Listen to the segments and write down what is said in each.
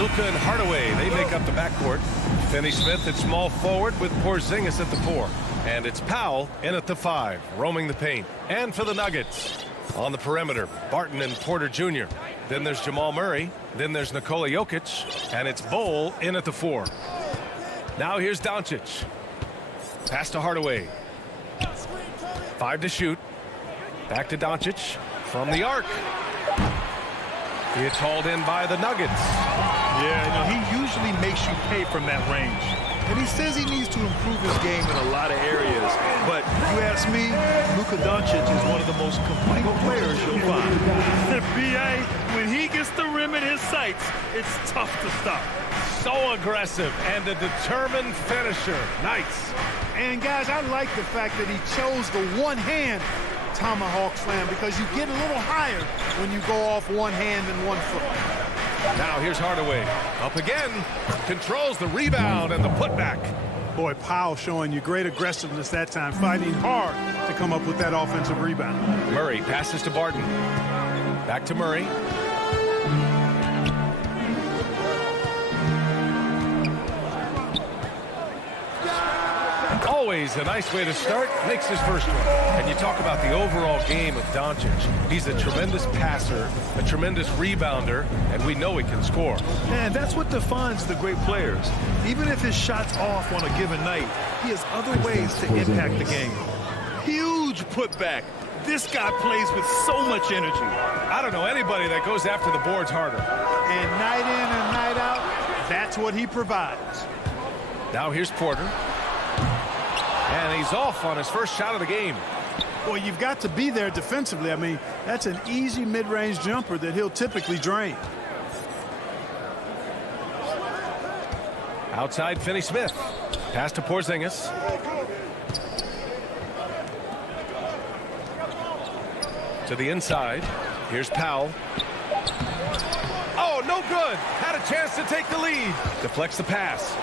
Luka and Hardaway, they make up the backcourt. Finney-Smith at small forward with Porzingis at the 4. And it's Powell in at the 5, roaming the paint. And for the Nuggets, on the perimeter, Barton and Porter Jr. Then there's Jamal Murray. Then there's Nikola Jokic. And it's Bol in at the 4. Now here's Doncic. Pass to Hardaway. 5 to shoot. Back to Doncic from the arc. It's hauled in by the Nuggets. Yeah, you know, he usually makes you pay from that range. And he says he needs to improve his game in a lot of areas. But you ask me, Luka Doncic is one of the most complete players you'll find. B.A., when he gets the rim in his sights, it's tough to stop. So aggressive and a determined finisher. Nice. And, guys, I like the fact that he chose the one-hand tomahawk slam because you get a little higher when you go off one hand and one foot. Now here's Hardaway. Up again. Controls the rebound and the putback. Boy, Powell showing you great aggressiveness that time, fighting hard to come up with that offensive rebound. Murray passes to Barton. Back to Murray. Always a nice way to start. Makes his first one. And you talk about the overall game of Doncic. He's a tremendous passer, a tremendous rebounder, and we know he can score. And that's what defines the great players. Even if his shot's off on a given night, he has other ways to impact the game. Huge putback. This guy plays with so much energy. I don't know anybody that goes after the boards harder. And night in and night out, that's what he provides. Now here's Porter. And he's off on his first shot of the game. Well, you've got to be there defensively. I mean, that's an easy mid-range jumper that he'll typically drain. Outside, Finney-Smith. Pass to Porzingis. To the inside. Here's Powell. Oh, no good. Had a chance to take the lead. Deflects the pass.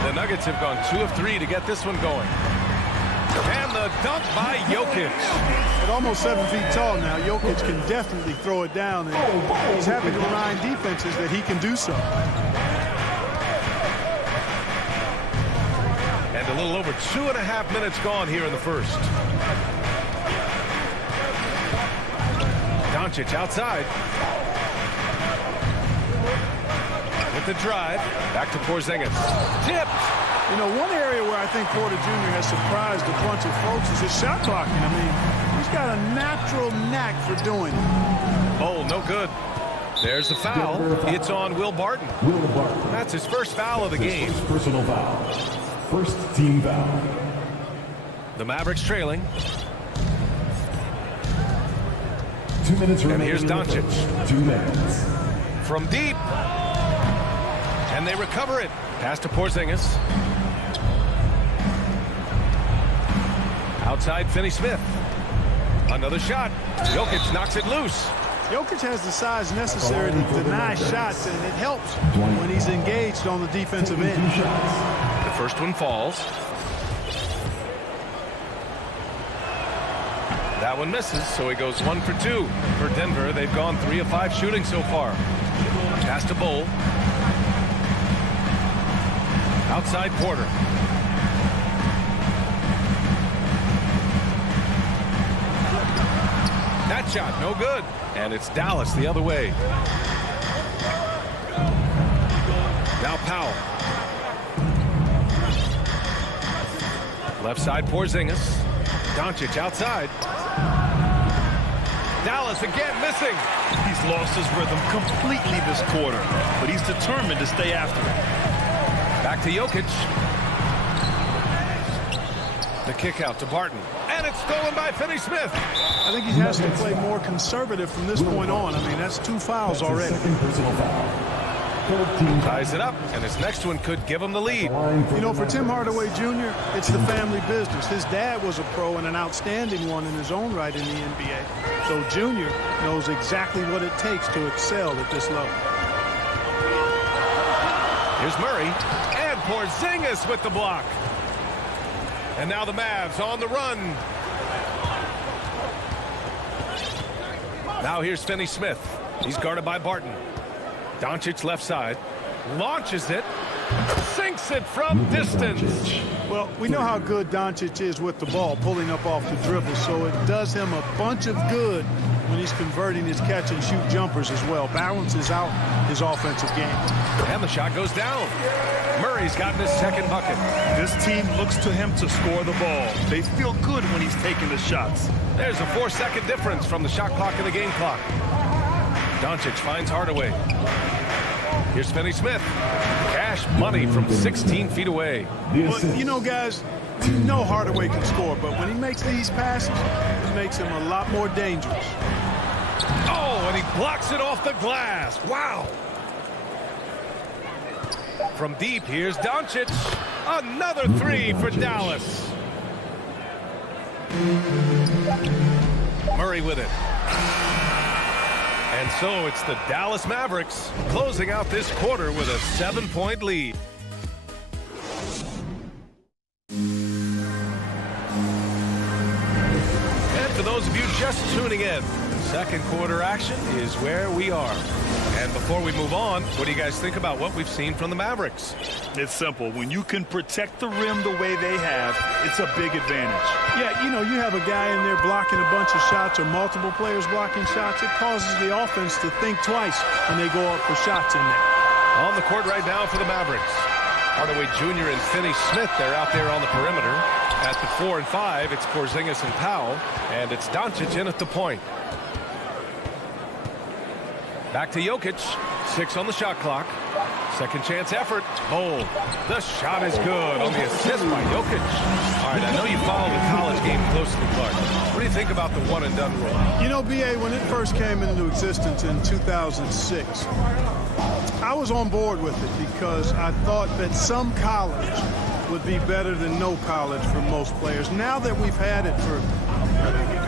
The Nuggets have gone 2 of 3 to get this one going. And the dunk by Jokic. At almost 7 feet tall now, Jokic can definitely throw it down, and he's having to remind defenses that he can do so. And a little over 2.5 minutes gone here in the first. Doncic outside. With the drive, back to Porzingis. Tipped. You know, one area where I think Porter Jr. has surprised a bunch of folks is his shot blocking. I mean, he's got a natural knack for doing it. Oh, no good. There's the foul. It's on Will Barton. That's his first foul of the game. First personal foul. First team foul. The Mavericks trailing. 2 minutes remaining. And here's Doncic. 2 minutes. From deep. And they recover it. Pass to Porzingis. Outside, Finney-Smith. Another shot. Jokic knocks it loose. Jokic has the size necessary to deny shots, and it helps when he's engaged on the defensive end. The first one falls. That one misses, so he goes 1 for 2. For Denver, they've gone 3 of 5 shooting so far. Pass to Bol. Outside Porter. That shot, no good. And it's Dallas the other way. Now Powell. Left side, Porzingis. Doncic outside. Dallas again missing. He's lost his rhythm completely this quarter, but he's determined to stay after it. Back to Jokic. The kick out to Barton. And it's stolen by Finney-Smith. I think he has to play more conservative from this point on. I mean, that's 2 fouls already. Second personal foul. Third team foul. Ties it up, and his next one could give him the lead. You know, for Tim Hardaway Jr., it's the family business. His dad was a pro and an outstanding one in his own right in the NBA. So Jr. knows exactly what it takes to excel at this level. Here's Murray, and Porzingis with the block. And now the Mavs on the run. Now here's Finney-Smith. He's guarded by Barton. Doncic left side. Launches it. Sinks it from distance. Well, we know how good Doncic is with the ball, pulling up off the dribble, so it does him a bunch of good when he's converting his catch-and-shoot jumpers as well. Balances out his offensive game. And the shot goes down. Murray's gotten his second bucket. This team looks to him to score the ball. They feel good when he's taking the shots. There's a 4-second difference from the shot clock and the game clock. Doncic finds Hardaway. Here's Finney-Smith. Cash money from 16 feet away. Well, you know, guys, you know Hardaway can score, but when he makes these passes, it makes him a lot more dangerous. Oh, and he blocks it off the glass. Wow. From deep, here's Doncic. Another three for Dallas. Murray with it. And so it's the Dallas Mavericks closing out this quarter with a 7-point lead. And for those of you just tuning in, second quarter action is where we are. And before we move on, what do you guys think about what we've seen from the Mavericks? It's simple. When you can protect the rim the way they have, it's a big advantage. Yeah, you know, you have a guy in there blocking a bunch of shots or multiple players blocking shots. It causes the offense to think twice when they go up for shots in there. On the court right now for the Mavericks. Hardaway Jr. and Finney-Smith, they're out there on the perimeter. At the 4 and 5, it's Porzingis and Powell. And it's Doncic in at the point. Back to Jokic. 6 on the shot clock. Second chance effort. Bold. The shot is good on the assist by Jokic. All right, I know you follow the college game closely, Clark. What do you think about the one-and-done rule? You know, B.A., when it first came into existence in 2006, I was on board with it because I thought that some college would be better than no college for most players. Now that we've had it for a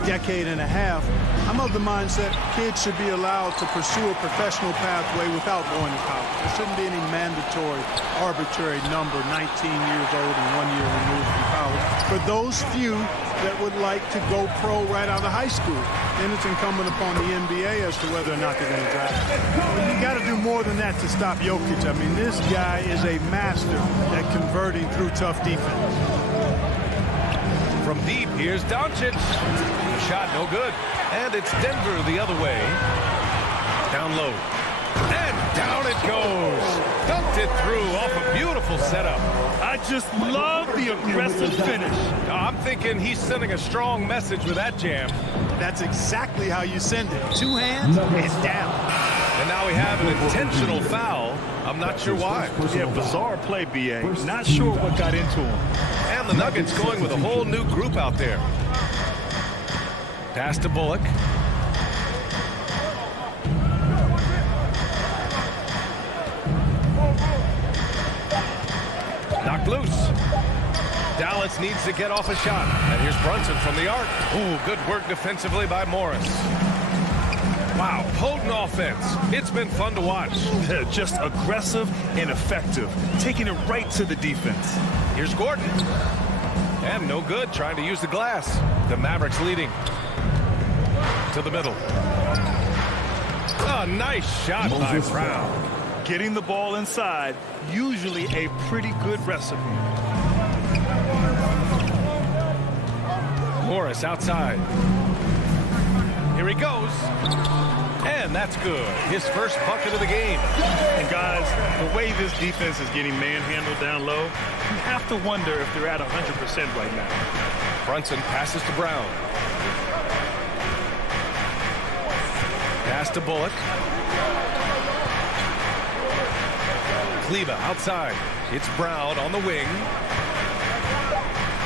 decade and a half, I'm of the mindset kids should be allowed to pursue a professional pathway without going to college. There shouldn't be any mandatory, arbitrary number, 19 years old and 1 year removed from college. For those few that would like to go pro right out of high school, then it's incumbent upon the NBA as to whether or not they're going to draft. But you got to do more than that to stop Jokic. I mean, this guy is a master at converting through tough defense. From deep, here's Doncic. Shot no good. And it's Denver the other way. Down low. And down it goes. Dunked it through off a beautiful setup. I just love the aggressive finish. I'm thinking he's sending a strong message with that jam. That's exactly how you send it. Two hands and down. And now we have an intentional foul. I'm not sure why. Yeah, bizarre play, B.A. Not sure what got into him. And the Nuggets going with a whole new group out there. Pass to Bullock. Knocked loose. Dallas needs to get off a shot. And here's Brunson from the arc. Ooh, good work defensively by Morris. Wow, potent offense. It's been fun to watch. Just aggressive and effective, taking it right to the defense. Here's Gordon. And no good, trying to use the glass. The Mavericks leading. To the middle. A nice shot by Brown. Getting the ball inside, usually a pretty good recipe. Morris outside. Here he goes. And that's good. His first bucket of the game. And guys, the way this defense is getting manhandled down low, you have to wonder if they're at 100% right now. Brunson passes to Brown. Pass to Bullock. Kleber outside. It's Brown on the wing.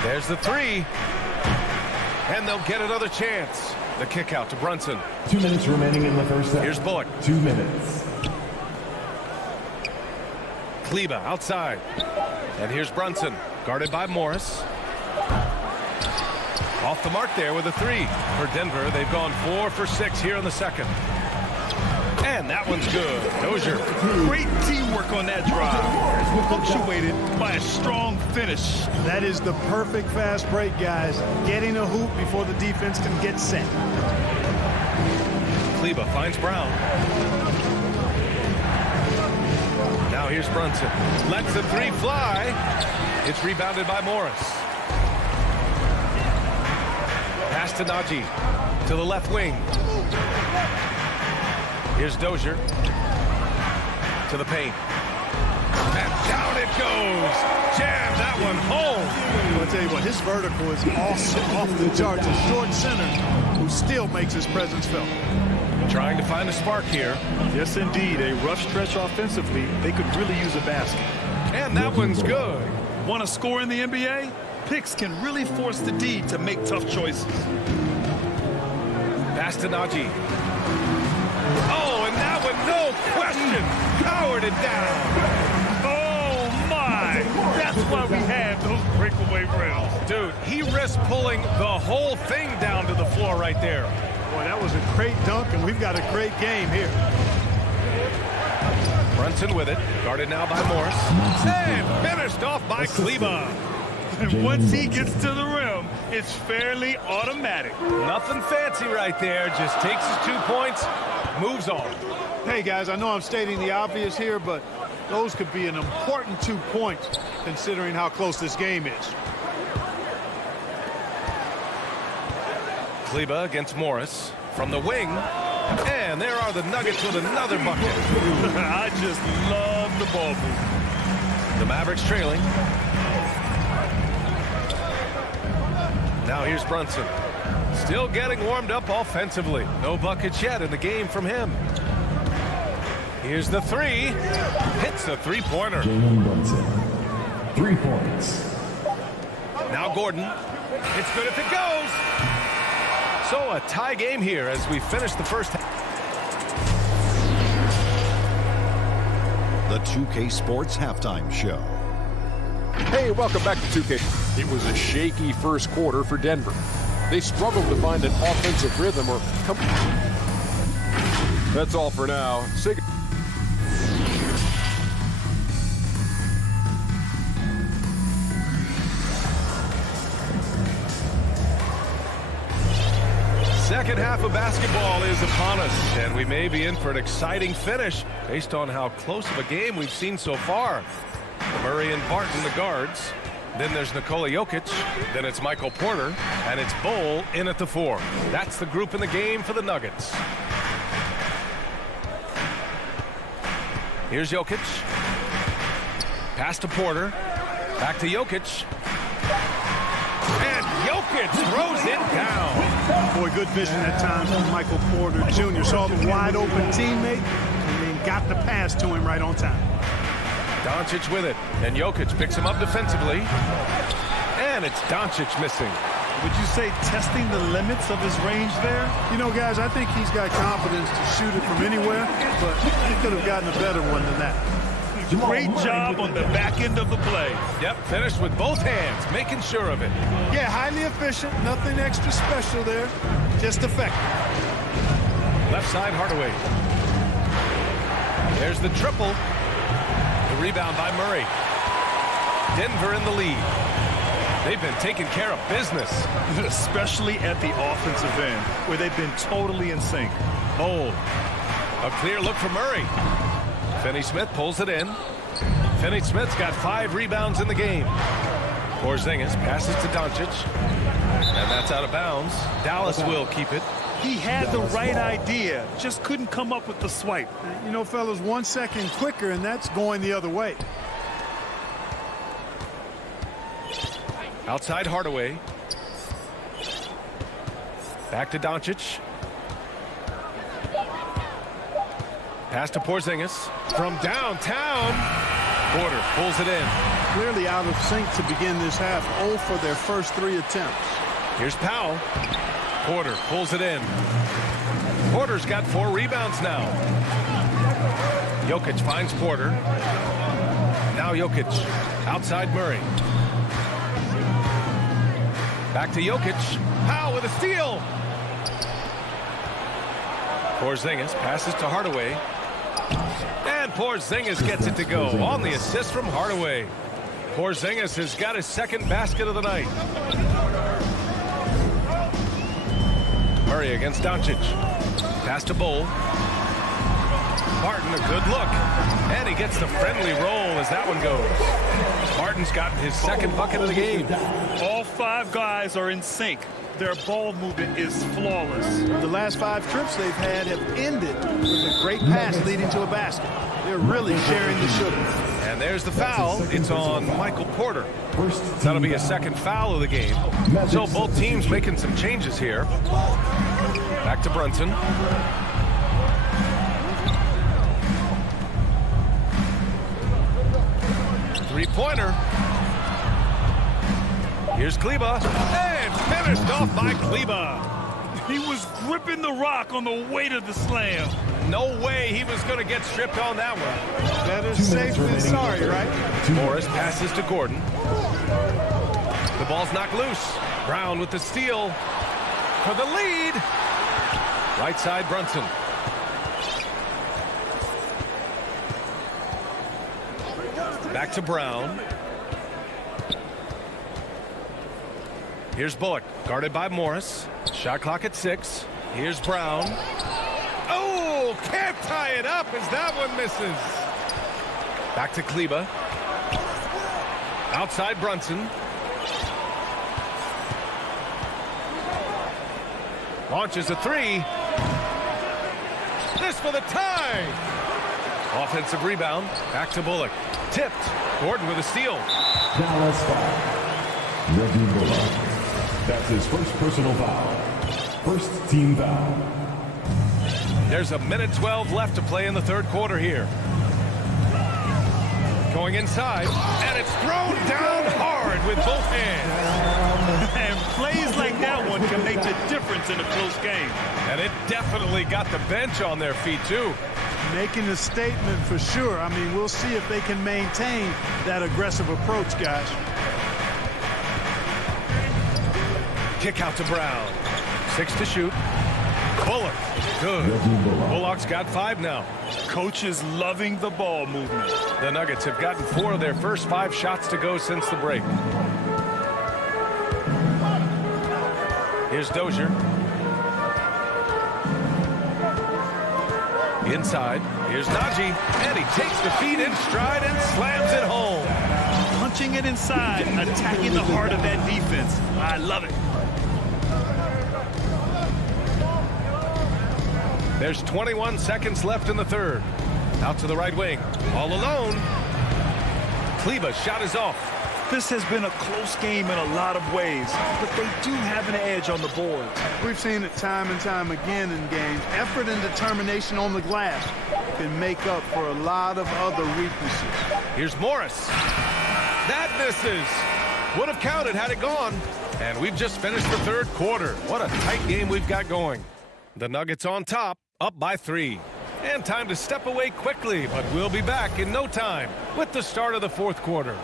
There's the three. And they'll get another chance. The kick out to Brunson. 2 minutes remaining in the first half. Here's Bullock. 2 minutes. Kleber outside. And here's Brunson. Guarded by Morris. Off the mark there with a three. For Denver, they've gone 4 for 6 here in the second. And that one's good. Dozier. Great teamwork on that drive. Punctuated by a strong finish. That is the perfect fast break, guys. Getting a hoop before the defense can get set. Kleber finds Brown. Now here's Brunson. Lets the three fly. It's rebounded by Morris. Pass to Najee. To the left wing. Here's Dozier. To the paint. And down it goes. Jam that one home. I'll tell you what, his vertical is awesome, off the charts. A short center who still makes his presence felt. Trying to find a spark here. Yes, indeed. A rough stretch offensively. They could really use a basket. And that one's good. Want to score in the NBA? Picks can really force the D to make tough choices. Pass to Najee. Oh, and that one, no question, powered it down. Oh, my. That's why we have those breakaway rims. Dude, he risked pulling the whole thing down to the floor right there. Boy, that was a great dunk, and we've got a great game here. Brunson with it, guarded now by Morris. And finished off by Kleber. And once he gets to the rim, it's fairly automatic. Nothing fancy right there, just takes his 2 points, moves on. Hey, guys, I know I'm stating the obvious here, but those could be an important 2 points considering how close this game is. Kleber against Morris from the wing. And there are the Nuggets with another bucket. I just love the ball move. The Mavericks trailing. Now here's Brunson. Still getting warmed up offensively. No buckets yet in the game from him. Here's the three. Hits the three-pointer. Jalen Brunson. 3 points. Now Gordon. It's good if it goes. So a tie game here as we finish the first half. The 2K Sports Halftime Show. Hey, welcome back to 2K. It was a shaky first quarter for Denver. They struggled to find an offensive rhythm or come. That's all for now. Second half of basketball is upon us, and we may be in for an exciting finish based on how close of a game we've seen so far. Murray and Barton, the guards. Then there's Nikola Jokic. Then it's Michael Porter. And it's Bol in at the 4. That's the group in the game for the Nuggets. Here's Jokic. Pass to Porter. Back to Jokic. And Jokic throws it down. Boy, good vision at times from Michael Porter Jr. Saw the wide open teammate and then got the pass to him right on time. Doncic with it, and Jokic picks him up defensively. And it's Doncic missing. Would you say testing the limits of his range there? You know, guys, I think he's got confidence to shoot it from anywhere, but he could have gotten a better one than that. Great job on the back end of the play. Yep, finished with both hands, making sure of it. Yeah, highly efficient, nothing extra special there, just effective. Left side, Hardaway. There's the triple. The rebound by Murray. Denver in the lead. They've been taking care of business. Especially at the offensive end, where they've been totally in sync. Bol. A clear look for Murray. Finney-Smith pulls it in. Finney-Smith's got 5 rebounds in the game. Porzingis passes to Doncic. And that's out of bounds. Dallas will keep it. He had the right idea, just couldn't come up with the swipe. You know, fellas, 1 second quicker, and that's going the other way. Outside Hardaway. Back to Doncic. Pass to Porzingis. From downtown. Porter pulls it in. Clearly out of sync to begin this half. 0 for their first 3 attempts. Here's Powell. Porter pulls it in. Porter's got 4 rebounds now. Jokic finds Porter. Now Jokic. Outside Murray. Back to Jokic. Powell with a steal. Porzingis passes to Hardaway. And Porzingis gets it to go on the assist from Hardaway. Porzingis has got his second basket of the night. Murray against Doncic. Pass to Bull. Barton, a good look. And he gets the friendly roll as that one goes. Barton's gotten his second bucket of the game. All 5 guys are in sync. Their ball movement is flawless. The last 5 trips they've had have ended with a great pass leading to a basket. They're really sharing the sugar. And there's the foul. It's on Michael Porter. That'll be a second foul of the game. So both teams making some changes here. Back to Brunson. Three-pointer. Here's Kleber. And finished off by Kleber. He was gripping the rock on the weight of the slam. No way he was going to get stripped on that one. Better safe than sorry, right? Morris passes to Gordon. The ball's knocked loose. Brown with the steal for the lead. Right side, Brunson. Back to Brown. Here's Bullock, guarded by Morris. Shot clock at 6. Here's Brown. Oh, can't tie it up as that one misses. Back to Kleber. Outside Brunson. Launches a 3. This for the tie. Offensive rebound. Back to Bullock. Tipped. Gordon with a steal. Dallas foul. Reggie Bullock. That's his first personal foul. First team foul. There's a minute 12 left to play in the third quarter here. Going inside, and it's thrown down hard with both hands. And plays like that one can make the difference in a close game. And it definitely got the bench on their feet, too. Making a statement for sure. I mean, we'll see if they can maintain that aggressive approach, guys. Kick out to Brown. 6 to shoot. Bullock. Good. Bullock's got 5 now. Coach is loving the ball movement. The Nuggets have gotten 4 of their first 5 shots to go since the break. Here's Dozier. Inside. Here's Najee. And he takes the feet in stride and slams it home. Punching it inside, attacking the heart of that defense. I love it. There's 21 seconds left in the third. Out to the right wing. All alone. Kleber shot is off. This has been a close game in a lot of ways, but they do have an edge on the board. We've seen it time and time again in games. Effort and determination on the glass can make up for a lot of other weaknesses. Here's Morris. That misses. Would have counted had it gone. And we've just finished the third quarter. What a tight game we've got going. The Nuggets on top, up by 3. And time to step away quickly, but we'll be back in no time with the start of the fourth quarter.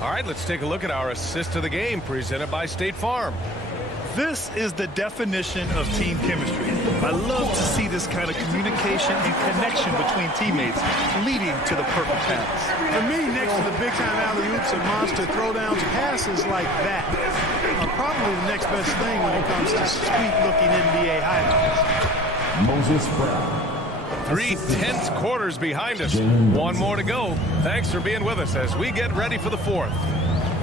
All right, let's take a look at our assist of the game presented by State Farm. This is the definition of team chemistry. I love to see this kind of communication and connection between teammates leading to the perfect pass. For me, next to the big-time alley-oops and monster throwdowns, passes like that are probably the next best thing when it comes to sweet-looking NBA highlights. Moses Brown. 3 tense quarters behind us. 1 more to go. Thanks for being with us as we get ready for the fourth.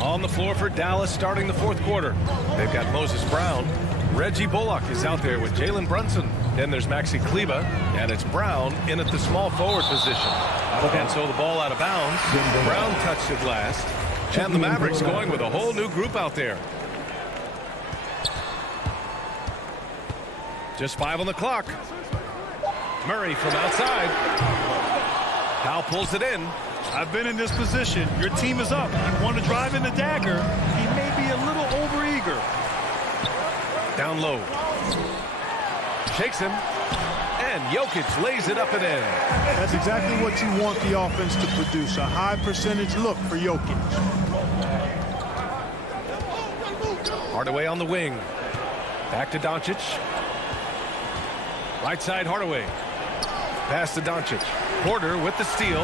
On the floor for Dallas starting the fourth quarter. They've got Moses Brown. Reggie Bullock is out there with Jalen Brunson. Then there's Maxi Kleber, and it's Brown in at the small forward position. And so the ball out of bounds. Brown touched it last. And the Mavericks going with a whole new group out there. Just 5 on the clock. Murray from outside. Powell pulls it in. I've been in this position. Your team is up. You want to drive in the dagger. He may be a little overeager. Down low. Shakes him. And Jokic lays it up and in. That's exactly what you want the offense to produce. A high percentage look for Jokic. Hardaway on the wing. Back to Doncic. Right side Hardaway. Pass to Doncic. Porter with the steal.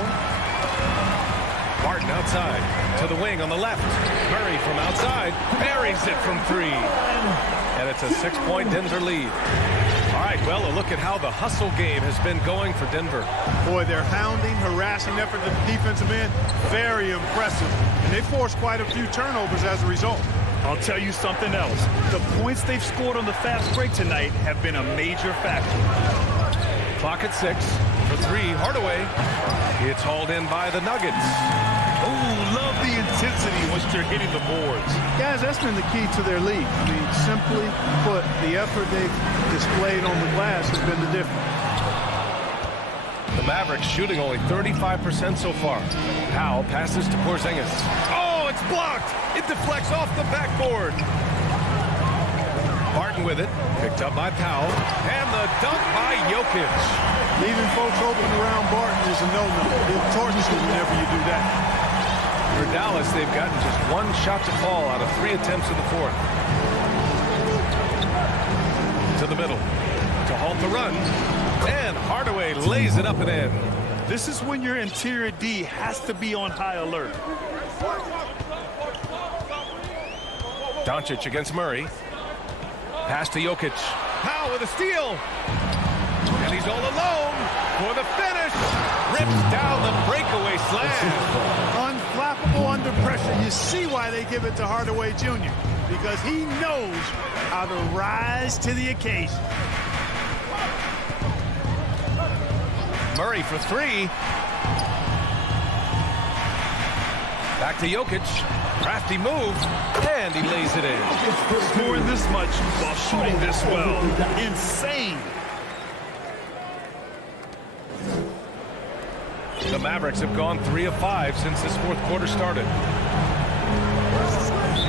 Barton outside to the wing on the left. Murray from outside buries it from 3. And it's a 6-point Denver lead. All right, well, a look at how the hustle game has been going for Denver. Boy, their hounding, harassing effort at the defensive end, very impressive. And they forced quite a few turnovers as a result. I'll tell you something else. The points they've scored on the fast break tonight have been a major factor. Clock at 6 for 3. Hardaway. It's hauled in by the Nuggets. Oh, love the intensity once you're hitting the boards. Guys, that's been the key to their lead. I mean, simply put, the effort they've displayed on the glass has been the difference. The Mavericks shooting only 35% so far. Powell passes to Porzingis. Oh, it's blocked. It deflects off the backboard. Barton with it. Picked up by Powell. And the dunk by Jokic. Leaving folks open around Barton is a no-no. He'll torch you whenever you do that. For Dallas, they've gotten just 1 shot to fall out of 3 attempts in the fourth. To the middle. To halt the run. And Hardaway lays it up and in. This is when your interior D has to be on high alert. Doncic against Murray. Pass to Jokic. Powell with a steal. And he's all alone for the finish. Rips down the breakaway slam. Unflappable under pressure. You see why they give it to Hardaway Jr. Because he knows how to rise to the occasion. Murray for 3. Back to Jokic. Crafty move. And he lays it in. Scoring this much while shooting this well. Insane. The Mavericks have gone 3 of 5 since this fourth quarter started.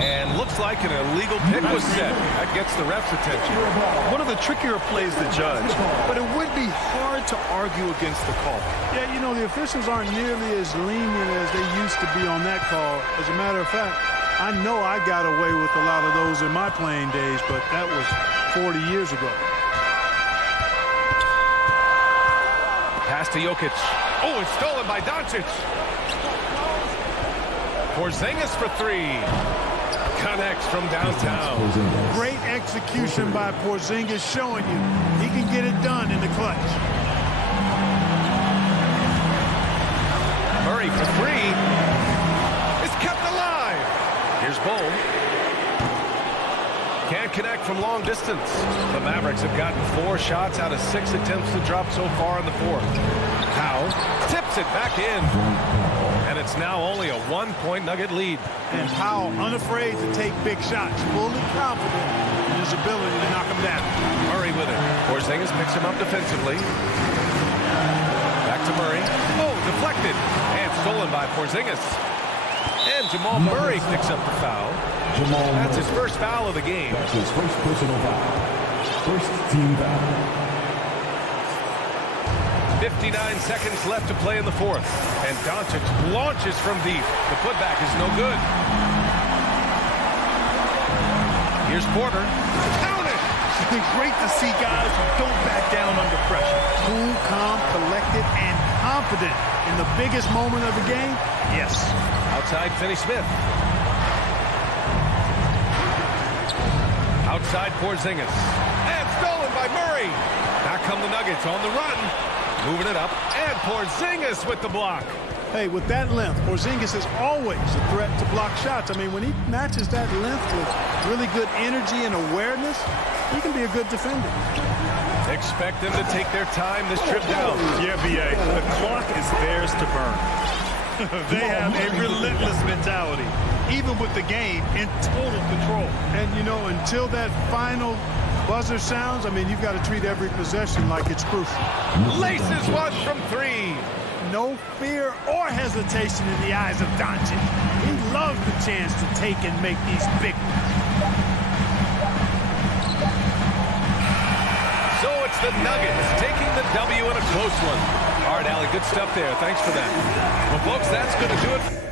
And looks like an illegal pick was set. That gets the ref's attention. One of the trickier plays to judge, but it would be hard to argue against the call. Yeah, you know, the officials aren't nearly as lenient as they used to be on that call. As a matter of fact, I know I got away with a lot of those in my playing days, but that was 40 years ago. Pass to Jokic. Oh, it's stolen by Doncic. Porzingis for 3. Connects from downtown. Great execution by Porzingis, showing you he can get it done in the clutch. Murray for 3. It's kept alive. Here's Bull. Can't connect from long distance. The Mavericks have gotten 4 shots out of 6 attempts to drop so far in the fourth. Powell tips it back in. And it's now only a 1-point Nugget lead. And Powell unafraid to take big shots, fully confident in his ability to knock them down. Murray with it. Porzingis picks him up defensively. Back to Murray. Oh, deflected. And stolen by Porzingis. And Jamal Murray picks up the foul. That's his first foul of the game. That's his first personal foul. First team foul. 59 seconds left to play in the fourth. And Doncic launches from deep. The putback is no good. Here's Porter. Count it! Great to see guys who don't back down under pressure. Cool, calm, collected, and confident in the biggest moment of the game. Yes. Outside Finney-Smith. Outside Porzingis. And stolen by Murray. Back come the Nuggets on the run. Moving it up, and Porzingis with the block. Hey, with that length, Porzingis is always a threat to block shots. I mean, when he matches that length with really good energy and awareness, he can be a good defender. Expect them to take their time this trip down. Yeah, B.A., the clock is theirs to burn. They have a relentless mentality, even with the game in total control. And, you know, until that final buzzer sounds, I mean, you've got to treat every possession like it's crucial. Laces one from 3. No fear or hesitation in the eyes of Doncic. He loves the chance to take and make these big ones. So it's the Nuggets taking the W in a close one. All right, Allie, good stuff there. Thanks for that. Well, folks, that's going to do it.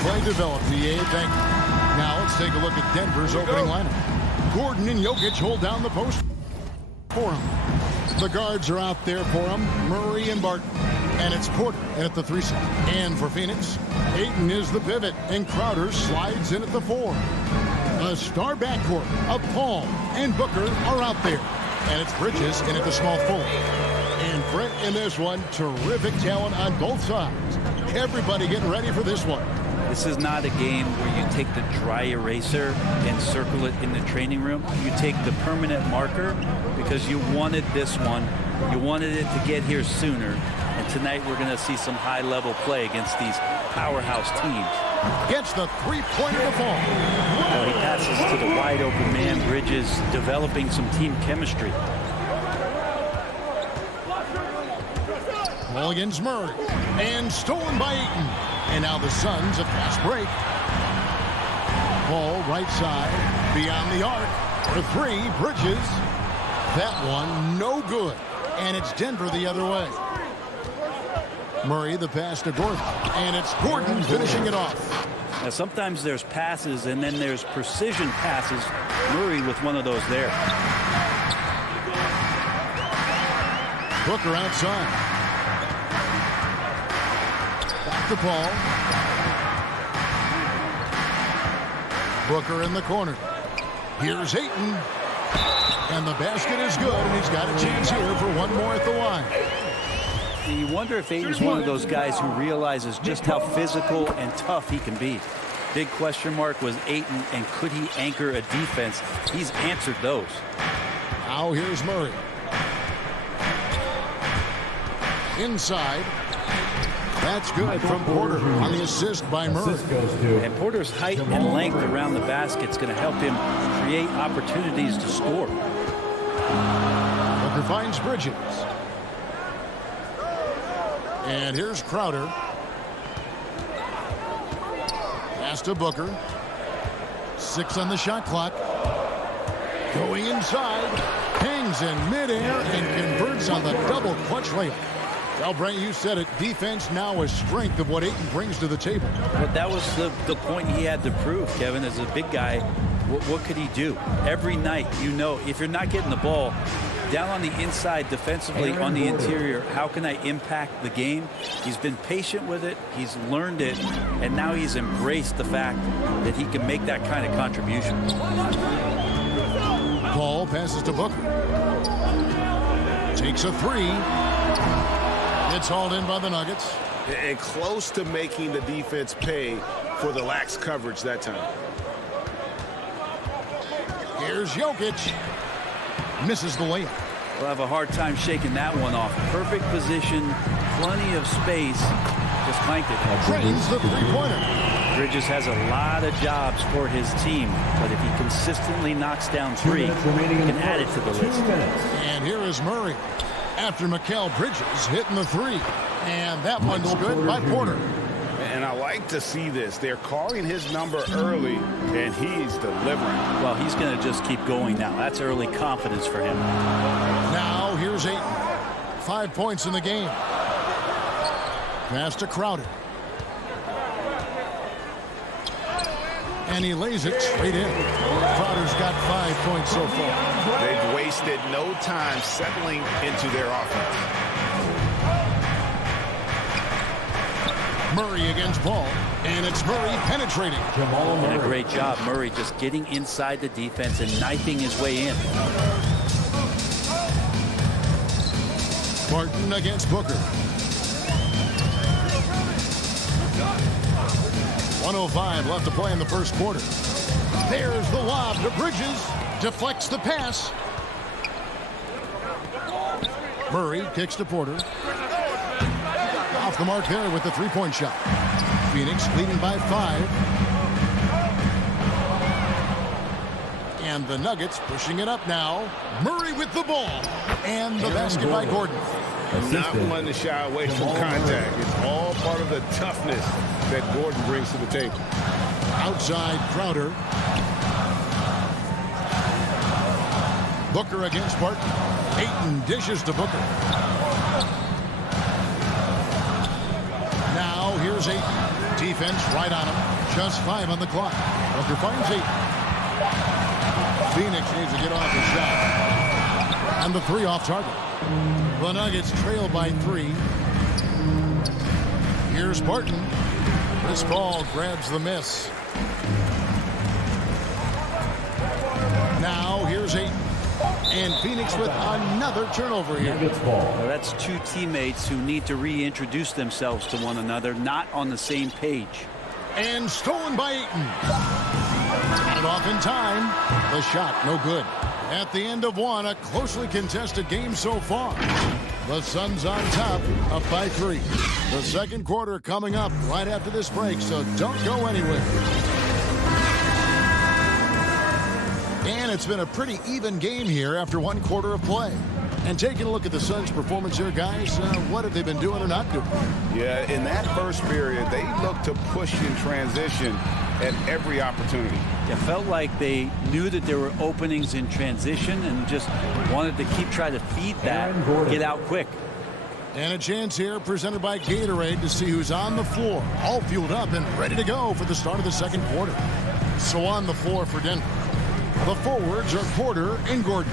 play developed, EA. Thank you. Now let's take a look at Denver's opening lineup. Gordon and Jokic hold down the post for him. The guards are out there for him. Murray and Barton. And it's Porter in at the 3 slot. And for Phoenix, Ayton is the pivot. And Crowder slides in at the 4. A star backcourt of Paul and Booker are out there. And it's Bridges in at the small forward. And Brent in this one, terrific talent on both sides. Everybody getting ready for this one. This is not a game where you take the dry eraser and circle it in the training room. You take the permanent marker because you wanted this one. You wanted it to get here sooner. And tonight we're going to see some high-level play against these powerhouse teams. Gets the three-pointer to fall. He passes to the wide-open man. Bridges developing some team chemistry. Ball against Murray. And stolen by Ayton. And now the Suns a fast break. Ball right side. Beyond the arc. For 3, Bridges. That one no good. And it's Denver the other way. Murray the pass to Gordon. And it's Gordon finishing it off. Now sometimes there's passes and then there's precision passes. Murray with one of those there. Booker outside. Back to Paul. Booker in the corner. Here's Ayton. And the basket is good, and he's got a chance here for one more at the line. You wonder if Ayton's one of those guys who realizes just how physical and tough he can be. Big question mark was Ayton, and could he anchor a defense? He's answered those. Now here's Murray. Inside. That's good from Porter on the assist by Murray. And Porter's height and length around the basket is going to help him create opportunities to score. Booker finds Bridges. And here's Crowder. Pass to Booker. 6 on the shot clock. Going inside. Hangs in midair and converts on the double clutch layup. Well, Brent, you said it. Defense now a strength of what Ayton brings to the table. But that was the point he had to prove, Kevin. As a big guy, what could he do? Every night, you know, if you're not getting the ball, down on the inside defensively, on the interior, how can I impact the game? He's been patient with it. He's learned it. And now he's embraced the fact that he can make that kind of contribution. Paul passes to Booker. Takes a 3. It's hauled in by the Nuggets. And close to making the defense pay for the lax coverage that time. Here's Jokic. Misses the layup. We'll have a hard time shaking that one off. Perfect position, plenty of space. Just clanked it. Drains the three-pointer. Bridges has a lot of jobs for his team, but if he consistently knocks down 3, he can add it to the list. And here is Murray. After Mikal Bridges hitting the 3. And that one's good by Porter. And I like to see this. They're calling his number early, and he's delivering. Well, he's going to just keep going now. That's early confidence for him. Now here's Ayton. 5 points in the game. Pass to Crowder. And he lays it straight in. Crowder's got 5 points so far. They've wasted no time settling into their offense. Murray against Paul, and it's Murray penetrating. And a great job, Murray, just getting inside the defense and knifing his way in. Barton against Booker. 1:05 left to play in the first quarter. There's the lob to Bridges. Deflects the pass. Murray kicks to Porter. Off the mark there with the three-point shot. Phoenix leading by 5. And the Nuggets pushing it up now. Murray with the ball. And the basket by Gordon. Not one to shy away from contact. It's all part of the toughness that Gordon brings to the table. Outside Crowder. Booker against Barton. Ayton dishes to Booker. Now here's here's 8. Defense right on him. Just 5 on the clock. Booker finds 8. Phoenix needs to get off the shot. And the 3 off target. The Nuggets trail by 3. Here's Barton. Chris Paul grabs the miss. Now here's 8. And Phoenix with another turnover here. Well, that's 2 teammates who need to reintroduce themselves to one another, not on the same page. And stolen by Ayton. Got it off in time. The shot, no good. At the end of 1, a closely contested game so far. The Suns on top, up by 3. The second quarter coming up right after this break, so don't go anywhere. And it's been a pretty even game here after 1 quarter of play. And taking a look at the Suns' performance here, guys, what have they been doing or not doing? Yeah, in that first period, they looked to push in transition at every opportunity. It felt like they knew that there were openings in transition and just wanted to keep trying to feed that, get out quick. And a chance here presented by Gatorade to see who's on the floor, all fueled up and ready to go for the start of the second quarter. So on the floor for Denver, the forwards are Porter and Gordon.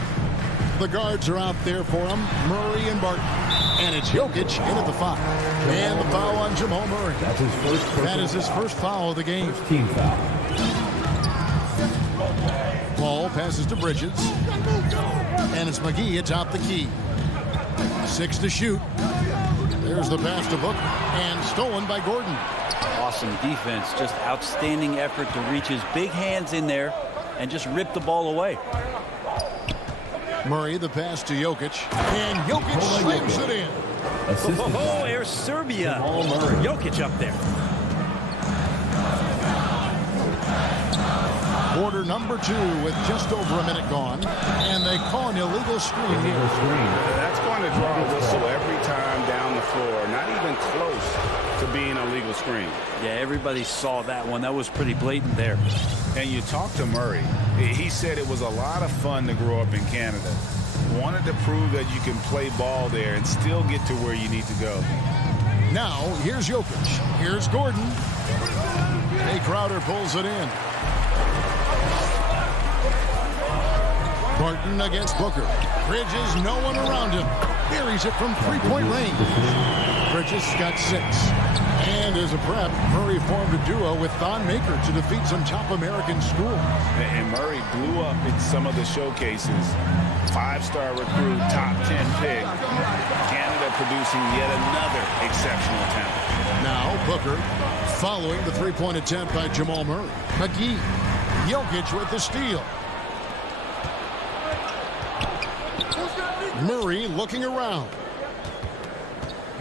The guards are out there for him, Murray and Barton. And it's Jokic in at the 5. And the foul on Jamal Murray. That is his first foul of the game. Team foul. Paul passes to Bridges. And it's McGee atop the key. 6 to shoot. There's the pass to Booker. And stolen by Gordon. Awesome defense. Just outstanding effort to reach his big hands in there and just rip the ball away. Murray, the pass to Jokic. And Jokic slams it in. Oh, there's Serbia. Jokic up there. Quarter number 2 with just over a minute gone. And they call an illegal screen here. That's going to draw a whistle every time down the floor. Not even close to being a legal screen. Yeah, everybody saw that one. That was pretty blatant there. And you talk to Murray. He said it was a lot of fun to grow up in Canada. Wanted to prove that you can play ball there and still get to where you need to go. Now, here's Jokic. Here's Gordon. Jay Crowder pulls it in. Barton against Booker. Bridges, no one around him. Buries it from 3-point range. Bridges got 6. And as a prep, Murray formed a duo with Thon Maker to defeat some top American schools. And Murray blew up in some of the showcases. 5-star recruit, top 10 pick. Canada producing yet another exceptional talent. Now Booker following the 3-point attempt by Jamal Murray. McGee. Jokic with the steal. Murray looking around.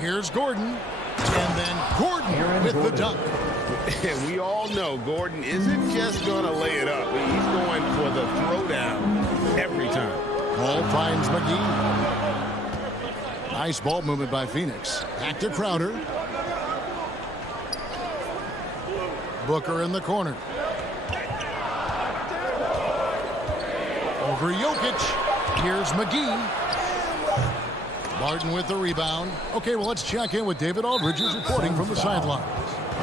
Here's Gordon. And then Gordon with the dunk. We all know Gordon isn't just going to lay it up. He's going for the throwdown every time. Ball finds McGee. Nice ball movement by Phoenix. Back to Crowder. Booker in the corner. Over Jokic. Here's McGee. Barton with the rebound. Okay, well, let's check in with David Aldridge, who's reporting from the sidelines.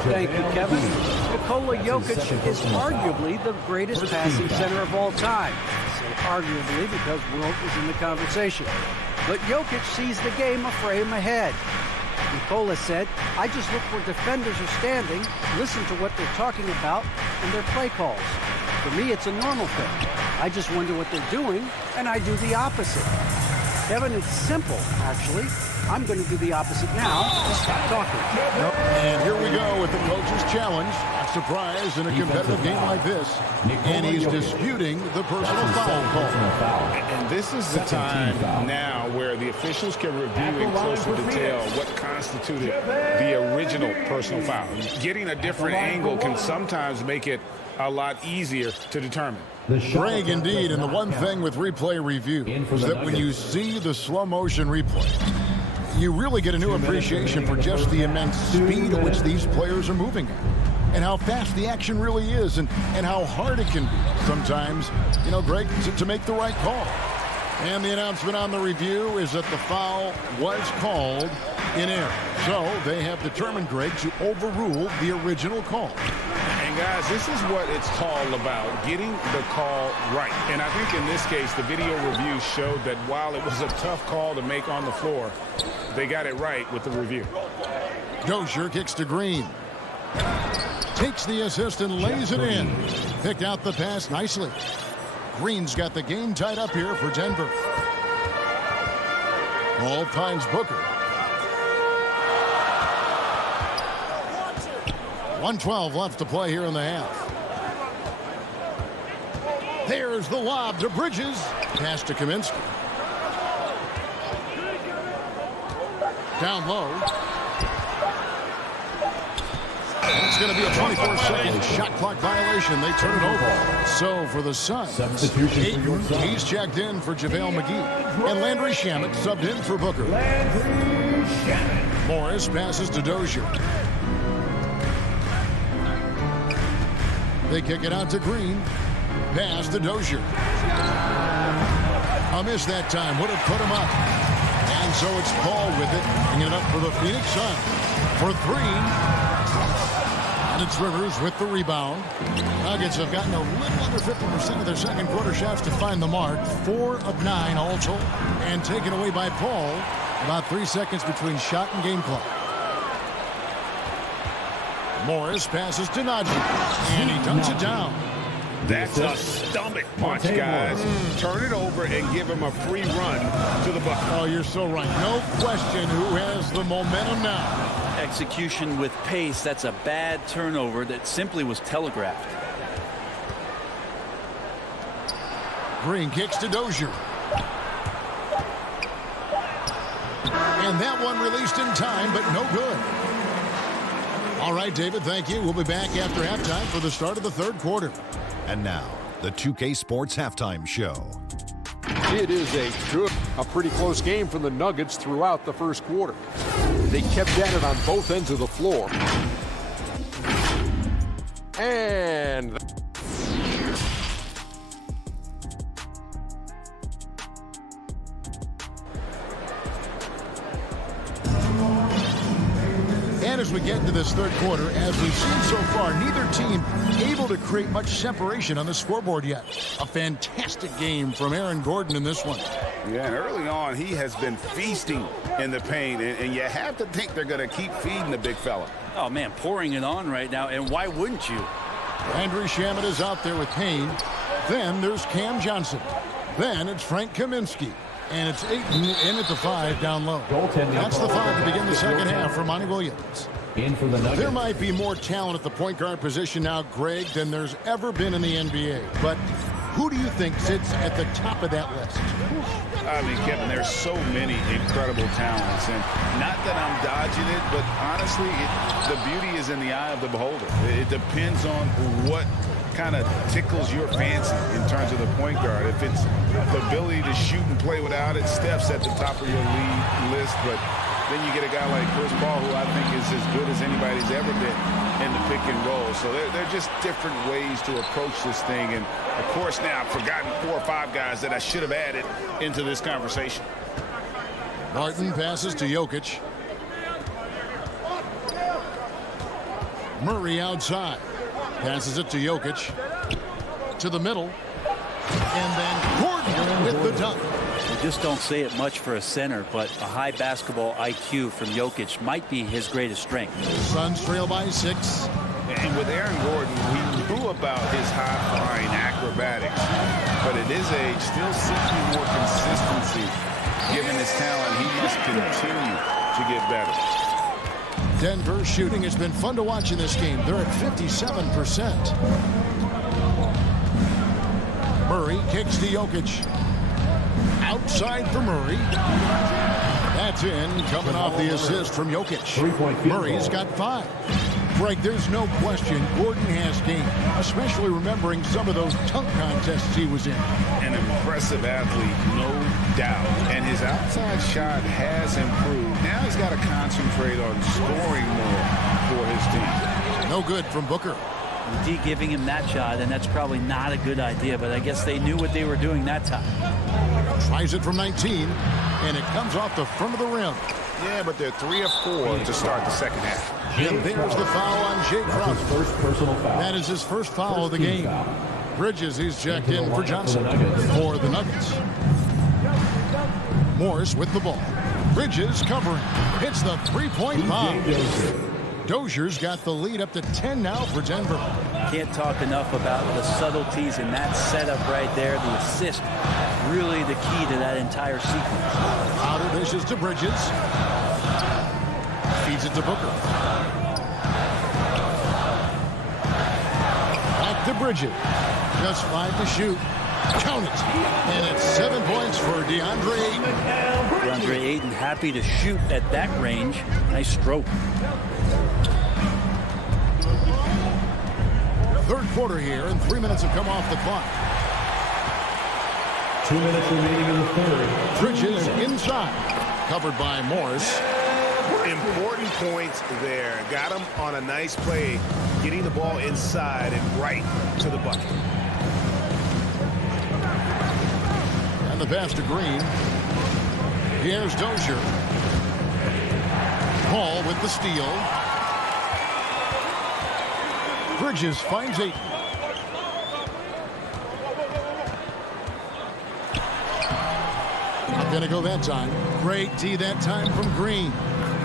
Thank you, Kevin. Nikola Jokic is arguably the greatest passing center of all time. I say arguably because Wilt is in the conversation. But Jokic sees the game a frame ahead. Nikola said, I just look where defenders are standing, listen to what they're talking about, and their play calls. For me, it's a normal thing. I just wonder what they're doing, and I do the opposite. Kevin, it's simple, actually. I'm going to do the opposite now. Stop talking. And here we go with the coach's challenge. A surprise in a competitive game like this. And he's disputing the personal foul call. And this is the time now where the officials can review in closer detail what constituted the original personal foul. Getting a different angle can sometimes make it a lot easier to determine. Greg, indeed, and the one thing with replay review is that when you see the slow motion replay, you really get a new appreciation for just the immense speed at which these players are moving at, and how fast the action really is, and how hard it can be sometimes, you know, Greg, to make the right call. And the announcement on the review is that the foul was called in air. So they have determined, Greg, to overrule the original call. And guys, this is what it's all about, getting the call right. And I think in this case, the video review showed that while it was a tough call to make on the floor, they got it right with the review. Dozier kicks to Green. Takes the assist and lays it in. Picked out the pass nicely. Green's got the game tied up here for Denver. Ball finds Booker. 1:12 left to play here in the half. There's the lob to Bridges. Pass to Kaminsky. Down low. It's going to be a 24-second shot clock violation. They turn it over. So for the Suns, Ayton, he's checked in for JaVale McGee. And Landry Shamet subbed in for Booker. Morris passes to Dozier. They kick it out to Green. Pass to Dozier. A miss that time. Would have put him up. And so it's Paul with it. Bringing it up for the Phoenix Suns. For three. And it's Rivers with the rebound. Nuggets have gotten a little under 50% of their second quarter shots to find the mark. 4 of 9 all told. And taken away by Paul. About 3 seconds between shot and game clock. Morris passes to Najee. And he dunks it down. That's a stomach punch, guys. Turn it over and give him a free run to the bucket. Oh, you're so right. No question who has the momentum now. Execution with pace. That's a bad turnover that simply was telegraphed. Green kicks to Dozier. And that one released in time, but no good. All right, David, thank you. We'll be back after halftime for the start of the third quarter. And now, the 2K Sports Halftime Show. It is a pretty close game for the Nuggets throughout the first quarter. They kept at it on both ends of the floor. And as we get into this third quarter, as we've seen so far, neither team able to create much separation on the scoreboard yet. A fantastic game from Aaron Gordon in this one. Yeah, and early on, he has been feasting in the paint, and you have to think they're going to keep feeding the big fella. Oh, man, pouring it on right now, and why wouldn't you? Landry Shamet is out there with Payne. Then there's Cam Johnson. Then it's Frank Kaminsky. And it's Ayton in at the 5 down low. That's the 5 to begin the second half for Monty Williams. In for the Nuggets. There might be more talent at the point guard position now, Greg, than there's ever been in the NBA. But who do you think sits at the top of that list? I mean, Kevin, there's so many incredible talents. And not that I'm dodging it, but honestly, the beauty is in the eye of the beholder. It depends on what kind of tickles your fancy in terms of the point guard. If it's the ability to shoot and play without it, Steph's at the top of your league list. But then you get a guy like Chris Paul, who I think is as good as anybody's ever been in the pick and roll. So they're just different ways to approach this thing. And, of course, now I've forgotten 4 or 5 guys that I should have added into this conversation. Martin passes to Jokic. Murray outside. Passes it to Jokic. To the middle. And then Gordon with the dunk. You just don't say it much for a center, but a high basketball IQ from Jokic might be his greatest strength. Suns trail by 6. And with Aaron Gordon, we knew about his high-flying acrobatics. But at his age, still seeking more consistency. Given his talent, he must continue to get better. Denver shooting has been fun to watch in this game. They're at 57%. Murray kicks to Jokic. Outside for Murray. That's in, coming off the assist from Jokic. Murray's got 5. Greg, there's no question Gordon has game, especially remembering some of those dunk contests he was in. An impressive athlete, no doubt. And his outside shot has improved. Now he's got to concentrate on scoring more for his team. No good from Booker. D giving him that shot, and that's probably not a good idea, but I guess they knew what they were doing that time. Tries it from 19, and it comes off the front of the rim. Yeah, but they're 3 of 4 to start the second half. And there's the foul on Jay Crowder. First personal foul. That is his first foul of the game. Bridges, he's checked in for Johnson for the Nuggets. Morris with the ball. Bridges covering. Hits the three-point bomb. Dozier's got the lead up to 10 now for Denver. Can't talk enough about the subtleties in that setup right there. The assist, really the key to that entire sequence. Crowder dishes to Bridges. Feeds it to Booker. Back to Bridges. Just 5 to shoot. Count it. And it's 7 points for DeAndre Ayton. DeAndre Ayton happy to shoot at that range. Nice stroke. Third quarter here, and 3 minutes have come off the clock. 2 minutes remaining in the third. Bridges inside. Covered by Morris. Important points there. Got him on a nice play, getting the ball inside and right to the bucket. And the pass to Green. Here's Dozier. Paul with the steal. Bridges finds Ayton. Not gonna go that time. Great D that time from Green.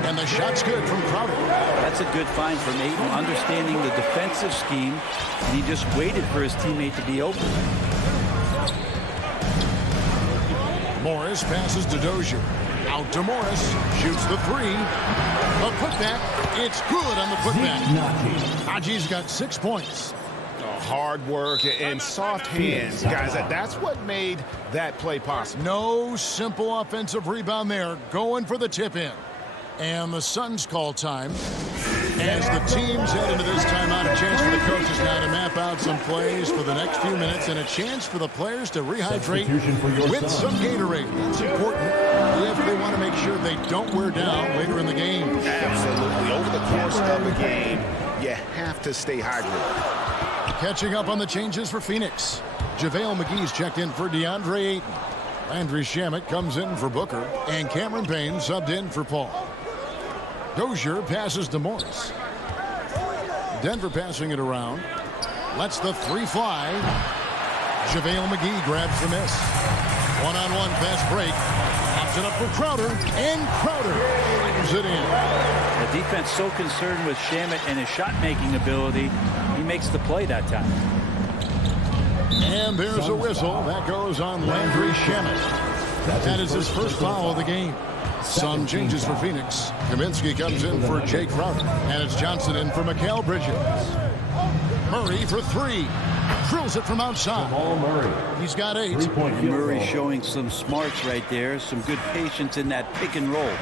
And the shot's good from Crowder. That's a good find from Ayton, understanding the defensive scheme. And he just waited for his teammate to be open. Morris passes to Dozier. Out to Morris. Shoots the three. A putback. It's good on the putback. Haji's got 6 points. Hard work and soft hands, guys. That's what made that play possible. No simple offensive rebound there. Going for the tip-in. And the Suns call time. As the teams head into this timeout, a chance for the coaches now to map out some plays for the next few minutes and a chance for the players to rehydrate with some Gatorade. That's important if they want to make sure they don't wear down later in the game. Absolutely. Over the course of the game, you have to stay hydrated. Catching up on the changes for Phoenix. JaVale McGee's checked in for DeAndre Ayton. Landry Shamet comes in for Booker. And Cameron Payne subbed in for Paul. Dozier passes to Morris. Denver passing it around. Lets the three fly. JaVale McGee grabs the miss. One-on-one fast break. Pops it up for Crowder. And Crowder slams it in. The defense so concerned with Shamet and his shot-making ability, he makes the play that time. And there's a whistle. That goes on Landry Shamet. That is his first foul of the game. Some changes for Phoenix. Kaminsky comes in for Jay Crowder. And it's Johnson in for Mikal Bridges. Murray for three. Drills it from outside. He's got 8. And Murray showing some smarts right there. Some good patience in that pick and roll.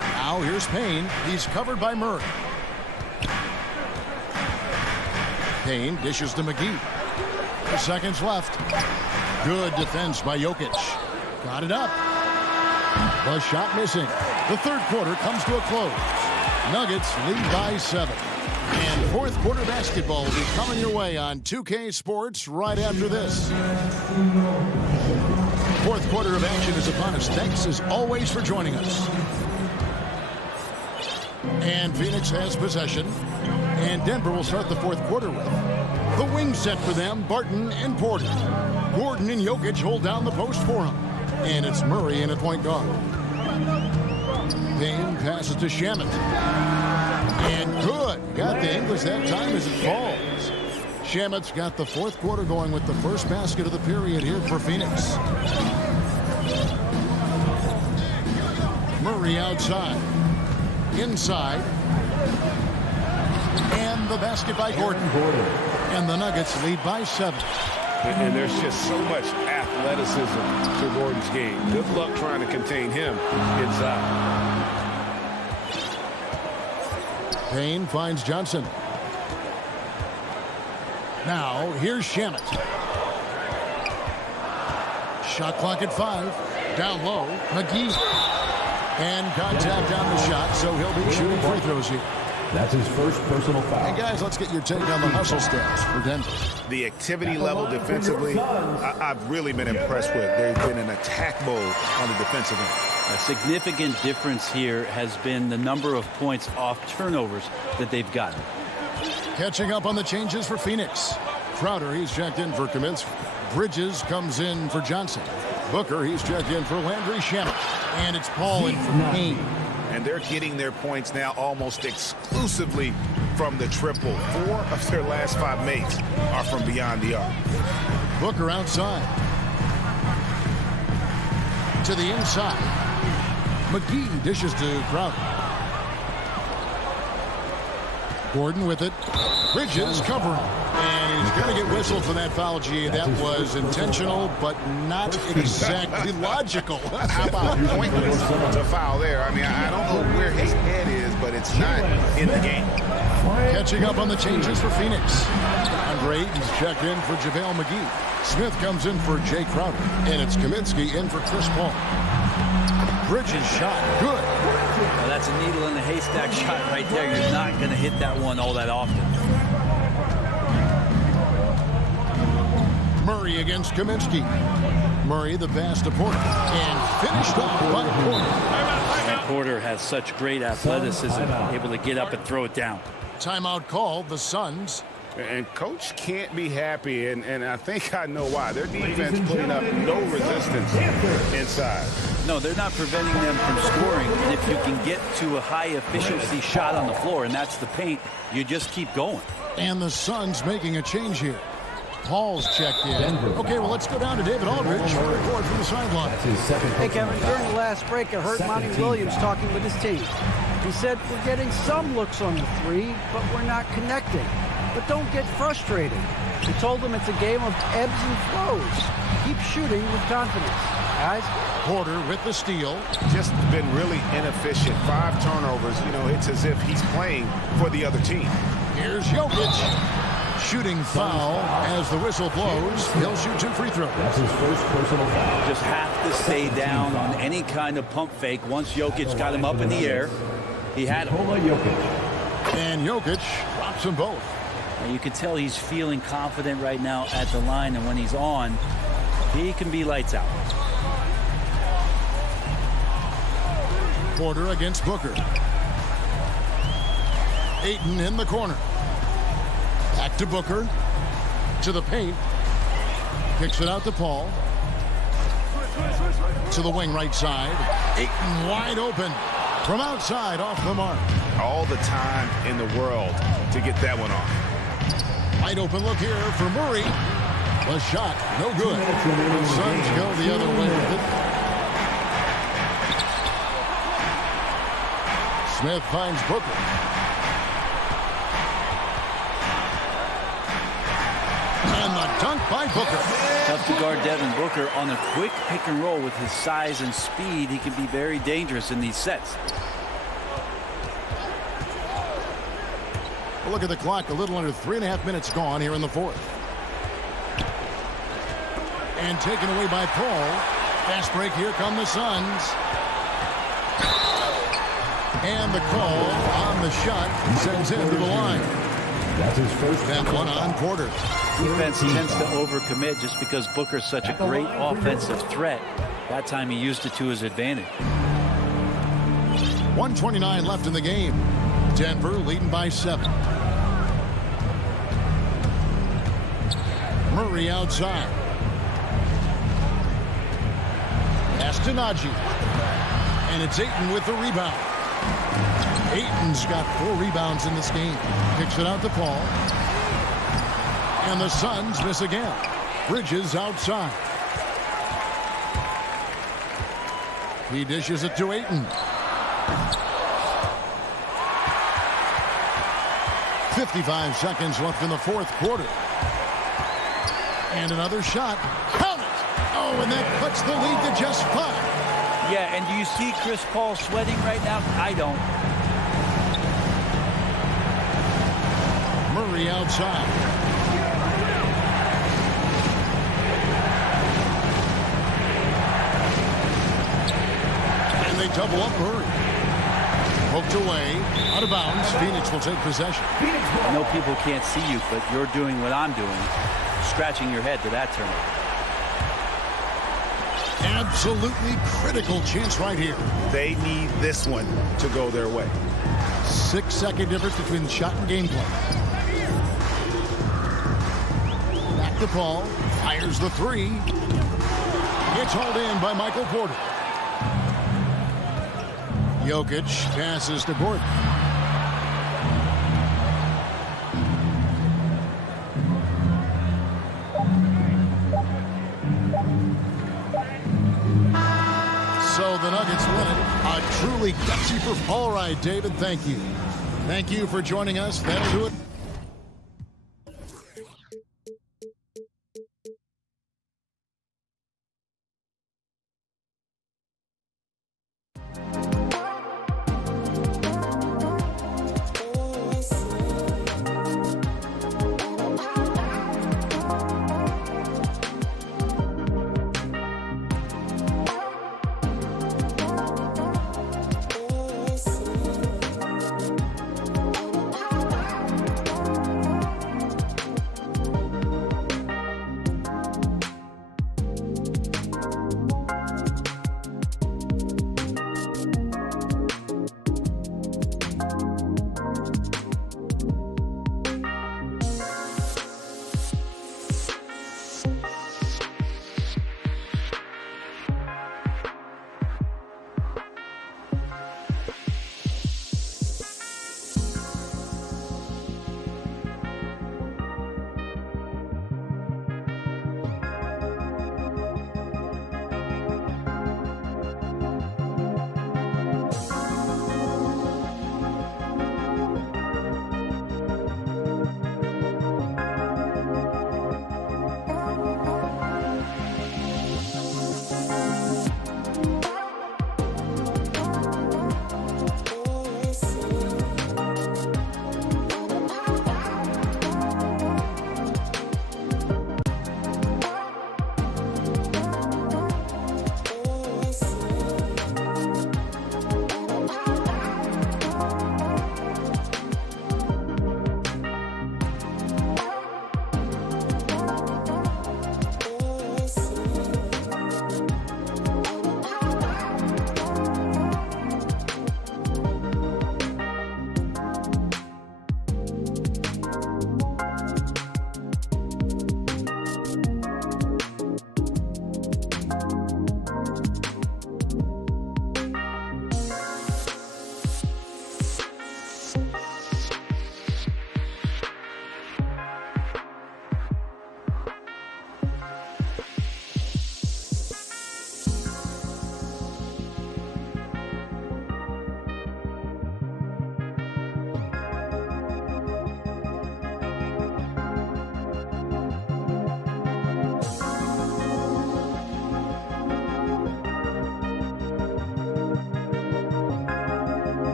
Now here's Payne. He's covered by Murray. Payne dishes to McGee. 2 seconds left. Good defense by Jokic. Got it up. The shot missing. The third quarter comes to a close. Nuggets lead by 7. And fourth quarter basketball will be coming your way on 2K Sports right after this. Fourth quarter of action is upon us. Thanks as always for joining us. And Phoenix has possession. And Denver will start the fourth quarter with the wing set for them, Barton and Porter. Gordon and Jokic hold down the post for him. And it's Murray in at point guard. Payne passes to Shamet. And good. Got the English that time as it falls. Shamet's got the fourth quarter going with the first basket of the period here for Phoenix. Murray outside. Inside. And the basket by Gordon. And the Nuggets lead by 7. And there's just so much athleticism to Gordon's game. Good luck trying to contain him inside. Payne finds Johnson. Now, here's Shamet. Shot clock at 5. Down low, McGee. And contact on the shot, so he'll be shooting free throws here. That's his first personal foul. Hey, guys, let's get your take on the hustle stats for Denver. The activity level defensively, I've really been impressed with. There's been an attack mode on the defensive end. A significant difference here has been the number of points off turnovers that they've gotten. Catching up on the changes for Phoenix. Crowder, he's checked in for Kaminsky. Bridges comes in for Johnson. Booker, he's checked in for Landry Shamet. And it's Paul in for Payne. And they're getting their points now almost exclusively from the triple. 4 of their last 5 makes are from beyond the arc. Booker outside. To the inside. McGee dishes to Crowder. Gordon with it. Bridges covering. And he's going to get whistled for that foul, G. That was intentional, but not exactly logical. How about pointless to foul there? I mean, I don't know where his head is, but it's not in the game. Catching up on the changes for Phoenix. Andre Ayton's checked in for JaVale McGee. Smith comes in for Jay Crowder. And it's Kaminsky in for Chris Paul. Bridges shot. Good. Well, that's a needle in the haystack shot right there. You're not going to hit that one all that often. Murray against Kaminsky. Murray the pass to Porter. And finished off by Porter. And Porter has such great athleticism, able to get up and throw it down. Timeout called, the Suns. And coach can't be happy, and I think I know why. Their defense putting up no resistance inside. No, they're not preventing them from scoring. And if you can get to a high-efficiency shot on the floor, and that's the paint, you just keep going. And the Suns making a change here. Paul's checked in. Okay, well, let's go down to David Aldridge for a report from the sideline. Hey, Kevin, during the last break, I heard Monty Williams talking with his team. He said, we're getting some looks on the three, but we're not connecting. But don't get frustrated. He told them it's a game of ebbs and flows. Keep shooting with confidence. Guys? Porter with the steal. Just been really inefficient. 5 turnovers. You know, it's as if he's playing for the other team. Here's Jokic. Shooting foul as the whistle blows. He'll shoot 2 free throws. That's his first personal foul. Just have to stay down on any kind of pump fake. Once Jokic got him up in the air, he had him. And Jokic drops them both. And you can tell he's feeling confident right now at the line, and when he's on, he can be lights out. Porter against Booker. Ayton in the corner. Back to Booker. To the paint. Kicks it out to Paul. To the wing right side. Ayton wide open. From outside off the mark. All the time in the world to get that one off. Wide open look here for Murray. The shot, no good. The Suns go the other way with it. Smith finds Booker. And the dunk by Booker. Tough to guard Devin Booker on a quick pick and roll with his size and speed. He can be very dangerous in these sets. Look at the clock, a little under 3.5 minutes gone here in the fourth. And taken away by Paul. Fast break, here come the Suns. And the call on the shot sends him to the line. That's his first. That one on Porter. Defense tends to overcommit just because Booker's such a great offensive threat. That time he used it to his advantage. 1:29 left in the game. Denver leading by 7. Murray outside. Pass to Najee. And it's Ayton with the rebound. Ayton's got 4 rebounds in this game. Kicks it out to Paul. And the Suns miss again. Bridges outside. He dishes it to Ayton. 55 seconds left in the fourth quarter. And another shot. Count it! Oh, and that cuts the lead to just 5. Yeah, and do you see Chris Paul sweating right now? I don't. Murray outside. And they double up Murray. Poked away, out of bounds. Phoenix will take possession. I know people can't see you, but you're doing what I'm doing, scratching your head to that turnover. Absolutely critical chance right here. They need this one to go their way. 6-second difference between shot and gameplay. Back to Paul. Fires the three. It's hauled in by Michael Porter. Jokic passes to Gordon. So the Nuggets win it. A truly gutsy performance. All right, David, thank you. Thank you for joining us. That'll do it.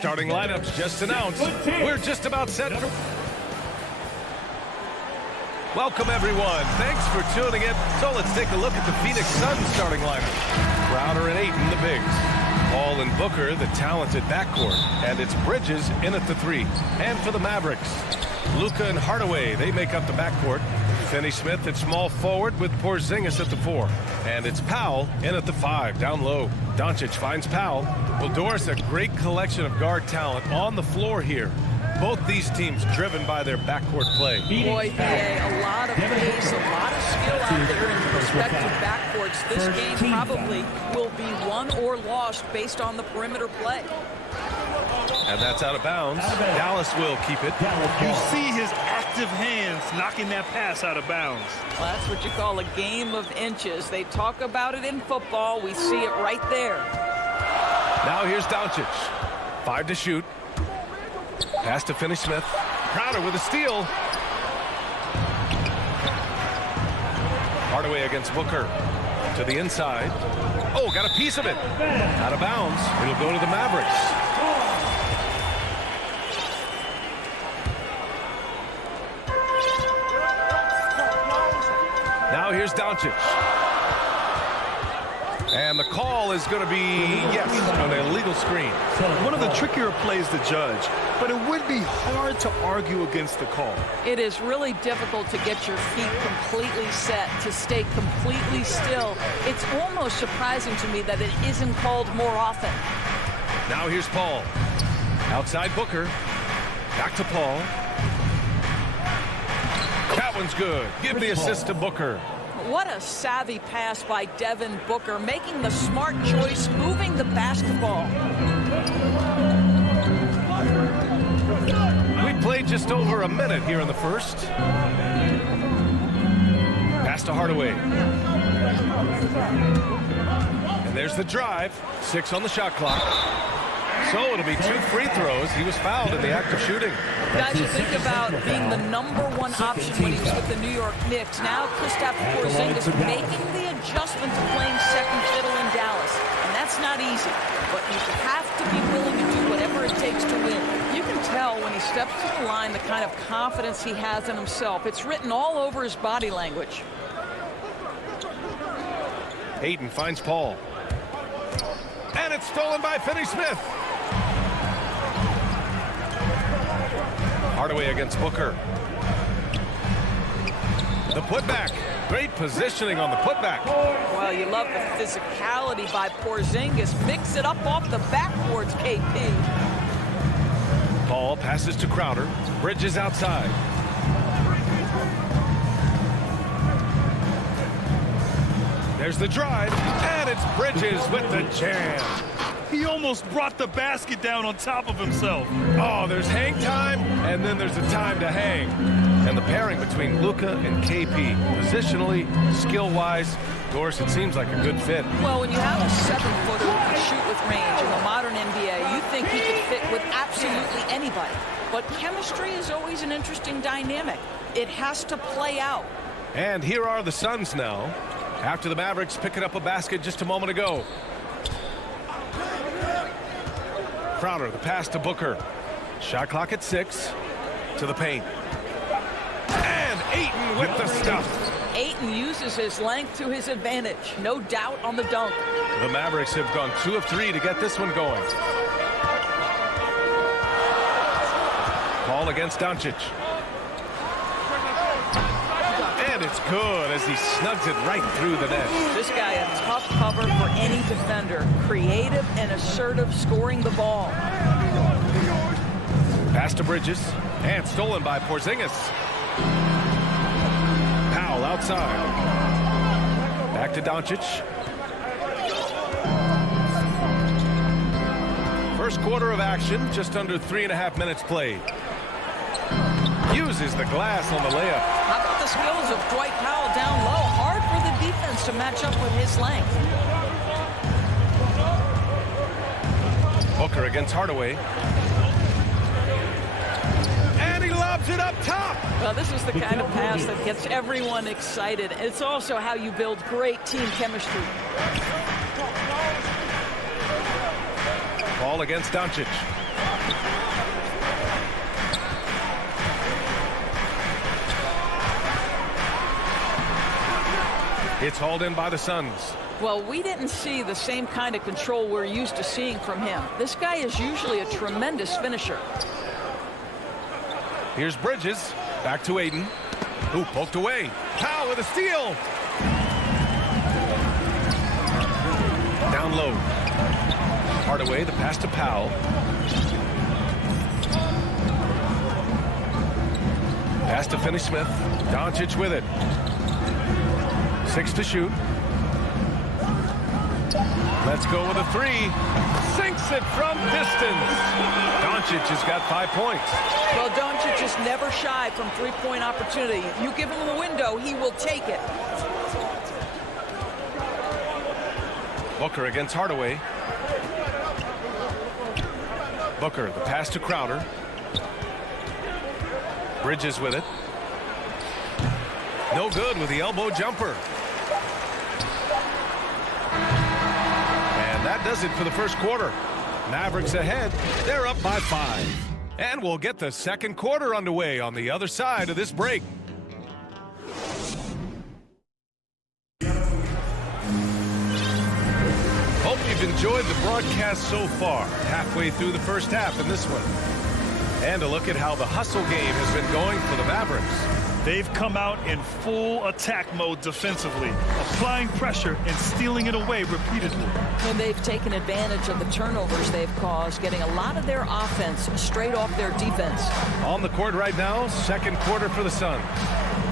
Starting lineups just announced. We're just about set for... Welcome, everyone. Thanks for tuning in. So let's take a look at the Phoenix Suns starting lineup. Crowder and Ayton, the bigs. Paul and Booker, the talented backcourt. And it's Bridges in at the 3. And for the Mavericks, Luka and Hardaway, they make up the backcourt. Finney-Smith at small forward with Porzingis at the 4. And it's Powell in at the 5, down low. Doncic finds Powell. Well, Doris, a great collection of guard talent on the floor here. Both these teams driven by their backcourt play. Boy, BA, a lot of pace, a lot of skill out there in respective backcourts. This game probably will be won or lost based on the perimeter play. And that's out of bounds. Dallas will keep it. You see his active hands knocking that pass out of bounds. Well, that's what you call a game of inches. They talk about it in football. We see it right there. Now here's Doncic. 5 to shoot. Pass to Finney-Smith. Crowder with a steal. Hardaway against Booker. To the inside. Oh, got a piece of it. Out of bounds. It'll go to the Mavericks. Now here's Doncic. And the call is going to be, yes, an illegal screen. One of the trickier plays to judge, but it would be hard to argue against the call. It is really difficult to get your feet completely set, to stay completely still. It's almost surprising to me that it isn't called more often. Now here's Paul. Outside Booker. Back to Paul. That one's good. Give the assist to Booker. What a savvy pass by Devin Booker, making the smart choice, moving the basketball. We played just over a minute here in the first. Pass to Hardaway. And there's the drive. 6 on the shot clock. So it'll be 2 free throws. He was fouled in the act of shooting. Guys, you think about being the #1 option when he was with the New York Knicks. Now Kristaps Porzingis making the adjustment to playing second fiddle in Dallas. And that's not easy. But you have to be willing to do whatever it takes to win. You can tell when he steps to the line the kind of confidence he has in himself. It's written all over his body language. Ayton finds Paul. And it's stolen by Finney-Smith. Hardaway against Booker. The putback. Great positioning on the putback. Well, you love the physicality by Porzingis. Mix it up off the backboards, KP. Ball passes to Crowder. Bridges outside. There's the drive, and it's Bridges with the jam. He almost brought the basket down on top of himself. Oh, there's hang time, and then there's a time to hang. And the pairing between Luka and KP, positionally, skill-wise, Doris, it seems like a good fit. Well, when you have a 7-footer who can shoot with range in the modern NBA, you think he could fit with absolutely anybody. But chemistry is always an interesting dynamic. It has to play out. And here are the Suns now, after the Mavericks picking up a basket just a moment ago. Crowder, the pass to Booker. Shot clock at 6. To the paint. And Ayton with the stuff. Ayton uses his length to his advantage. No doubt on the dunk. The Mavericks have gone 2 of 3 to get this one going. Ball against Doncic. And it's good as he snugs it right through the net. This guy a tough cover for any defender. Creative and assertive scoring the ball. Pass to Bridges. And stolen by Porzingis. Powell outside. Back to Doncic. First quarter of action, just under 3.5 minutes played. Uses the glass on the layup. How about the skills of Dwight Powell down low? Hard for the defense to match up with his length. Booker against Hardaway. And he lobs it up top. Well, this is the kind of pass that gets everyone excited. It's also how you build great team chemistry. Ball against Doncic. It's hauled in by the Suns. Well, we didn't see the same kind of control we're used to seeing from him. This guy is usually a tremendous finisher. Here's Bridges. Back to Ayton. Who poked away. Powell with a steal. Down low. Hardaway, the pass to Powell. Pass to Finney-Smith. Doncic with it. 6 to shoot. Let's go with a 3. Sinks it from distance. Doncic has got 5 points. Well, Doncic is never shy from three-point opportunity. You give him a window, he will take it. Booker against Hardaway. Booker, the pass to Crowder. Bridges with it. No good with the elbow jumper. And that does it for the first quarter. Mavericks ahead. They're up by 5. And we'll get the second quarter underway on the other side of this break. Hope you've enjoyed the broadcast so far. Halfway through the first half in this one. And a look at how the hustle game has been going for the Mavericks. They've come out in full attack mode defensively, applying pressure and stealing it away repeatedly. And they've taken advantage of the turnovers they've caused, getting a lot of their offense straight off their defense. On the court right now, second quarter for the Suns.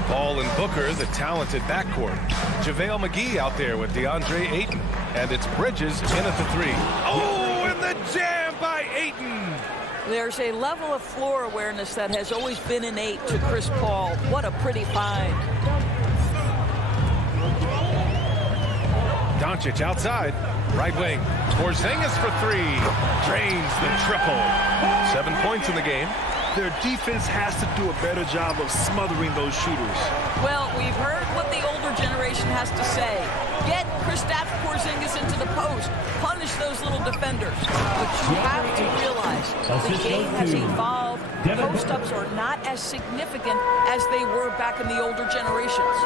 Ball and Booker, the talented backcourt. JaVale McGee out there with DeAndre Ayton. And it's Bridges in at the 3. Oh, and the jam by Ayton! There's a level of floor awareness that has always been innate to Chris Paul. What a pretty find. Doncic outside. Right wing. Porzingis for 3. Drains the triple. 7 points in the game. Their defense has to do a better job of smothering those shooters. Well, we've heard what the older generation has to say. Get Kristaps Porzingis into the post. Punish those little defenders. But you have to realize the game has evolved. Post-ups are not as significant as they were back in the older generations.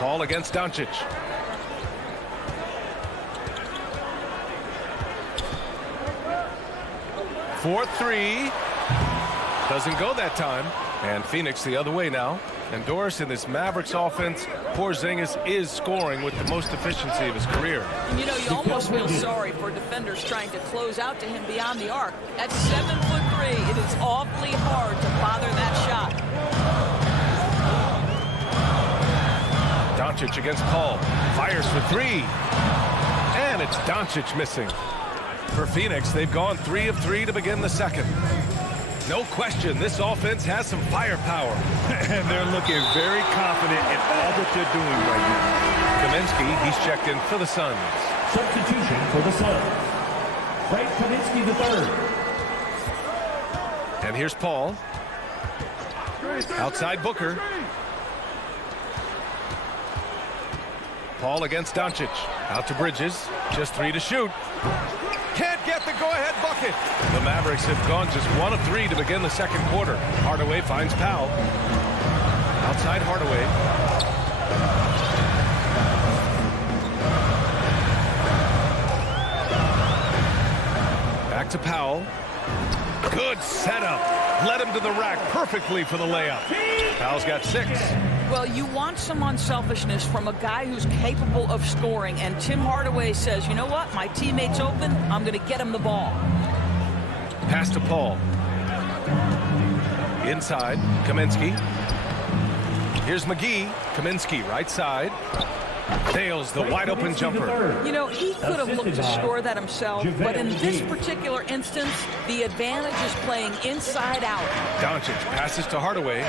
Paul against Doncic. For 3. Doesn't go that time. And Phoenix the other way now. And Doris, in this Mavericks offense, Porzingis is scoring with the most efficiency of his career. And you know, you almost feel sorry for defenders trying to close out to him beyond the arc. At 7'3", it is awfully hard to bother that shot. Doncic against Paul. Fires for 3. And it's Doncic missing. For Phoenix, they've gone 3 of 3 to begin the second. No question, this offense has some firepower. And they're looking very confident in all that they're doing right now. Kaminsky, he's checked in for the Suns. Substitution for the Suns. Frank Kaminsky III. And here's Paul. Outside Booker. Paul against Doncic. Out to Bridges. Just 3 to shoot. Can't get the go-ahead bucket. The Mavericks have gone just 1 of 3 to begin the second quarter. Hardaway finds Powell. Outside Hardaway. Back to Powell. Good setup. Led him to the rack perfectly for the layup. Powell's got 6. Well, you want some unselfishness from a guy who's capable of scoring. And Tim Hardaway says, you know what? My teammate's open. I'm going to get him the ball. Pass to Paul. Inside, Kaminsky. Here's McGee. Kaminsky, right side. Nails the wide-open jumper. You know, he could have looked to score that himself, but in this particular instance, the advantage is playing inside out. Doncic passes to Hardaway.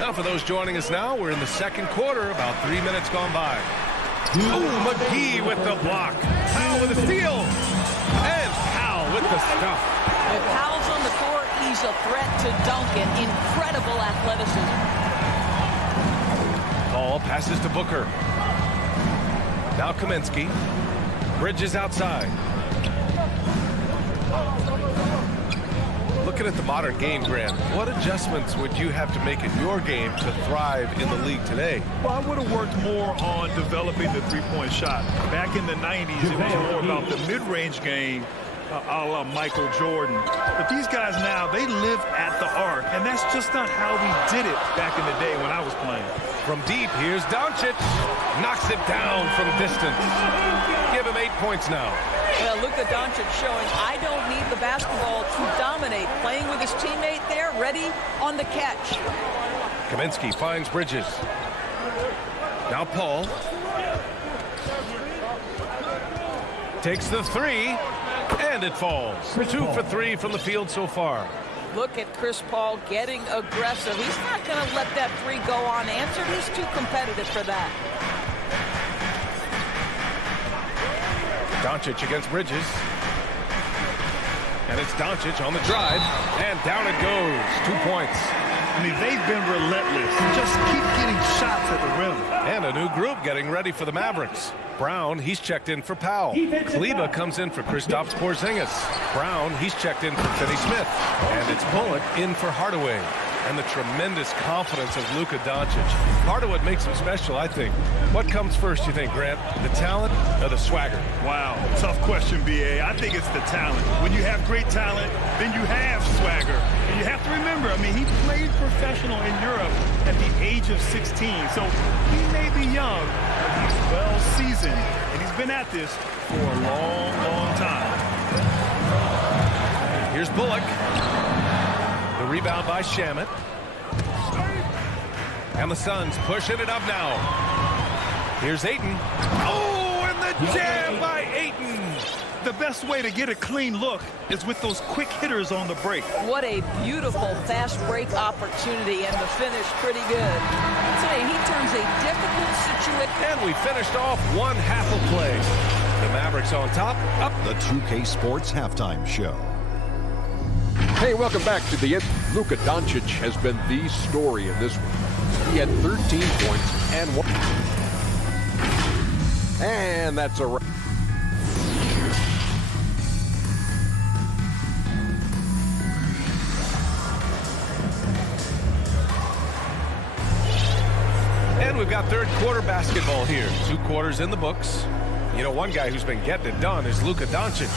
Now for those joining us now, we're in the second quarter, about 3 minutes gone by. Oh, McGee with the block. Powell with the steal. And Powell with the stuff. When Powell's on the court, he's a threat to Duncan. Incredible athleticism. Paul passes to Booker. Now Kaminsky. Bridges outside. Looking at the modern game, Grant, what adjustments would you have to make in your game to thrive in the league today? Well, I would have worked more on developing the three-point shot. Back in the 90s, it was more about the mid-range game, a la Michael Jordan. But these guys now, they live at the arc, and that's just not how we did it back in the day when I was playing. From deep, here's Doncic. Knocks it down from distance. Give him 8 points now. Well, Luka Doncic showing I don't need the basketball to dominate. Playing with his teammate there, ready on the catch. Kaminsky finds Bridges. Now Paul. Takes the three, and it falls. 2 for 3 from the field so far. Look at Chris Paul getting aggressive. He's not going to let that three go unanswered. He's too competitive for that. Doncic against Bridges. And it's Doncic on the drive. And down it goes. 2 points. I mean, they've been relentless. Just keep getting shots at the rim. And a new group getting ready for the Mavericks. Brown, he's checked in for Powell. Kleber comes in for Kristaps Porzingis. Brown, he's checked in for Finney Smith. And it's Bullock in for Hardaway. And the tremendous confidence of Luka Doncic. Part of what makes him special, I think. What comes first, you think, Grant? The talent or the swagger? Wow, tough question, B.A. I think it's the talent. When you have great talent, then you have swagger. And you have to remember, I mean, he played professional in Europe at the age of 16. So he may be young, but he's well seasoned. And he's been at this for a long, long time. Here's Bullock. The rebound by Shamet. And the Suns pushing it up now. Here's Ayton. Oh, and the jam by Ayton. The best way to get a clean look is with those quick hitters on the break. What a beautiful fast break opportunity, and the finish pretty good. Today he turns a difficult situation. And we finished off one half of play. The Mavericks on top. Up. The 2K Sports Halftime Show. Hey, welcome back to the end. Luka Doncic has been the story in this one. He had 13 points and 1. And that's a wrap. And we've got third quarter basketball here. 2 quarters in the books. You know, one guy who's been getting it done is Luka Doncic.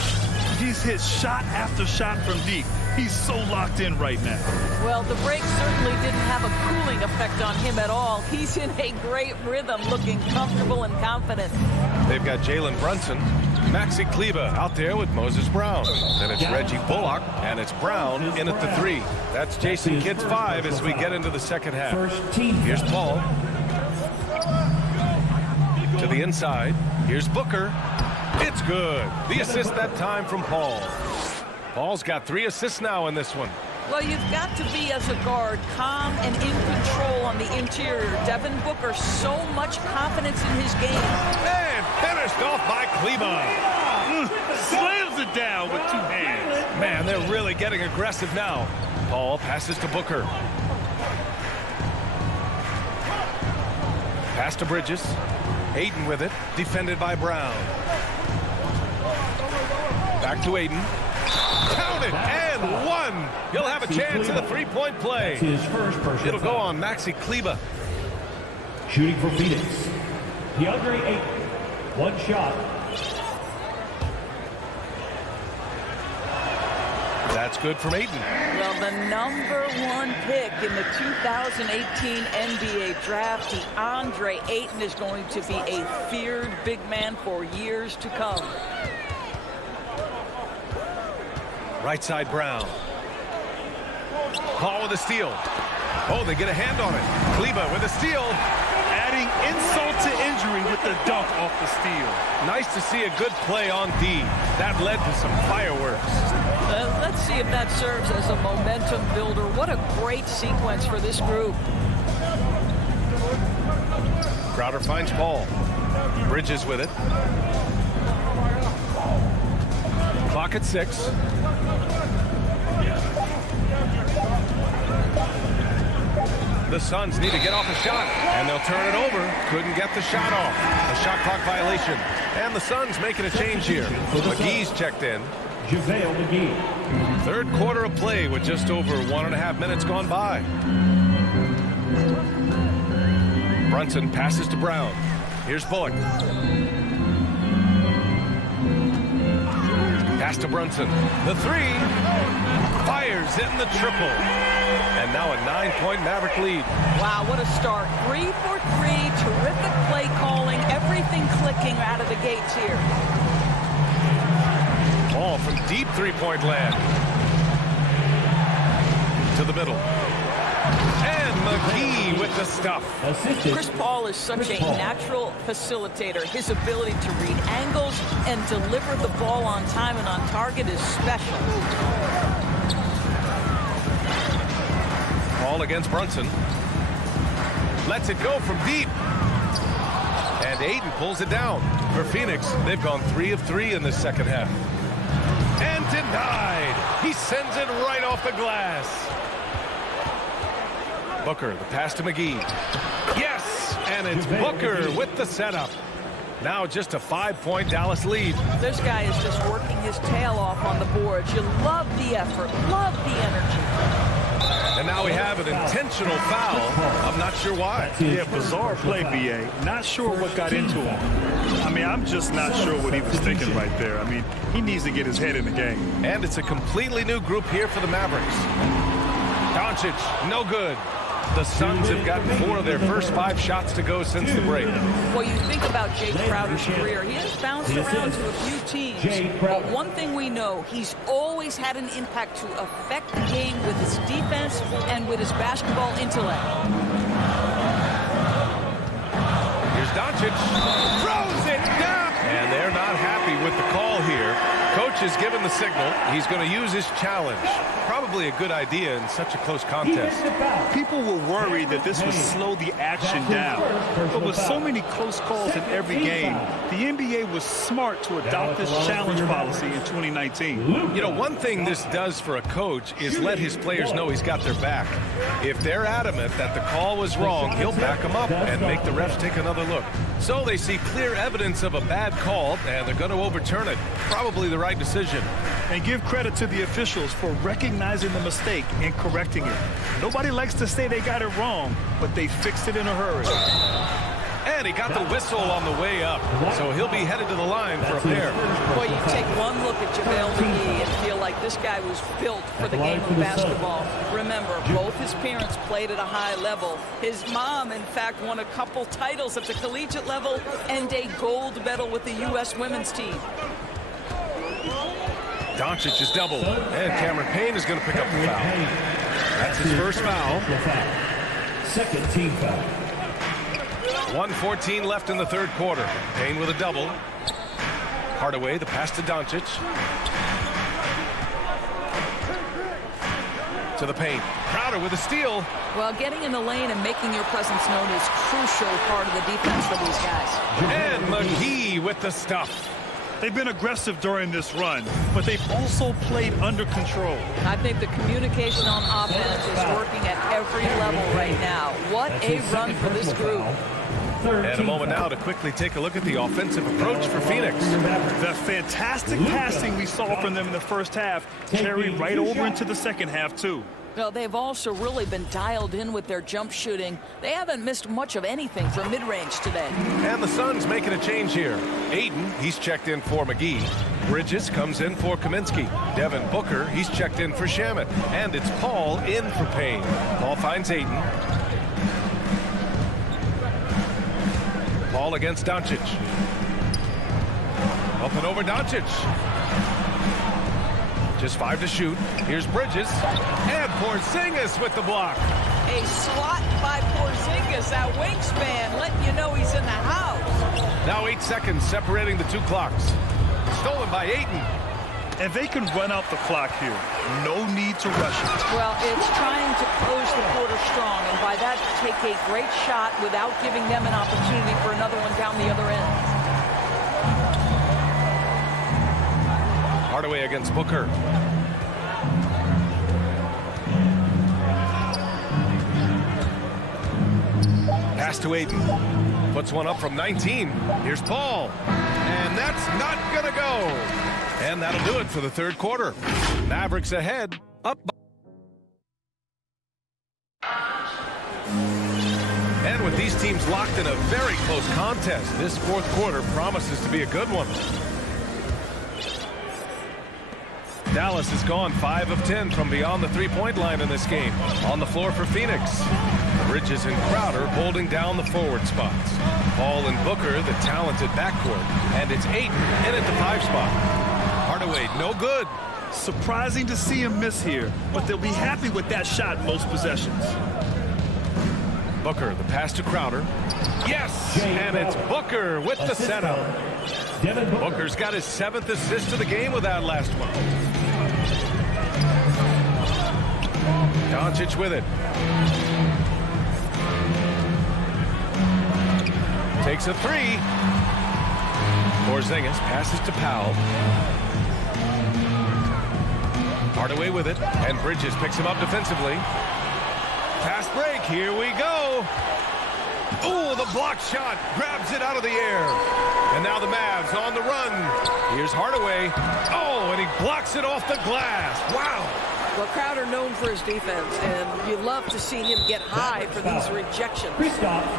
He's hit shot after shot from deep. He's so locked in right now. Well, the break certainly didn't have a cooling effect on him at all. He's in a great rhythm, looking comfortable and confident. They've got Jalen Brunson, Maxi Kleber out there with Moses Brown. Then it's Reggie Bullock, and it's Brown in at the 3. That's Jason Kidd's 5 as we get into the second half. Here's Paul. To the inside. Here's Booker. It's good. The assist that time from Paul. Paul's got 3 assists now in this one. Well, you've got to be, as a guard, calm and in control on the interior. Devin Booker, so much confidence in his game. And finished off by Kleber. Slams it down with 2 hands. Man, they're really getting aggressive now. Paul passes to Booker. Pass to Bridges. Ayton with it, defended by Brown. Back to Ayton. Count it, and 1. He'll have a chance in the 3-point play. It'll go on Maxi Kleber. Shooting for Phoenix, DeAndre Ayton. 1 shot. That's good from Ayton. Well, the #1 pick in the 2018 NBA draft, DeAndre Ayton, is going to be a feared big man for years to come. Right side Brown. Paul with a steal. Oh, they get a hand on it. Kleber with a steal. Adding insult to injury with the dunk off the steal. Nice to see a good play on D. That led to some fireworks. Let's see if that serves as a momentum builder. What a great sequence for this group. Crowder finds Paul. Bridges with it. Clock at 6. The Suns need to get off a shot, and they'll turn it over. Couldn't get the shot off. A shot clock violation. And the Suns making a change here. McGee's checked in. JaVale McGee. Third quarter of play with just over 1.5 minutes gone by. Brunson passes to Brown. Here's Bullock. Pass to Brunson. The three. Fires in the triple. And now a 9-point Maverick lead. Wow, what a start. 3 for 3. Terrific play calling. Everything clicking out of the gates here. Ball from deep three-point land. To the middle. And McGee with the stuff. Chris Paul is such a natural facilitator. His ability to read angles and deliver the ball on time and on target is special. Paul against Brunson. Lets it go from deep. And Ayton pulls it down. For Phoenix, they've gone 3 of 3 in the second half. And denied. He sends it right off the glass. Booker, the pass to McGee. Yes, and it's Booker with the setup. Now just a 5-point Dallas lead. This guy is just working his tail off on the boards. You love the effort, love the energy. And now we have an intentional foul. I'm not sure why. Yeah, bizarre play, B.A. Not sure what got into him. I mean, I'm just not sure what he was thinking right there. I mean, he needs to get his head in the game. And it's a completely new group here for the Mavericks. Doncic, no good. The Suns have gotten 4 of their first 5 shots to go since the break. Well, you think about Jay Crowder's career. He has bounced around to a few teams. But one thing we know, he's always had an impact to affect the game with his defense and with his basketball intellect. Here's Doncic. Throws it down. And they're not happy with the call here. Coach has given the signal. He's going to use his challenge. Probably a good idea in such a close contest. People were worried that this would slow the action down. But with so many close calls in every game, the NBA was smart to adopt this challenge policy in 2019. You know, one thing this does for a coach is let his players know he's got their back. If they're adamant that the call was wrong, he'll back them up and make the refs take another look. So they see clear evidence of a bad call, and they're going to overturn it. Probably the right decision. And give credit to the officials for recognizing the mistake and correcting it. Nobody likes to say they got it wrong, but they fixed it in a hurry. And he got the whistle on the way up, so he'll be headed to the line for a pair. Boy, you take one look at JaVale McGee and feel like this guy was built for the game of basketball. Remember, both his parents played at a high level. His mom, in fact, won a couple titles at the collegiate level and a gold medal with the U.S. women's team. Doncic is doubled, and Cameron Payne is going to pick up the foul. That's his first foul. Second team foul. 1:14 left in the third quarter. Payne with a double. Hardaway, the pass to Doncic. To the paint. Crowder with a steal. Well, getting in the lane and making your presence known is crucial part of the defense for these guys. And McGee with the stuff. They've been aggressive during this run, but they've also played under control. I think the communication on offense is working at every level right now. What a run for this group. And a moment now to quickly take a look at the offensive approach for Phoenix. The fantastic passing we saw from them in the first half carried right over into the second half, too. Well, they've also really been dialed in with their jump shooting. They haven't missed much of anything from mid-range today. And the Suns making a change here. Ayton, he's checked in for McGee. Bridges comes in for Kaminsky. Devin Booker, he's checked in for Shamet. And it's Paul in for Payne. Paul finds Ayton. Paul against Doncic. Up and over Doncic. Just 5 to shoot. Here's Bridges. And Porzingis with the block. A swat by Porzingis, that wingspan, letting you know he's in the house. Now 8 seconds separating the two clocks. Stolen by Ayton. And they can run out the clock here. No need to rush it. Well, it's trying to close the quarter strong, and by that, take a great shot without giving them an opportunity for another one down the other end. Hardaway against Booker. Pass to Ayton. Puts one up from 19. Here's Paul. And that's not going to go. And that'll do it for the third quarter. Mavericks ahead, up. And with these teams locked in a very close contest, this fourth quarter promises to be a good one. Dallas has gone 5 of 10 from beyond the three-point line in this game. On the floor for Phoenix, Bridges and Crowder holding down the forward spots. Paul and Booker, the talented backcourt, and it's Ayton in at the 5 spot. Hardaway, no good. Surprising to see him miss here, but they'll be happy with that shot most possessions. Booker, the pass to Crowder. Yes, and it's Booker with the setup. Booker's got his 7th assist of the game with that last one. Doncic with it. Takes a 3. Porzingis passes to Powell. Hardaway with it, and Bridges picks him up defensively. Fast break, here we go. Oh, the block shot, grabs it out of the air. And now the Mavs on the run. Here's Hardaway. Oh, and he blocks it off the glass. Wow. Well, Crowder known for his defense, and you love to see him get high for these rejections.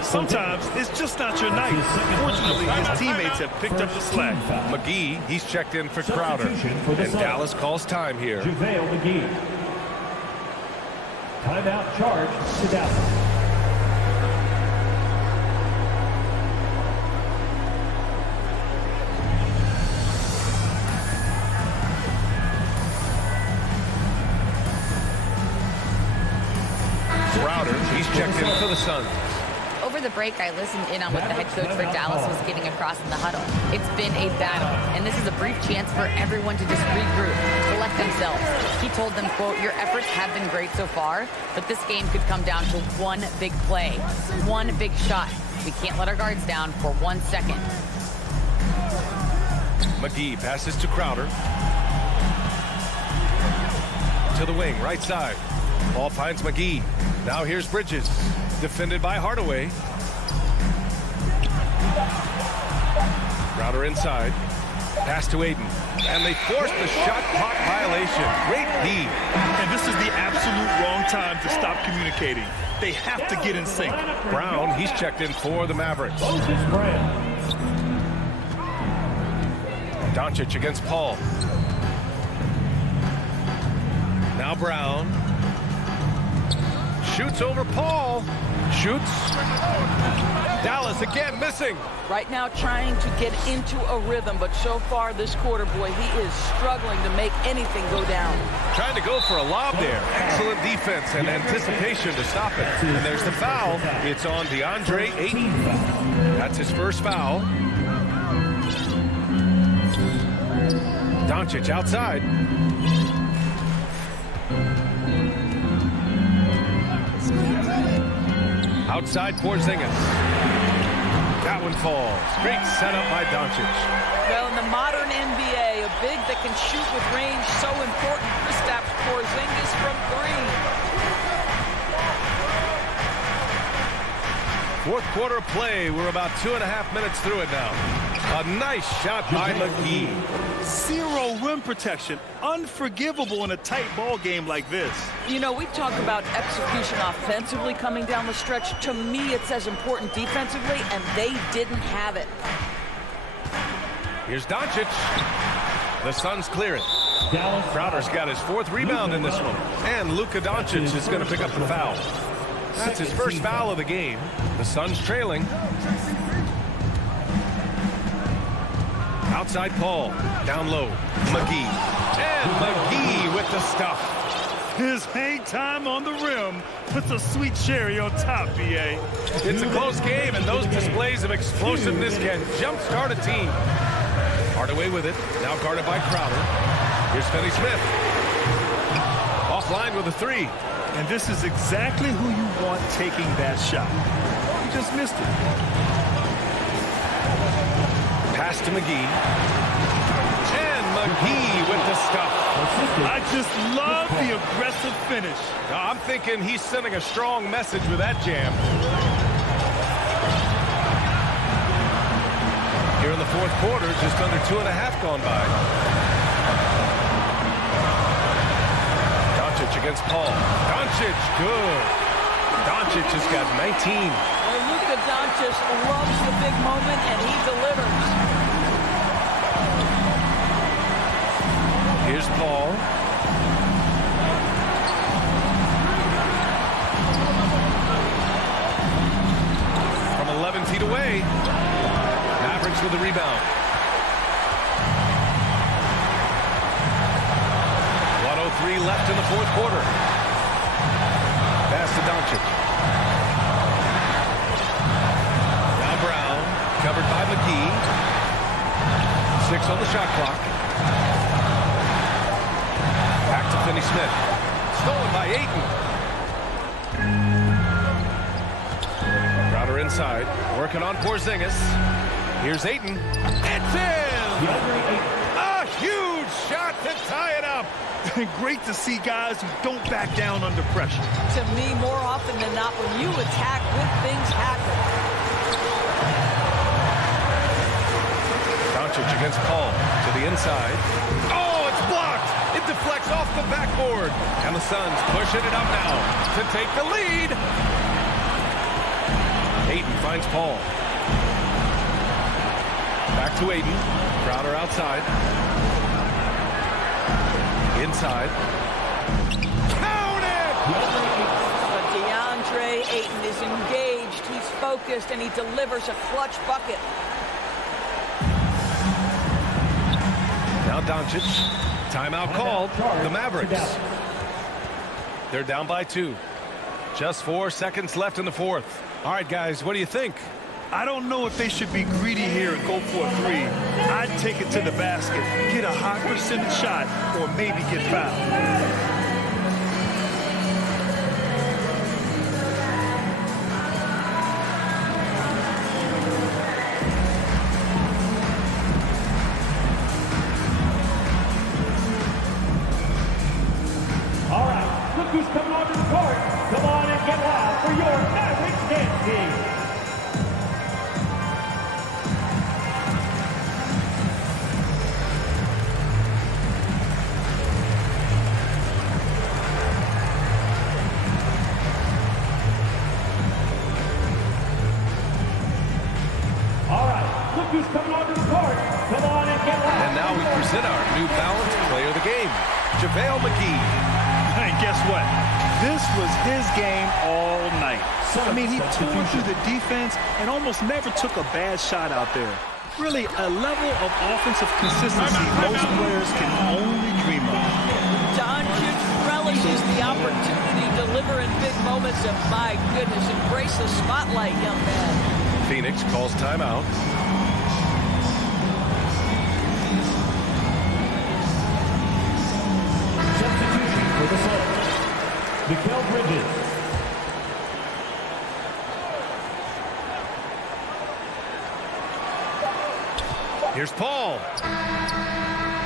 Sometimes it's just not your night. Fortunately, his teammates have picked up the slack. McGee, he's checked in for Crowder. And Dallas calls time here. JaVale McGee. Timeout charge to Dallas. He's checked in for the Suns. Over the break, I listened in on what the head coach for Dallas was getting across in the huddle. It's been a battle, and this is a brief chance for everyone to just regroup, collect themselves. He told them, quote, "Your efforts have been great so far, but this game could come down to one big play, one big shot. We can't let our guards down for 1 second." McGee passes to Crowder. To the wing, right side. Ball finds McGee. Now here's Bridges, defended by Hardaway. Crowder inside. Pass to Ayton. And they force the shot clock violation. Great D. And this is the absolute wrong time to stop communicating. They have to get in sync. Brown, he's checked in for the Mavericks. Doncic against Paul. Now Brown. Shoots over Paul. Shoots. Dallas again missing. Right now trying to get into a rhythm, but so far this quarter, boy, he is struggling to make anything go down. Trying to go for a lob there. Excellent defense and anticipation to stop it. And there's the foul. It's on DeAndre Ayton. That's his first foul. Doncic outside. Outside Porzingis. That one falls. Great setup by Doncic. Well, in the modern NBA, a big that can shoot with range so important. Kristaps Porzingis from 3. Fourth quarter play. We're about 2.5 minutes through it now. A nice shot by McGee. Zero rim protection. Unforgivable in a tight ball game like this. You know, we talk about execution offensively coming down the stretch. To me, it's as important defensively, and they didn't have it. Here's Doncic. The Suns clear it. Crowder's got his 4th rebound in this one. And Luka Doncic is going to pick up the foul. That's his first foul of the game. The Suns trailing. Outside Paul. Down low. McGee. And McGee with the stuff. His hang time on the rim puts a sweet cherry on top, B.A. It's a close game, and those displays of explosiveness can jumpstart a team. Hardaway with it. Now guarded by Crowder. Here's Finney-Smith. Offline with a 3. And this is exactly who you want taking that shot. He just missed it. Pass to McGee. And McGee with the stuff. I just love the aggressive finish. I'm thinking he's sending a strong message with that jam. Here in the fourth quarter, just under 2.5 gone by. against Paul. Doncic, good. Doncic has got 19. Luka Doncic loves the big moment, and he delivers. Here's Paul. From 11 feet away. Mavericks with the rebound. 1:03 left in the fourth quarter. Pass to Doncic. Now Brown, covered by McGee. 6 on the shot clock. Back to Finney-Smith. Stolen by Ayton. Crowder inside, working on Porzingis. Here's Ayton. It's in! A huge shot to tie it up. Great to see guys who don't back down under pressure. To me, more often than not, when you attack, good things happen. Doncic against Paul to the inside. Oh, it's blocked. It deflects off the backboard. And the Suns pushing it up now to take the lead. Ayton finds Paul. Back to Ayton. Crowder outside. Inside. Count it! But DeAndre Ayton is engaged. He's focused, and he delivers a clutch bucket. Now Doncic. Timeout called. The Mavericks. They're down by 2. Just 4 seconds left in the fourth. All right, guys, what do you think? I don't know if they should be greedy here and go for a 3. I'd take it to the basket, get a high percentage shot, or maybe get fouled. All right, look who's coming onto the court. Come on and get loud for your Mavericks dance team. Who's coming onto the court? Come on and get loud. And now we present our new balanced player of the game, JaVale McGee. Hey, guess what? This was his game all night. I mean, he tore through the defense and almost never took a bad shot out there. Really, a level of offensive consistency most players can only dream of. Doncic relishes the opportunity to deliver in big moments, and my goodness, embrace the spotlight, young man. Phoenix calls timeout. Substitution for the Suns. Mikal Bridges. Here's Paul.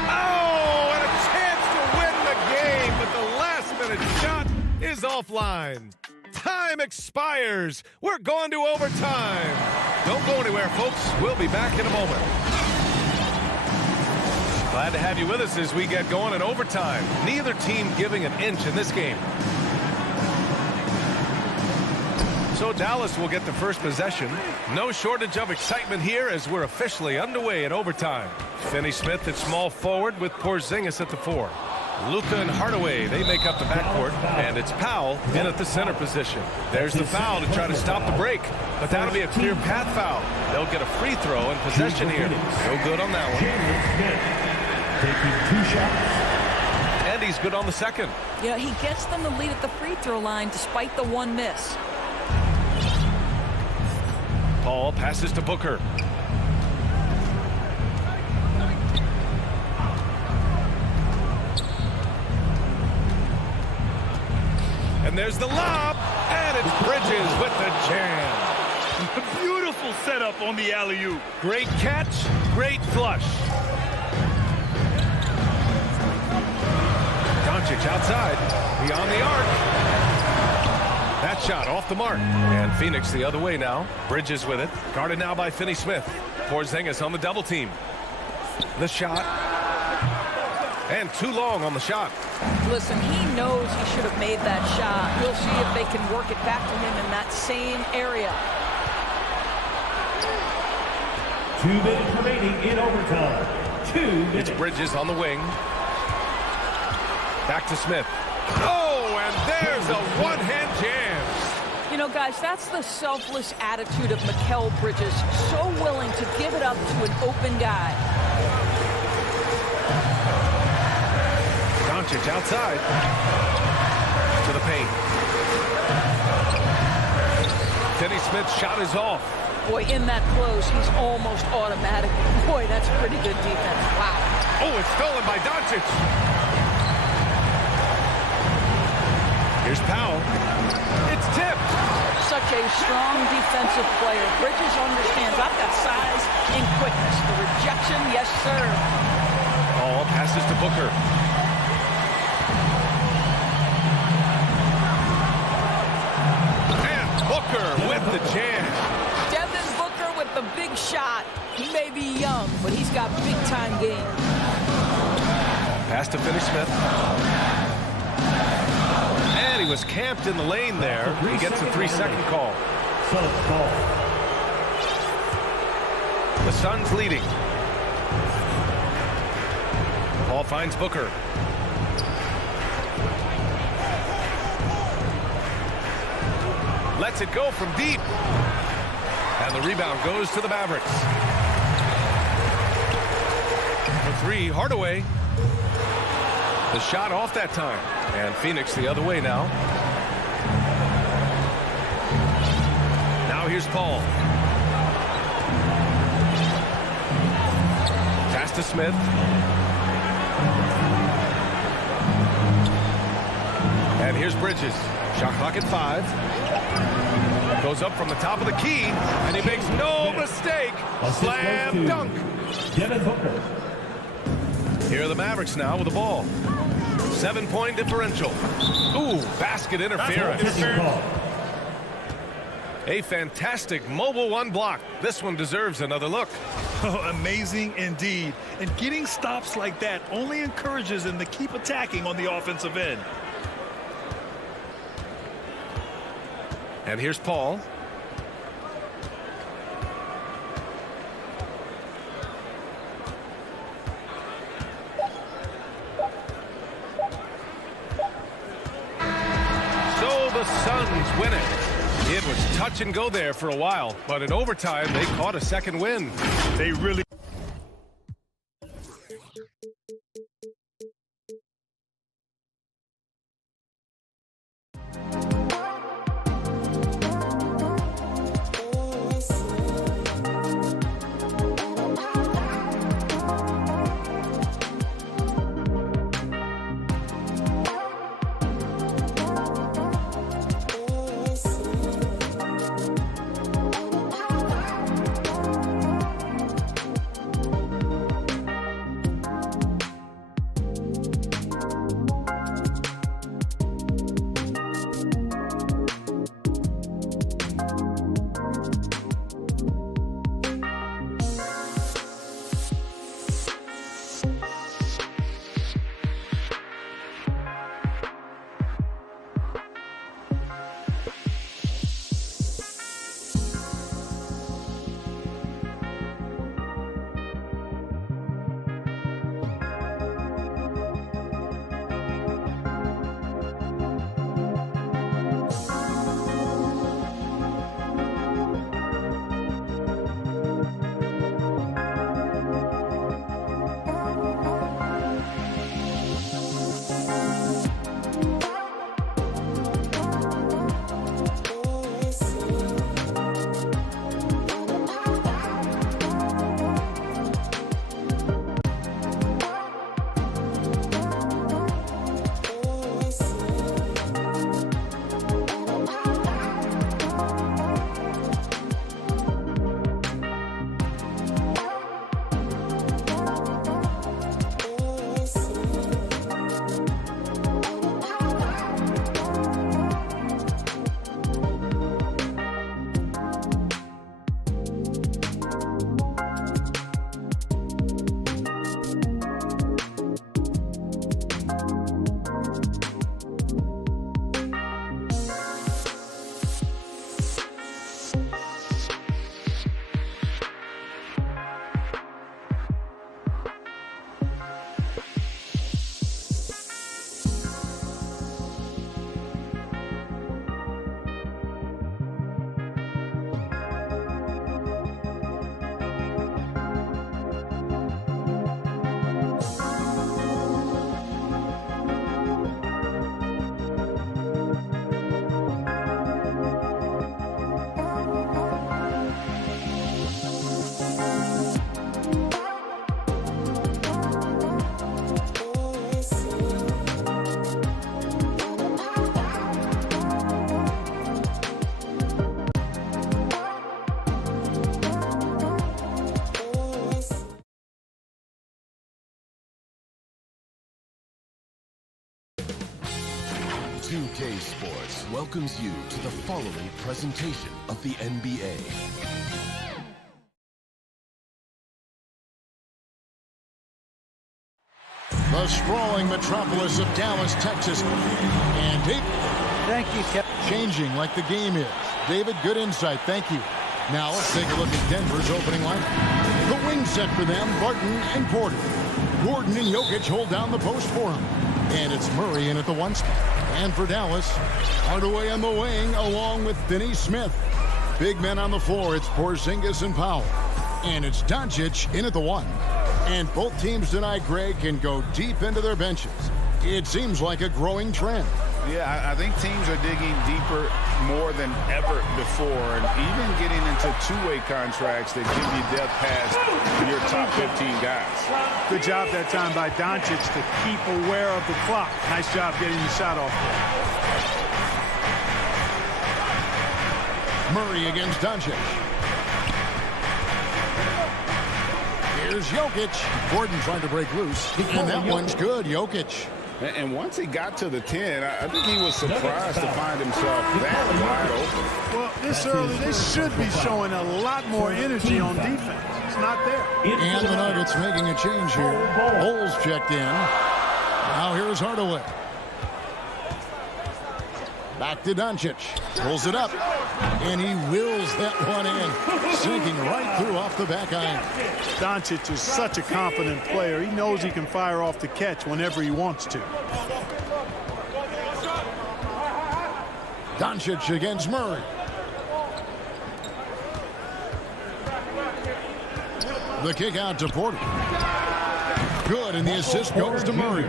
Oh, and a chance to win the game, but the last-minute shot is offline. Time expires. We're going to overtime. Don't go anywhere, folks. We'll be back in a moment. Glad to have you with us as we get going in overtime. Neither team giving an inch in this game. So Dallas will get the first possession. No shortage of excitement here as we're officially underway in overtime. Finney-Smith at small forward with Porzingis at the 4. Luka and Hardaway, they make up the backcourt, and it's Powell in at the center position. There's the foul to try to stop the break, but that'll be a clear path foul. They'll get a free throw and possession here. No good on that one. Taking 2 shots. And he's good on the second. Yeah, he gets them the lead at the free throw line despite the 1 miss. Paul passes to Booker. And there's the lob, and it's Bridges with the jam. Beautiful setup on the alley-oop. Great catch, great flush. Doncic outside, beyond the arc. That shot off the mark. And Phoenix the other way now. Bridges with it. Guarded now by Finney-Smith. Porzingis on the double team. The shot. And too long on the shot. Listen, he knows he should have made that shot. We'll see if they can work it back to him in that same area. 2 minutes remaining in overtime. 2 minutes. It's Bridges on the wing. Back to Smith. Oh, and there's a one-hand jam. You know, guys, that's the selfless attitude of Mikal Bridges. So willing to give it up to an open guy. Doncic outside. To the paint. Finney Smith's shot is off. Boy, in that close, he's almost automatic. Boy, that's pretty good defense. Wow. Oh, it's stolen by Doncic. Here's Powell. It's tipped. Such a strong defensive player. Bridges understands I've got size and quickness. The rejection, yes, sir. Ball passes to Booker. And Booker with the jam. Devin Booker with the big shot. He may be young, but he's got big-time game. Pass to Finney Smith. And he was camped in the lane there. He gets a 3-second call. The Suns leading. Paul finds Booker. Lets it go from deep. And the rebound goes to the Mavericks. For 3, Hardaway. The shot off that time. And Phoenix the other way now. Now here's Paul. Pass to Smith. And here's Bridges. Shot clock at 5. Goes up from the top of the key. And he makes no mistake. Slam dunk. Devin Booker. Here are the Mavericks now with the ball. 7-point differential. Ooh, basket interference. A fantastic mobile one block. This one deserves another look. Oh, amazing indeed. And getting stops like that only encourages them to keep attacking on the offensive end. And here's Paul. The Suns win it. It was touch and go there for a while, but in overtime, they caught a second win. They really... 2K Sports welcomes you to the following presentation of the NBA. The sprawling metropolis of Dallas, Texas. And David. Thank you, Kevin. Changing like the game is. David, good insight. Thank you. Now let's take a look at Denver's opening lineup. The wing set for them, Barton and Porter. Gordon and Jokic hold down the post for him. And it's Murray in at the 1 spot. And for Dallas, Hardaway on the wing along with Finney Smith. Big men on the floor, it's Porzingis and Powell. And it's Doncic in at the 1. And both teams tonight, Greg, can go deep into their benches. It seems like a growing trend. Yeah, I think teams are digging deeper more than ever before, and even getting into two-way contracts that give you depth past your top 15 guys. Good job that time by Doncic to keep aware of the clock. Nice job getting the shot off. Murray against Doncic. Here's Jokic. Gordon trying to break loose, and that one's good. Jokic. And once he got to the 10, I think he was surprised to find himself that wide open. Well, this early, they should be showing a lot more energy on defense. It's not there. And the Nuggets making a change here. Bulls checked in. Now here's Hardaway. Back to Doncic. Pulls it up. And he wills that one in. Sinking right through off the back iron. Doncic is such a confident player. He knows he can fire off the catch whenever he wants to. Doncic against Murray. The kick out to Porter. Good, and the assist goes to Murray.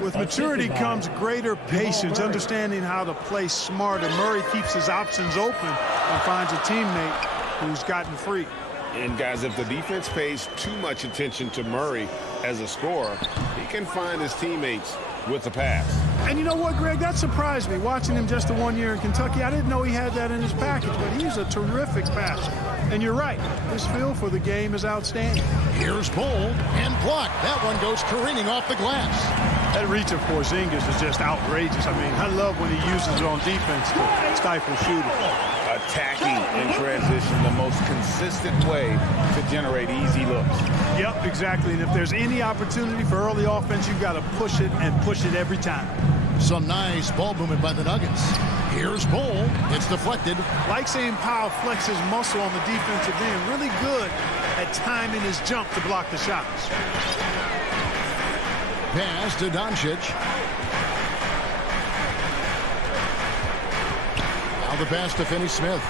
With maturity comes greater patience, understanding how to play smarter. Murray keeps his options open and finds a teammate who's gotten free. And guys, if the defense pays too much attention to Murray as a scorer, he can find his teammates with the pass. And you know what, Greg? That surprised me. Watching him just the 1 year in Kentucky, I didn't know he had that in his package, but he's a terrific passer. And you're right, his feel for the game is outstanding. Here's Bull and blocked. That one goes careening off the glass. That reach of Porzingis is just outrageous. I mean, I love when he uses it on defense to stifle shooters. Attacking in transition, the most consistent way to generate easy looks. Yep, exactly. And if there's any opportunity for early offense, you've got to push it and push it every time. Some nice ball movement by the Nuggets. Here's Bull. It's deflected. Like seeing Powell flex his muscle on the defensive end. Really good at timing his jump to block the shots. Pass to Doncic. Now the pass to Finney Smith.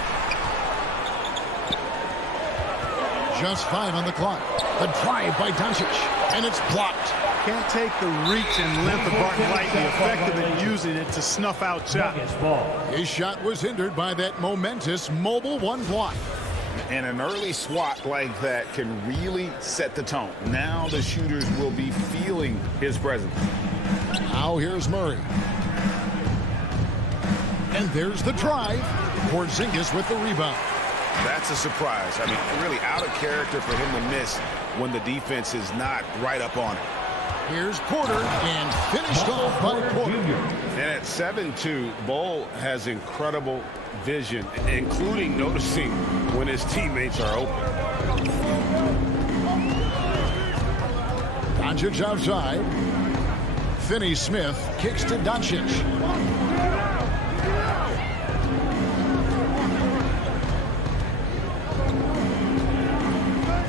Just 5 on the clock. The drive by Doncic. And it's blocked. Can't take the reach and length of Barton lightly. Effective at using it to snuff out shots. His shot was hindered by that momentous mobile 1 block. And an early swat like that can really set the tone. Now the shooters will be feeling his presence. Now here's Murray. And there's the drive. Porzingis with the rebound. That's a surprise. I mean, really out of character for him to miss when the defense is not right up on it. Here's Porter, and finished off by Porter. And at 7'2", Bull has incredible vision, including noticing when his teammates are open. Doncic outside. Finney Smith kicks to Doncic.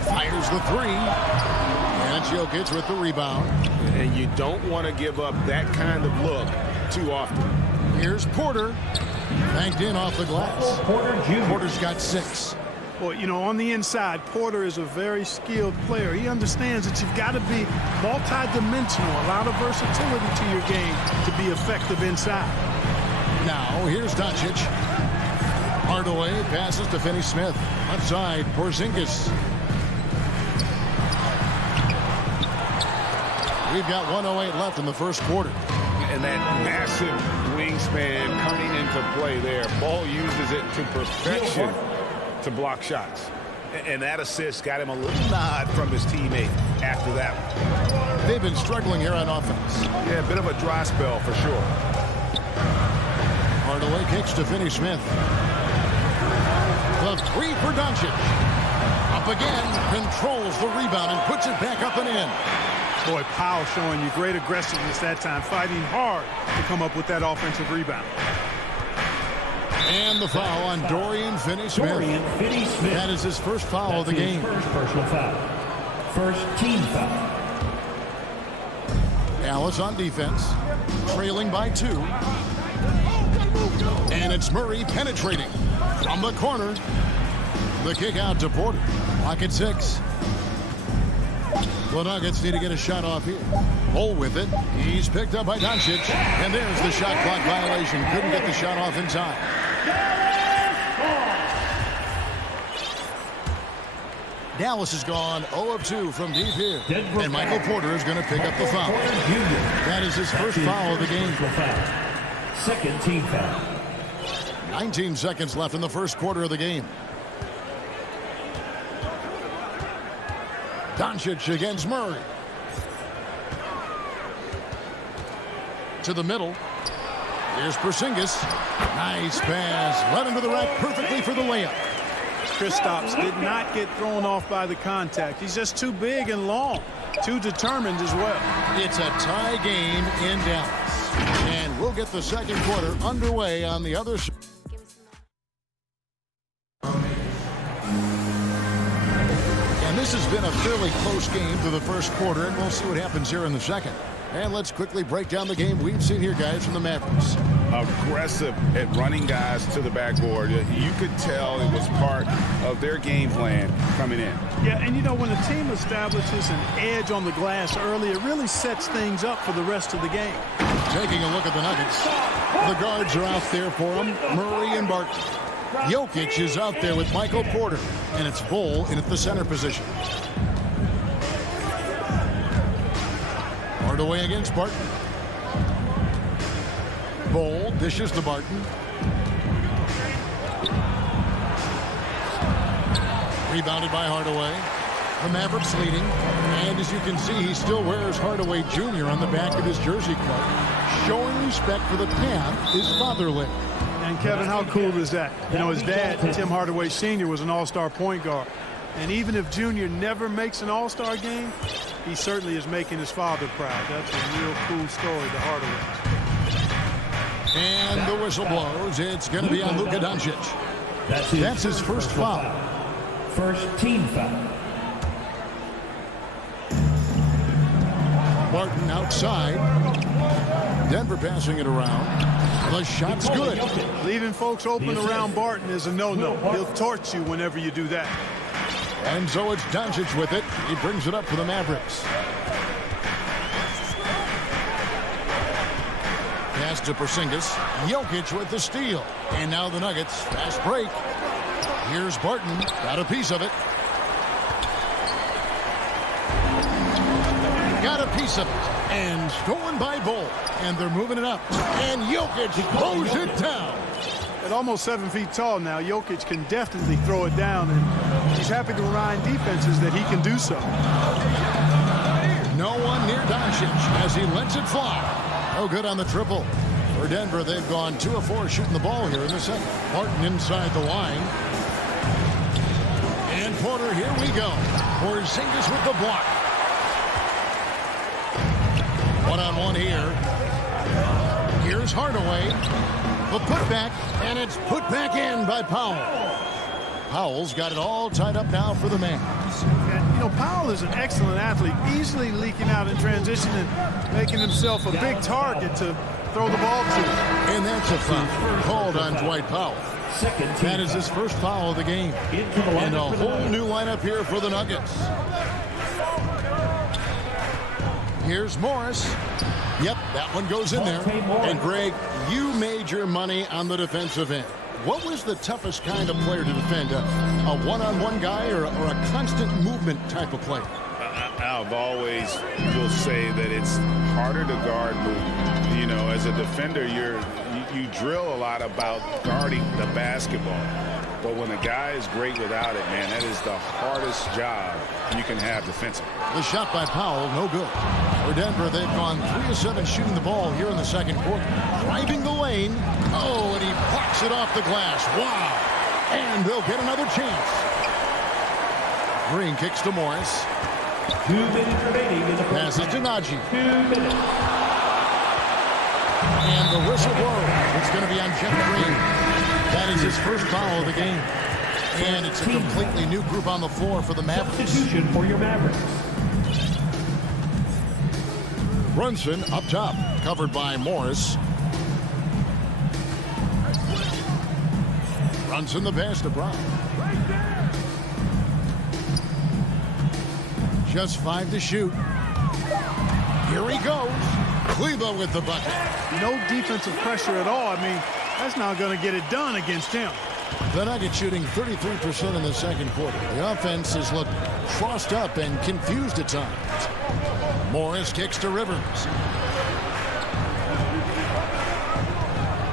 Fires the 3. And it's Jokic with the rebound. And you don't want to give up that kind of look too often. Here's Porter. Banked in off the glass. Porter's got 6. Well, you know, on the inside, Porter is a very skilled player. He understands that you've got to be multi-dimensional, allow the versatility to your game to be effective inside. Now, here's Doncic. Hardaway passes to Finney Smith. Outside, Porzingis. We've got 1:08 left in the first quarter. And that massive wingspan coming into play there. Ball uses it to perfection to block shots. And that assist got him a little nod from his teammate after that one. They've been struggling here on offense. Yeah, a bit of a dry spell for sure. Hardaway kicks to Finney Smith. The three for Doncic. Up again, controls the rebound and puts it back up and in. Boy, Powell showing you great aggressiveness that time, fighting hard to come up with that offensive rebound. And the foul on Dorian Finney-Smith. That is his first foul of the game. First personal foul. First team foul. Dallas on defense, trailing by 2. And it's Murray penetrating from the corner. The kick out to Porter. Lock at 6. The Nuggets need to get a shot off here. Bull with it. He's picked up by Doncic. And there's the shot clock violation. Couldn't get the shot off in time. Dallas has gone 0 of 2 from deep here. And Michael Porter is going to pick up the foul. That is his first foul of the game. Second team foul. 19 seconds left in the first quarter of the game. Doncic against Murray. To the middle. Here's Porzingis. Nice pass. Led into the rack perfectly for the layup. Kristaps did not get thrown off by the contact. He's just too big and long. Too determined as well. It's a tie game in Dallas. And we'll get the second quarter underway on the other side. This has been a fairly close game through the first quarter, and we'll see what happens here in the second. And let's quickly break down the game we've seen here, guys, from the Mavericks. Aggressive at running guys to the backboard. You could tell it was part of their game plan coming in. Yeah, and you know, when a team establishes an edge on the glass early, it really sets things up for the rest of the game. Taking a look at the Nuggets. The guards are out there for them, Murray and Barton. Jokic is out there with Michael Porter, and it's Bull in at the center position. Hardaway against Barton. Bull dishes to Barton. Rebounded by Hardaway. The Mavericks leading, and as you can see, he still wears Hardaway Jr. on the back of his jersey club, showing respect for the path his father lived. And Kevin, how cool is that? You know, his dad, Tim Hardaway Sr., was an all-star point guard. And even if Junior never makes an all-star game, he certainly is making his father proud. That's a real cool story, the Hardaways. And the whistle blows. It's going to be on Luka Doncic. That's his first foul. First team foul. Barton outside. Denver passing it around. The shot's good. Leaving folks open around Barton is a no-no. He'll torch you whenever you do that. And so it's Doncic with it. He brings it up for the Mavericks. Pass to Porzingis. Jokic with the steal. And now the Nuggets. Fast break. Here's Barton. Got a piece of it. Got a piece of it. And stolen by Bull. And they're moving it up. And Jokic throws it down. At almost 7 feet tall now, Jokic can definitely throw it down. And he's happy to remind defenses that he can do so. No one near Doncic as he lets it fly. No good on the triple. For Denver, they've gone 2 of 4 shooting the ball here in the second. Martin inside the line. And Porter, here we go. Porzingis with the block. One-on-one here. Here's Hardaway. The putback, and it's put back in by Powell. Powell's got it all tied up now for the Mavs. And, you know, Powell is an excellent athlete, easily leaking out in transition and making himself a big target to throw the ball to. And that's a foul called on Dwight Powell. That is his first foul of the game. And a whole new lineup here for the Nuggets. Here's Morris. Yep, that one goes in there. And Greg, you made your money on the defensive end. What was the toughest kind of player to defend? A one-on-one guy or a constant movement type of player? I've always will say that it's harder to guard movement. You know, as a defender, you drill a lot about guarding the basketball. But when a guy is great without it, man, that is the hardest job you can have defensively. The shot by Powell, no good. For Denver, they've gone 3 of 7 shooting the ball here in the second quarter. Driving the lane. Oh, and he blocks it off the glass. Wow. And they'll get another chance. Green kicks to Morris. 2 minutes remaining in the first passes to Najee. 2 minutes. And the whistle blows. It's going to be on Jeff Green. That is his first foul of the game. And it's a completely new group on the floor for the Mavericks. Substitution for your Mavericks. Brunson up top, covered by Morris. Brunson the pass to Brown. Just 5 to shoot. Here he goes. Kleber with the bucket. No defensive pressure at all. I mean, that's not going to get it done against him. The Nuggets shooting 33% in the second quarter. The offense has looked crossed up and confused at times. Morris kicks to Rivers.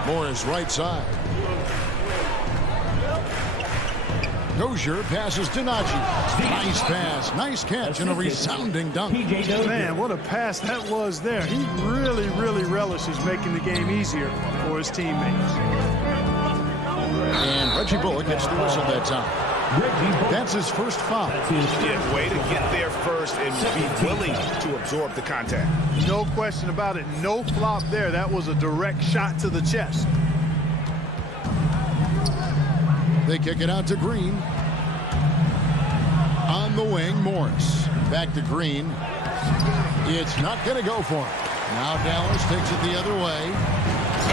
Morris right side. Dozier passes to Najee. Nice pass. Nice catch and a resounding dunk. Man, what a pass that was there. He really, really relishes making the game easier for his teammates. And Reggie Bullock gets the whistle that time. That's his first foul. Yeah, way to get there first and be willing to absorb the contact. No question about it. No flop there. That was a direct shot to the chest. They kick it out to Green. On the wing, Morris. Back to Green. It's not going to go for him. Now Dallas takes it the other way.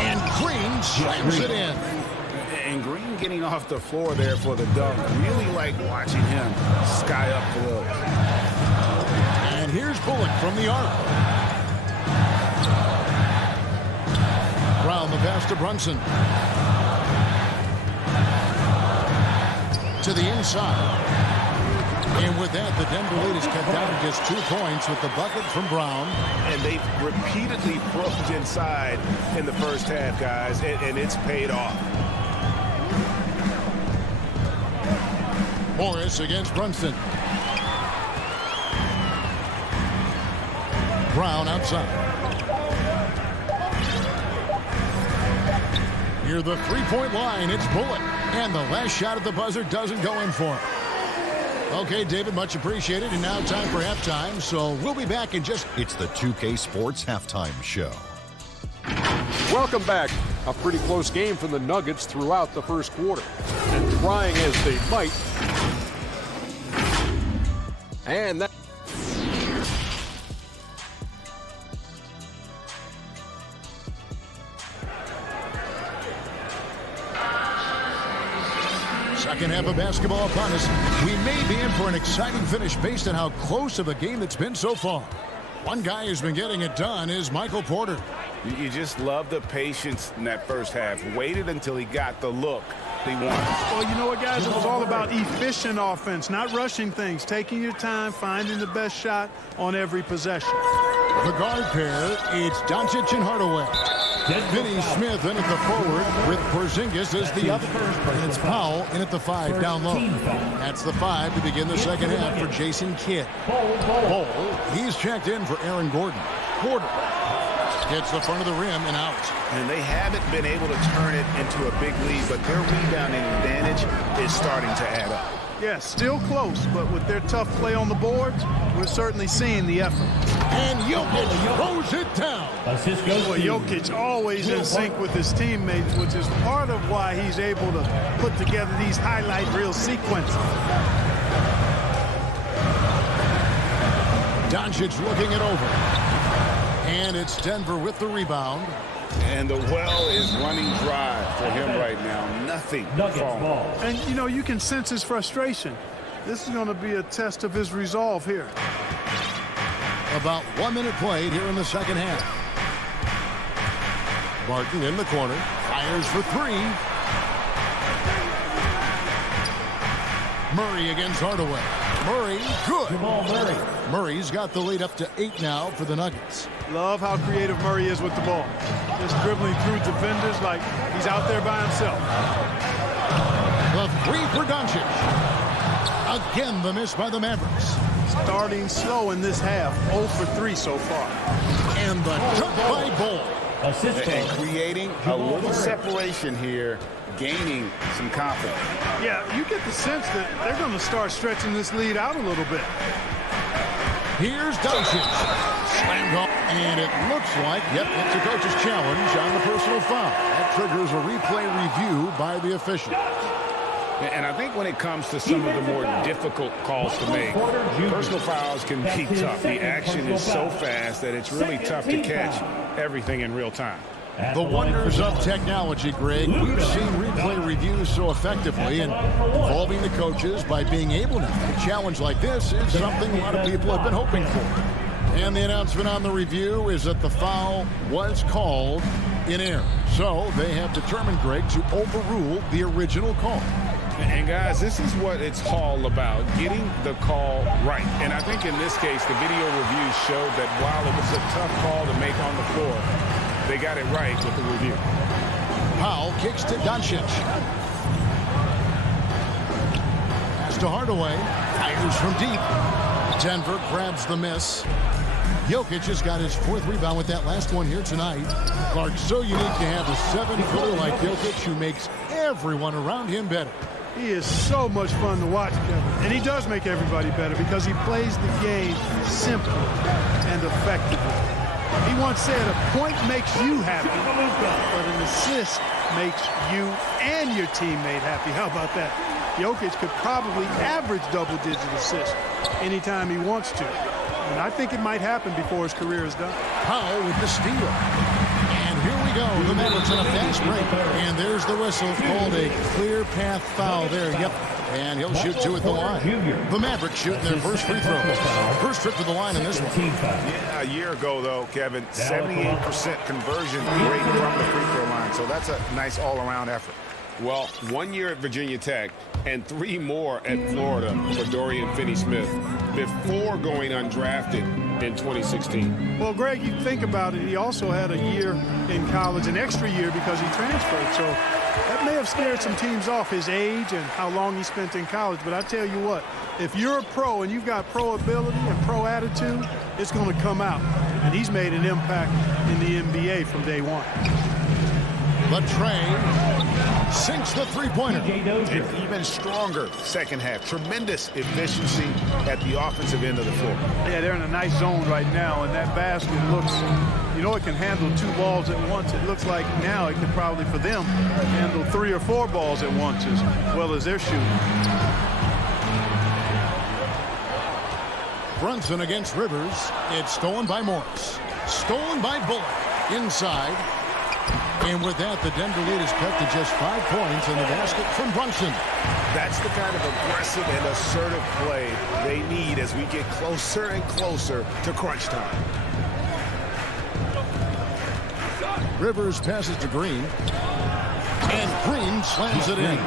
And Green slams it in. And Green getting off the floor there for the dunk. Really like watching him sky up close. And here's Bullock from the arc. Brown the pass to Brunson. To the inside. And with that, the Denver lead is cut down to just 2 points with the bucket from Brown. And they've repeatedly broke inside in the first half, guys, and it's paid off. Morris against Brunson. Brown outside. Near the three-point line, it's Bullock. And the last shot at the buzzer doesn't go in for him. Okay, David, much appreciated. And now time for halftime, so we'll be back in just... It's the 2K Sports Halftime Show. Welcome back. A pretty close game for the Nuggets throughout the first quarter. And trying as they might. And that... Second half of basketball upon us. We may be in for an exciting finish based on how close of a game it's been so far. One guy who's been getting it done is Michael Porter. You just love the patience in that first half. Waited until he got the look he wanted. Well, you know what, guys? It was all about efficient offense, not rushing things, taking your time, finding the best shot on every possession. The guard pair, it's Doncic and Hardaway. Finney Smith in at the forward with Porzingis as the other. And it's Powell in at the 5 down low. That's the 5 to begin the second half for Jason Kidd. Bol, he's checked in for Aaron Gordon. Gordon hits the front of the rim and out. And they haven't been able to turn it into a big lead, but their rebounding advantage is starting to add up. Yeah, still close, but with their tough play on the boards, we're certainly seeing the effort. And Jokic throws it down. Boy, Jokic always in sync with his teammates, which is part of why he's able to put together these highlight reel sequences. Doncic looking it over. And it's Denver with the rebound. And the well is running dry for him right now. Nothing falling. And, you know, you can sense his frustration. This is going to be a test of his resolve here. About 1 minute played here in the second half. Barton in the corner. Fires for 3. Murray against Hardaway. Murray, good. Jamal Murray. Murray's got the lead up to 8 now for the Nuggets. Love how creative Murray is with the ball. Just dribbling through defenders like he's out there by himself. The three for Doncic. Again, the miss by the Mavericks. Starting slow in this half, 0 for 3 so far. And the jump by Bull. And creating a little separation here, gaining some confidence. Yeah, you get the sense that they're going to start stretching this lead out a little bit. Here's Doncic. Slammed off. And it looks like, yep, it's a coach's challenge on the personal foul. That triggers a replay review by the official. And I think when it comes to some of the more difficult calls to make, personal fouls can be tough. The action is so fast that it's really tough to catch everything in real time. The wonders of technology, Greg. We've seen replay reviews so effectively, and involving the coaches by being able to make a challenge like this is something a lot of people have been hoping for. And the announcement on the review is that the foul was called in error. So they have determined, Greg, to overrule the original call. And guys, this is what it's all about, getting the call right. And I think in this case, the video review showed that while it was a tough call to make on the floor, they got it right with the review. Powell kicks to Doncic. Pass to Hardaway. Fires from deep. Denver grabs the miss. Jokic has got his 4th rebound with that last one here tonight. Clark, so unique to have a 7-footer like Jokic who makes everyone around him better. He is so much fun to watch, Kevin. And he does make everybody better because he plays the game simply and effectively. He once said a point makes you happy, but an assist makes you and your teammate happy. How about that? Jokic could probably average double-digit assists anytime he wants to. And I think it might happen before his career is done. Powell with the steal. And here we go. The Mavericks on a fast break. And there's the whistle called a clear path foul there. Yep. And he'll shoot 2 at the line. The Mavericks shooting their first free throw. First trip to the line in this one. Yeah, a year ago, though, Kevin, 78% conversion rate from the free throw line. So that's a nice all-around effort. Well, 1 year at Virginia Tech and 3 more at Florida for Dorian Finney-Smith before going undrafted in 2016. Well, Greg, you think about it, he also had a year in college, an extra year because he transferred. So that may have scared some teams off, his age and how long he spent in college. But I tell you what, if you're a pro and you've got pro ability and pro attitude, it's going to come out. And he's made an impact in the NBA from day one. But Trey sinks the three-pointer. Even stronger second half. Tremendous efficiency at the offensive end of the floor. Yeah, they're in a nice zone right now, and that basket looks, you know, it can handle 2 balls at once. It looks like now it could probably, for them, handle 3 or 4 balls at once as well as they're shooting. Brunson against Rivers. It's stolen by Morris. Stolen by Bullock. Inside. And with that, the Denver lead is cut to just 5 points in the basket from Brunson. That's the kind of aggressive and assertive play they need as we get closer and closer to crunch time. Rivers passes to Green. And Green slams it in.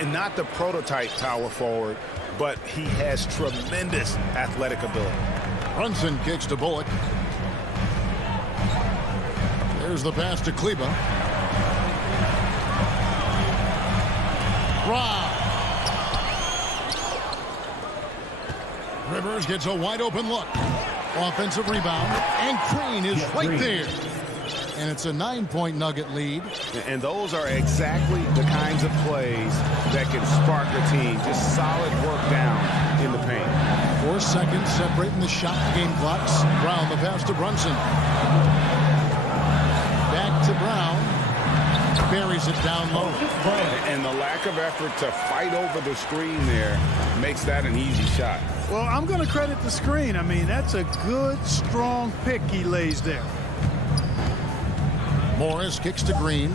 And not the prototype power forward, but he has tremendous athletic ability. Brunson kicks to Bullock. There's the pass to Kleba. Wow. Rivers gets a wide open look. Offensive rebound. And Green is right there. And it's a 9-point Nugget lead. And those are exactly the kinds of plays that can spark a team. Just solid work down in the paint. 4 seconds separating the shot game clocks. Brown the pass to Brunson. Back to Brown. Buries it down low. And the lack of effort to fight over the screen there makes that an easy shot. Well, I'm going to credit the screen. I mean, that's a good, strong pick he lays there. Morris kicks to Green.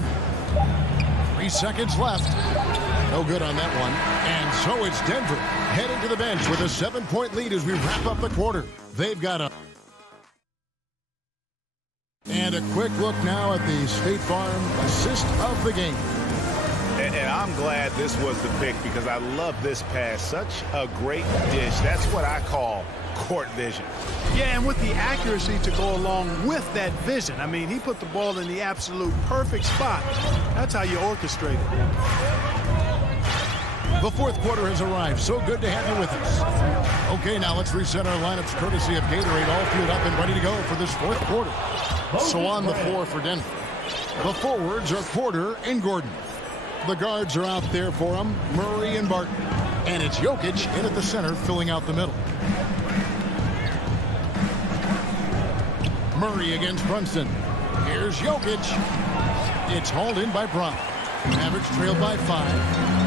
3 seconds left. No good on that one. And so it's Denver heading to the bench with a 7-point lead as we wrap up the quarter. They've got a... And a quick look now at the State Farm assist of the game. And I'm glad this was the pick because I love this pass. Such a great dish. That's what I call court vision. Yeah, and with the accuracy to go along with that vision. I mean, he put the ball in the absolute perfect spot. That's how you orchestrate it. The fourth quarter has arrived. So good to have you with us. Okay, now let's reset our lineups courtesy of Gatorade, all fueled up and ready to go for this fourth quarter. So on the floor for Denver, the forwards are Porter and Gordon. The guards are out there for them, Murray and Barton. And it's Jokic in at the center, filling out the middle. Murray against Brunson. Here's Jokic. It's hauled in by Brown. Mavericks trailed by 5.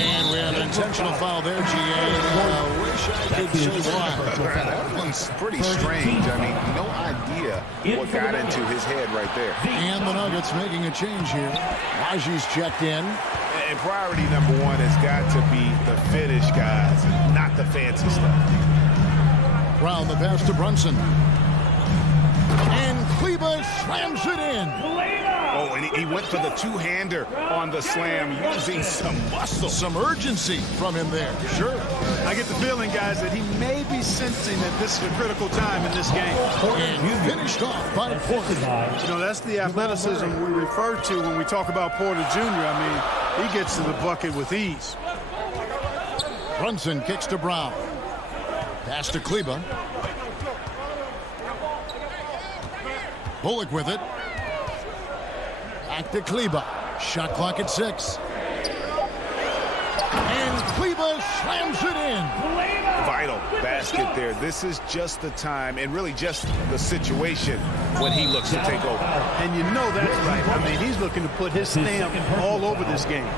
And we have an intentional foul there, GA. I wish I could say why. That one's pretty strange. I mean, no idea what got into his head right there. And the Nuggets making a change here. Raji's checked in. And priority number one has got to be the finish, guys, not the fancy stuff. Brown the pass to Brunson. And Kleber slams it in. Oh, and he went for the two-hander on the slam, using some muscle. Some urgency from him there. Sure. I get the feeling, guys, that he may be sensing that this is a critical time in this game. And finished off by Porter. You know, that's the athleticism we refer to when we talk about Porter Jr. I mean, he gets to the bucket with ease. Brunson kicks to Brown. Pass to Kleber. Bullock with it. Back to Kleber. Shot clock at 6. And Kleber slams it in. Vital basket there. This is just the time and really just the situation when he looks to take over. And you know that's right. I mean, he's looking to put his stamp all over this game.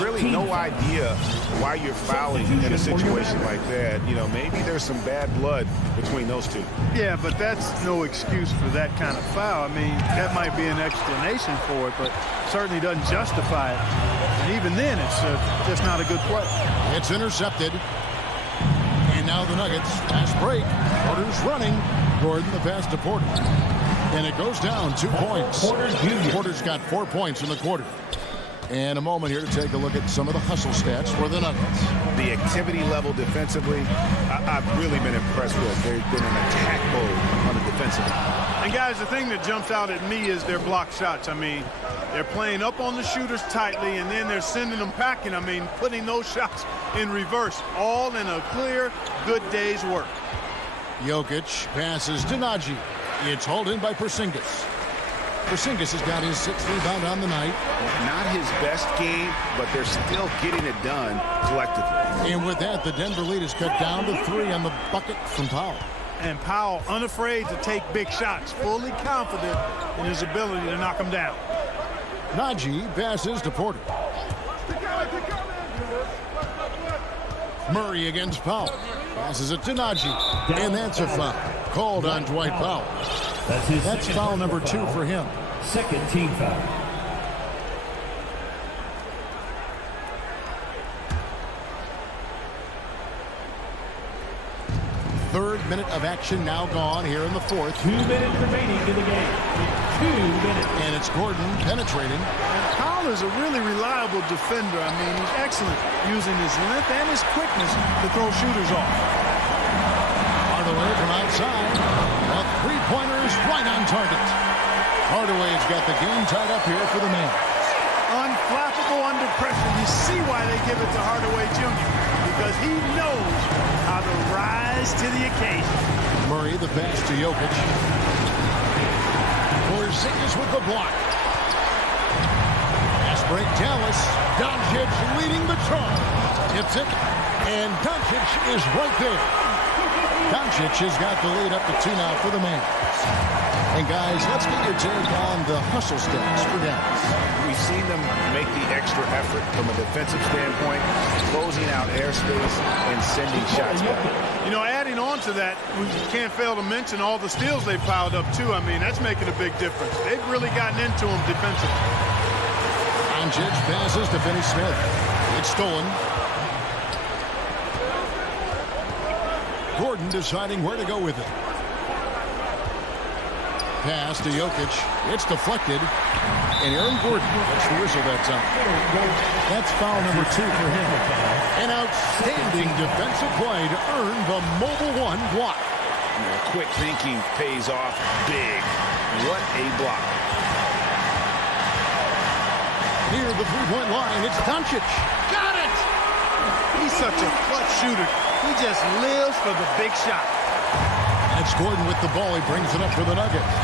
Really no idea why you're fouling in a situation like that. You know, maybe there's some bad blood between those two. Yeah, but that's no excuse for that kind of foul. I mean, that might be an explanation for it, but certainly doesn't justify it. And even then, it's just not a good play. It's intercepted. And now the Nuggets. Fast break. Porter's running. Gordon the pass to Porter. And it goes down 2 points. Porter's got 4 points in the quarter. And a moment here to take a look at some of the hustle stats for the Nuggets. The activity level defensively, I've really been impressed with. They've been in attack mode on the defensive end. And guys, the thing that jumps out at me is their block shots. I mean, they're playing up on the shooters tightly, and then they're sending them packing. I mean, putting those shots in reverse, all in a clear, good day's work. Jokic passes to Nagy. It's hauled in by Porzingis. Porzingis has got his 6th rebound on the night. Not his best game, but they're still getting it done collectively. And with that, the Denver lead is cut down to 3 on the bucket from Powell. And Powell unafraid to take big shots, fully confident in his ability to knock them down. Nagy passes to Porter. Murray against Powell. Passes it to Nagy. And that's a foul. Called on Dwight Powell. That's foul number 2 for him. Second team foul. Third minute of action now gone here in the fourth. 2 minutes remaining in the game. 2 minutes. And it's Gordon penetrating. Powell is a really reliable defender. I mean, he's excellent using his length and his quickness to throw shooters off. Hardaway from outside. A three-pointer is right on target. Hardaway's got the game tied up here for the man. Unflappable under pressure. You see why they give it to Hardaway Jr. Because he knows how to rise to the occasion. Murray the pass to Jokic. Porzingis with the block. Pass break Dallas. Doncic leading the charge. Tips it. And Doncic is right there. Doncic has got the lead up to 2 now for the man. And guys, let's get your take on the hustle stats for Dallas. We've seen them make the extra effort from a defensive standpoint, closing out airspace and sending shots back. You know, adding on to that, we can't fail to mention all the steals they piled up too. I mean, that's making a big difference. They've really gotten into them defensively. Doncic passes to Finney Smith. It's stolen. Gordon deciding where to go with it. Pass to Jokic. It's deflected. And Aaron Gordon gets the whistle that time. That's foul number 2 for him. An outstanding defensive play to earn the Mobile One block. Quick thinking pays off big. What a block. Near the three-point line, it's Doncic. Got it! He's such a clutch shooter. He just lives for the big shot. That's Gordon with the ball. He brings it up for the Nuggets.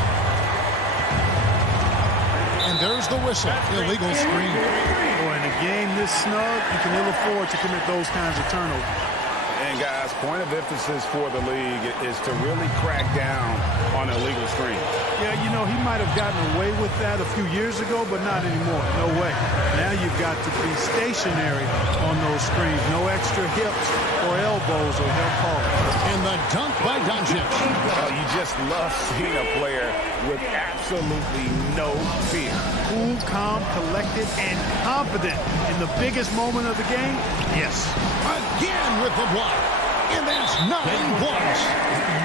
And there's the whistle. Illegal screen. Boy, in a game this snug, you can ill afford to commit those kinds of turnovers. And guys, point of emphasis for the league is to really crack down on illegal screen. Yeah, you know, he might have gotten away with that a few years ago, but not anymore. No way. Now you've got to be stationary on those screens. No extra hips or elbows or he'll call it. And the dunk by Doncic. Well, you just love seeing a player with absolutely no fear. Cool, calm, collected, and confident in the biggest moment of the game. Yes. Again with the block. And that's 9 points.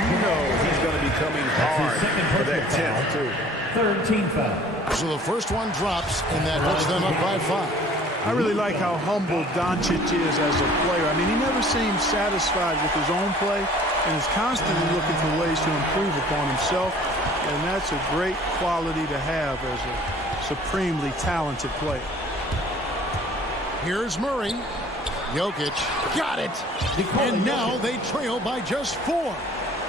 You know he's going to be coming hard for that 10th, too. Third team foul. So the first one drops, and that puts them up by 5. I really like how humble Doncic is as a player. I mean, he never seems satisfied with his own play and is constantly looking for ways to improve upon himself. And that's a great quality to have as a supremely talented player. Here's Murray. Jokic got it. And now they trail by just 4.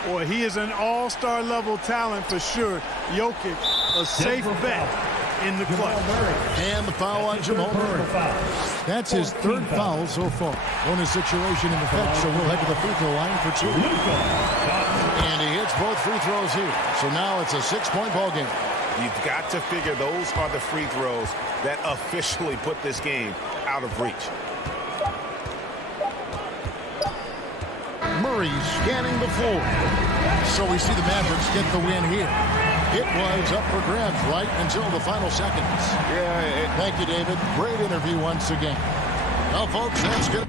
Boy, he is an all-star level talent for sure. Jokic, a safe bet in the clutch. And the foul on Jamal Murray. That's his 3rd foul so far. Bonus situation in effect, so we'll head to the free throw line for 2. And he hits both free throws here. So now it's a 6-point ball game. You've got to figure those are the free throws that officially put this game out of reach. Murray scanning the floor. So we see the Mavericks get the win here. It was up for grabs right until the final seconds. Yeah. Thank you, David. Great interview once again. Well, folks, let's get...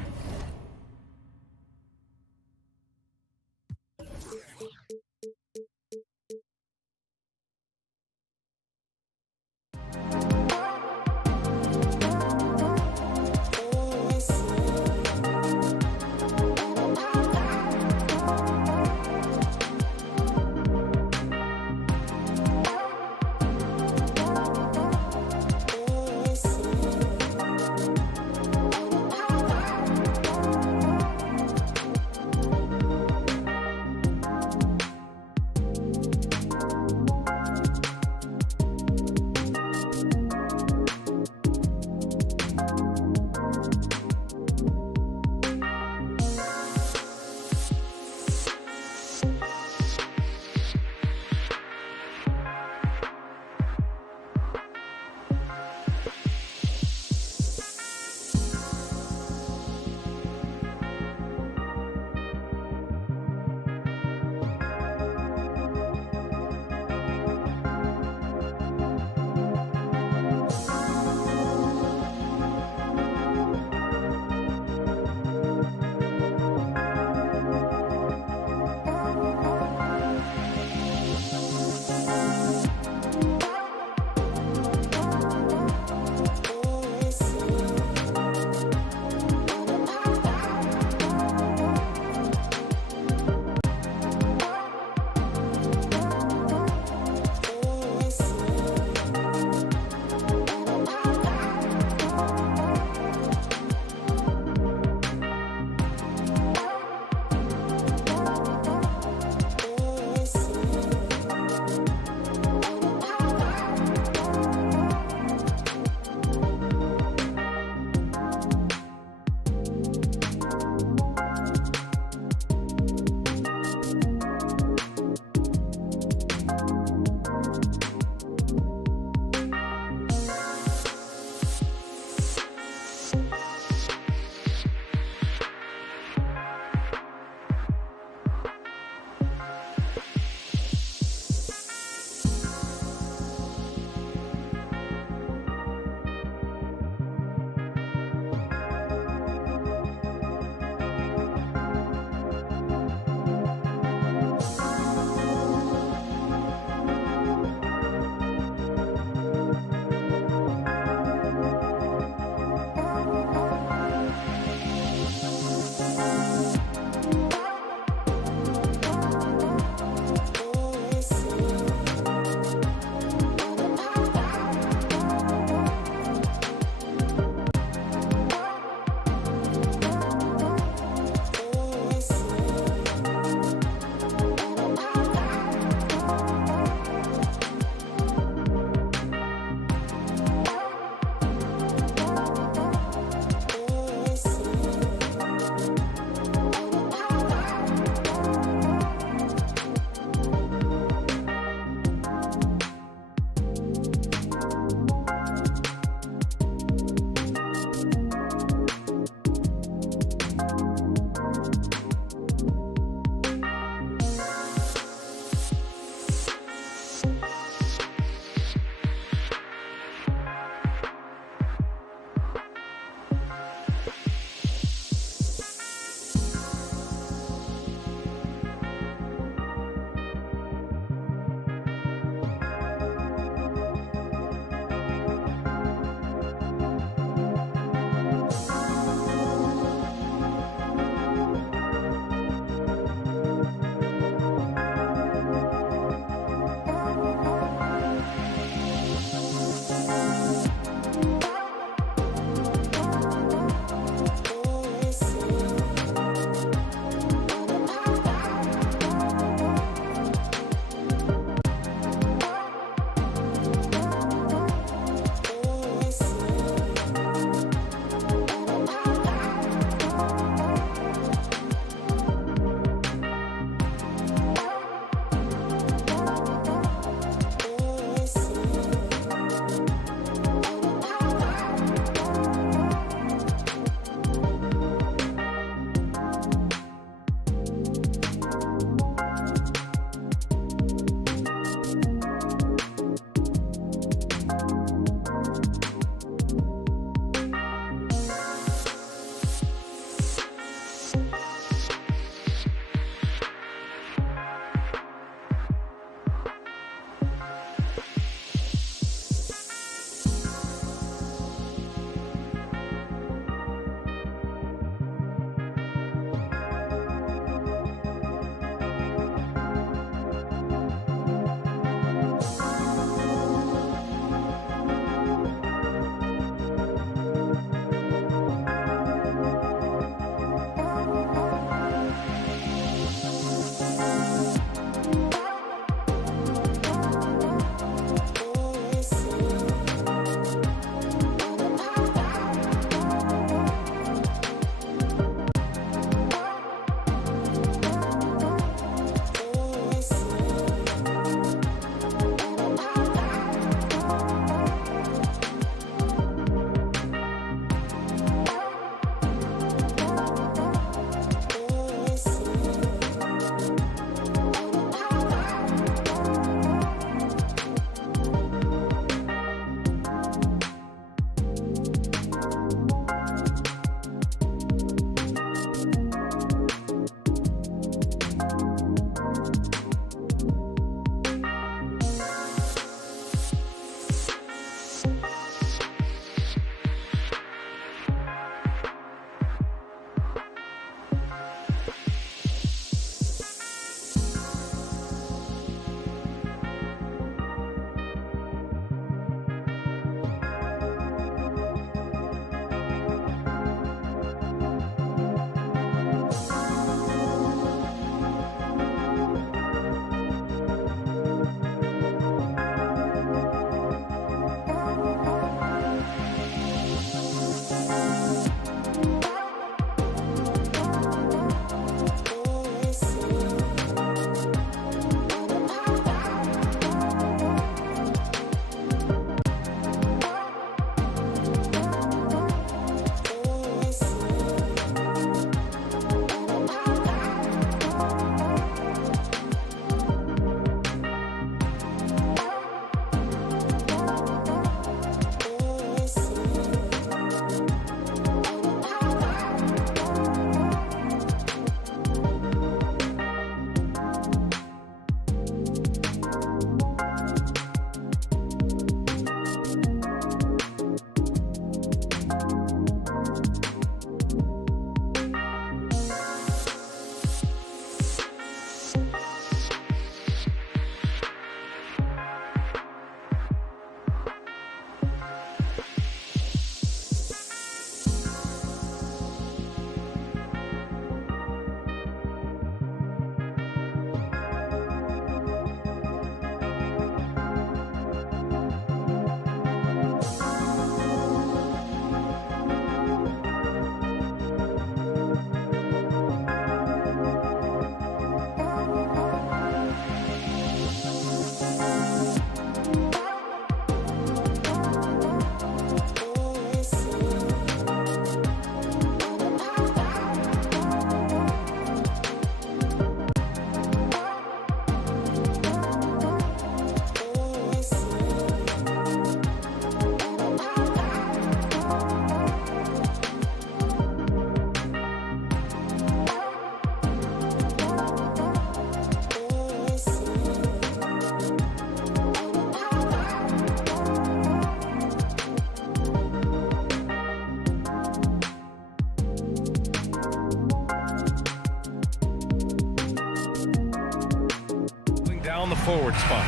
on the forward spot.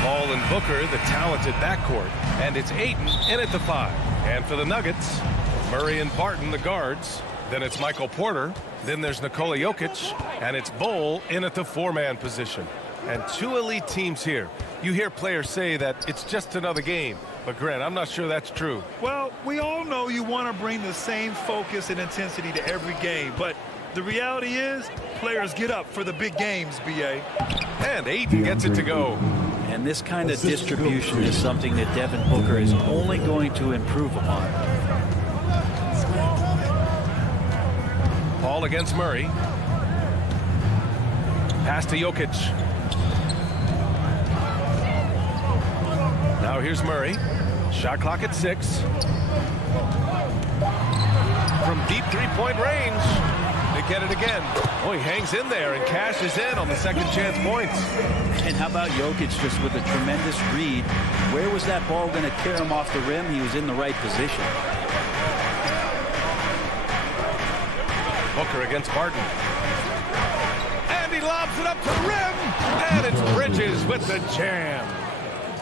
Paul and Booker, the talented backcourt. And it's Ayton in at the 5. And for the Nuggets, Murray and Barton, the guards. Then it's Michael Porter. Then there's Nikola Jokic. And it's Bol in at the 4-man position. And 2 elite teams here. You hear players say that it's just another game. But, Grant, I'm not sure that's true. Well, we all know you want to bring the same focus and intensity to every game. But the reality is, players get up for the big games, B.A. And Ayton gets it to go. And this kind of distribution is something that Devin Booker is only going to improve upon. Paul against Murray. Pass to Jokic. Now here's Murray. Shot clock at 6. From deep three-point range. They get it again. Oh, he hangs in there and cashes in on the second chance points. And how about Jokic just with a tremendous read? Where was that ball going to carry him off the rim? He was in the right position. Booker against Barton. And he lobs it up to the rim. And it's Bridges with the jam.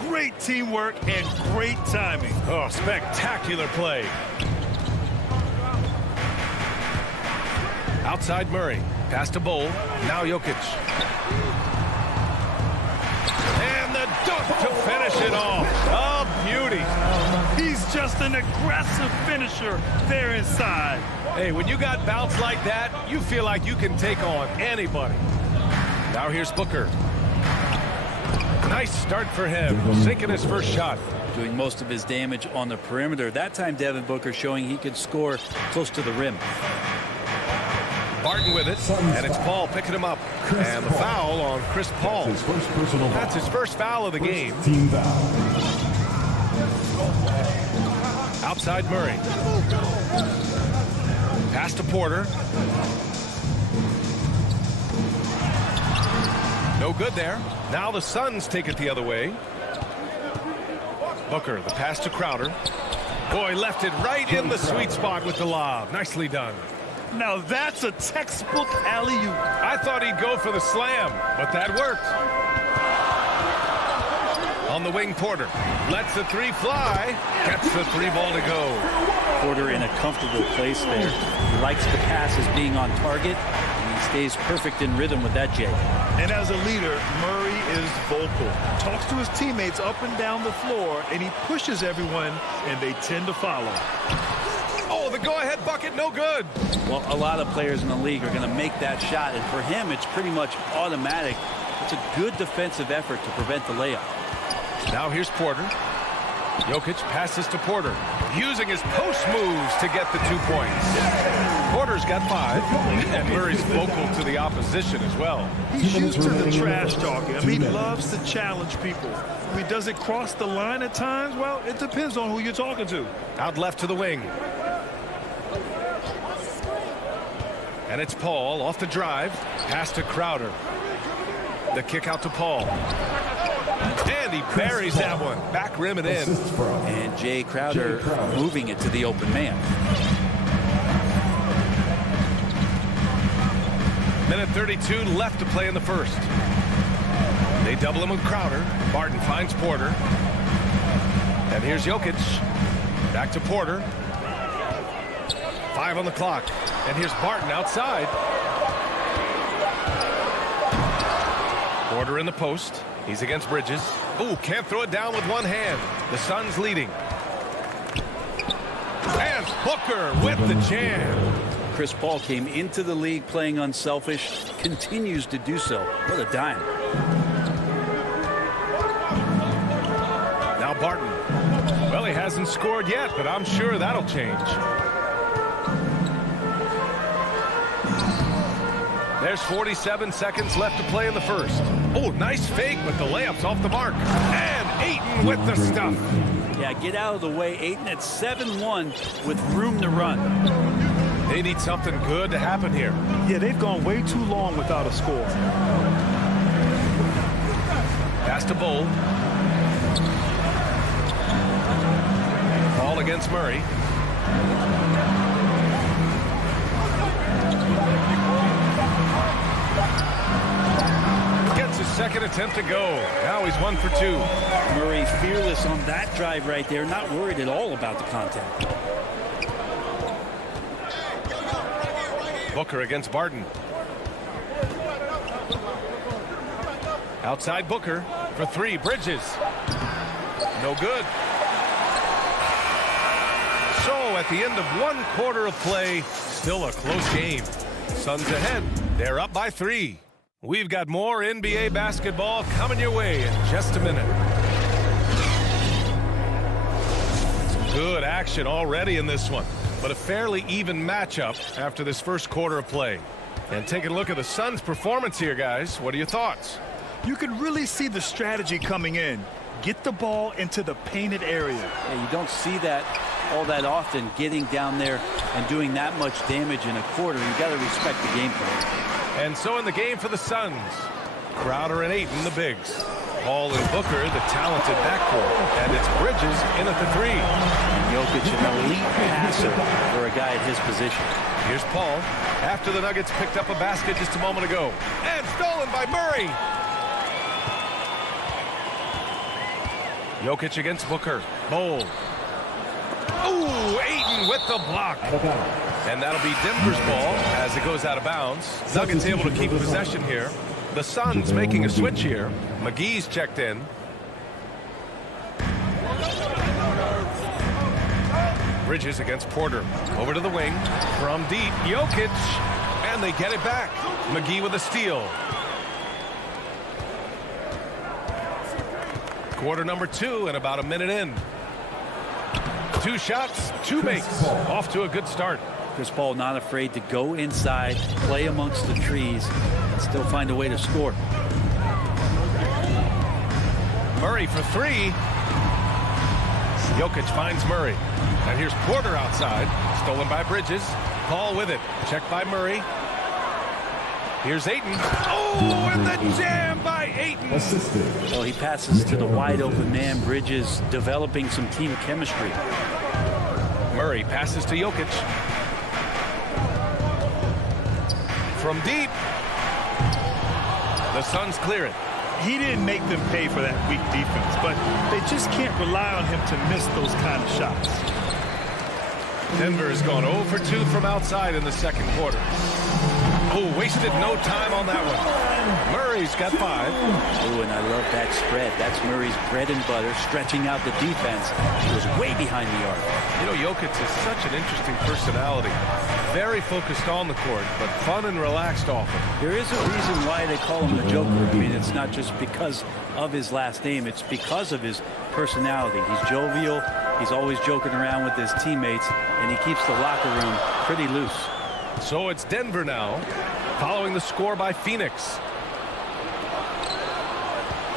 Great teamwork and great timing. Oh, spectacular play. Outside Murray. Pass to Bol. Now Jokic. And the dunk to finish it off. A beauty. He's just an aggressive finisher there inside. Hey, when you got bounce like that, you feel like you can take on anybody. Now here's Booker. Nice start for him. Sinking his first shot. Doing most of his damage on the perimeter. That time Devin Booker showing he could score close to the rim. Barton with it, and it's Paul picking him up. And the foul on Chris Paul. That's his first foul of the game. Team foul. Outside Murray. Pass to Porter. No good there. Now the Suns take it the other way. Booker, the pass to Crowder. Boy, left it right in the sweet spot with the lob. Nicely done. Now that's a textbook alley-oop. I thought he'd go for the slam, but that worked. On the wing, Porter lets the 3 fly. Gets the 3 ball to go. Porter in a comfortable place there. He likes the passes being on target, and he stays perfect in rhythm with that, Jay. And as a leader, Murray is vocal. Talks to his teammates up and down the floor, and he pushes everyone, and they tend to follow. Oh, the go-ahead bucket, no good. Well, a lot of players in the league are going to make that shot, and for him, it's pretty much automatic. It's a good defensive effort to prevent the layup. Now here's Porter. Jokic passes to Porter, using his post moves to get the 2 points. Porter's got 5, and Murray's vocal to the opposition as well. He's used to the trash talking. I mean, he loves to challenge people. I mean, does it cross the line at times? Well, it depends on who you're talking to. Out left to the wing. And it's Paul off the drive. Pass to Crowder. The kick out to Paul. And he buries that one. Back rim and in. And Jay Crowder moving it to the open man. Minute 32 left to play in the first. They double him with Crowder. Barton finds Porter. And here's Jokic. Back to Porter. 5 on the clock. And here's Barton outside. Porter in the post. He's against Bridges. Ooh, can't throw it down with one hand. The Suns leading. And Booker with the jam. Chris Paul came into the league playing unselfish, continues to do so. What a dime. Now Barton. Well, he hasn't scored yet, but I'm sure that'll change. There's 47 seconds left to play in the first. Oh, nice fake, but the layup's off the mark. And Ayton with the stuff. Yeah, get out of the way. Ayton at 7-1 with room to run. They need something good to happen here. Yeah, they've gone way too long without a score. Pass to Bol. Ball against Murray. second attempt to go. Now he's 1 for 2. Murray fearless on that drive right there, not worried at all about the contact. Booker against Barton. Outside Booker for 3. Bridges. No good. So at the end of 1 quarter of play, still a close game. Suns ahead. They're up by 3. We've got more NBA basketball coming your way in just a minute. Some good action already in this one, but a fairly even matchup after this first quarter of play. And taking a look at the Suns' performance here, guys. What are your thoughts? You can really see the strategy coming in. Get the ball into the painted area. Yeah, you don't see that all that often, getting down there and doing that much damage in a quarter. You got to respect the game plan. And so in the game for the Suns, Crowder and Ayton, the bigs. Paul and Booker, the talented backcourt. And it's Bridges in at the 3. Jokic, an elite passer for a guy at his position. Here's Paul after the Nuggets picked up a basket just a moment ago. And stolen by Murray. Jokic against Booker. Bowl. Ooh, Ayton with the block. And that'll be Denver's ball as it goes out of bounds. Nuggets able to keep possession here. The Suns making a switch here. McGee's checked in. Bridges against Porter. Over to the wing. From deep, Jokic. And they get it back. McGee with a steal. Quarter number 2 and about a minute in. 2 shots, 2 makes. Off to a good start. Chris Paul not afraid to go inside, play amongst the trees, and still find a way to score. Murray for 3. Jokic finds Murray. And here's Porter outside. Stolen by Bridges. Paul with it. Checked by Murray. Here's Ayton. Oh, and the jam by Ayton. Well, he passes to the wide open man. Bridges developing some team chemistry. Murray passes to Jokic. From deep. The Suns clear it. He didn't make them pay for that weak defense, but they just can't rely on him to miss those kind of shots. Denver has gone 0 for 2 from outside in the second quarter. Oh, wasted no time on that one. Murray's got 5. Oh, and I love that spread. That's Murray's bread and butter, stretching out the defense. He was way behind the arc. You know, Jokic is such an interesting personality. Very focused on the court, but fun and relaxed often. There is a reason why they call him the Joker. I mean, it's not just because of his last name. It's because of his personality. He's jovial. He's always joking around with his teammates, and he keeps the locker room pretty loose. So it's Denver now, following the score by Phoenix.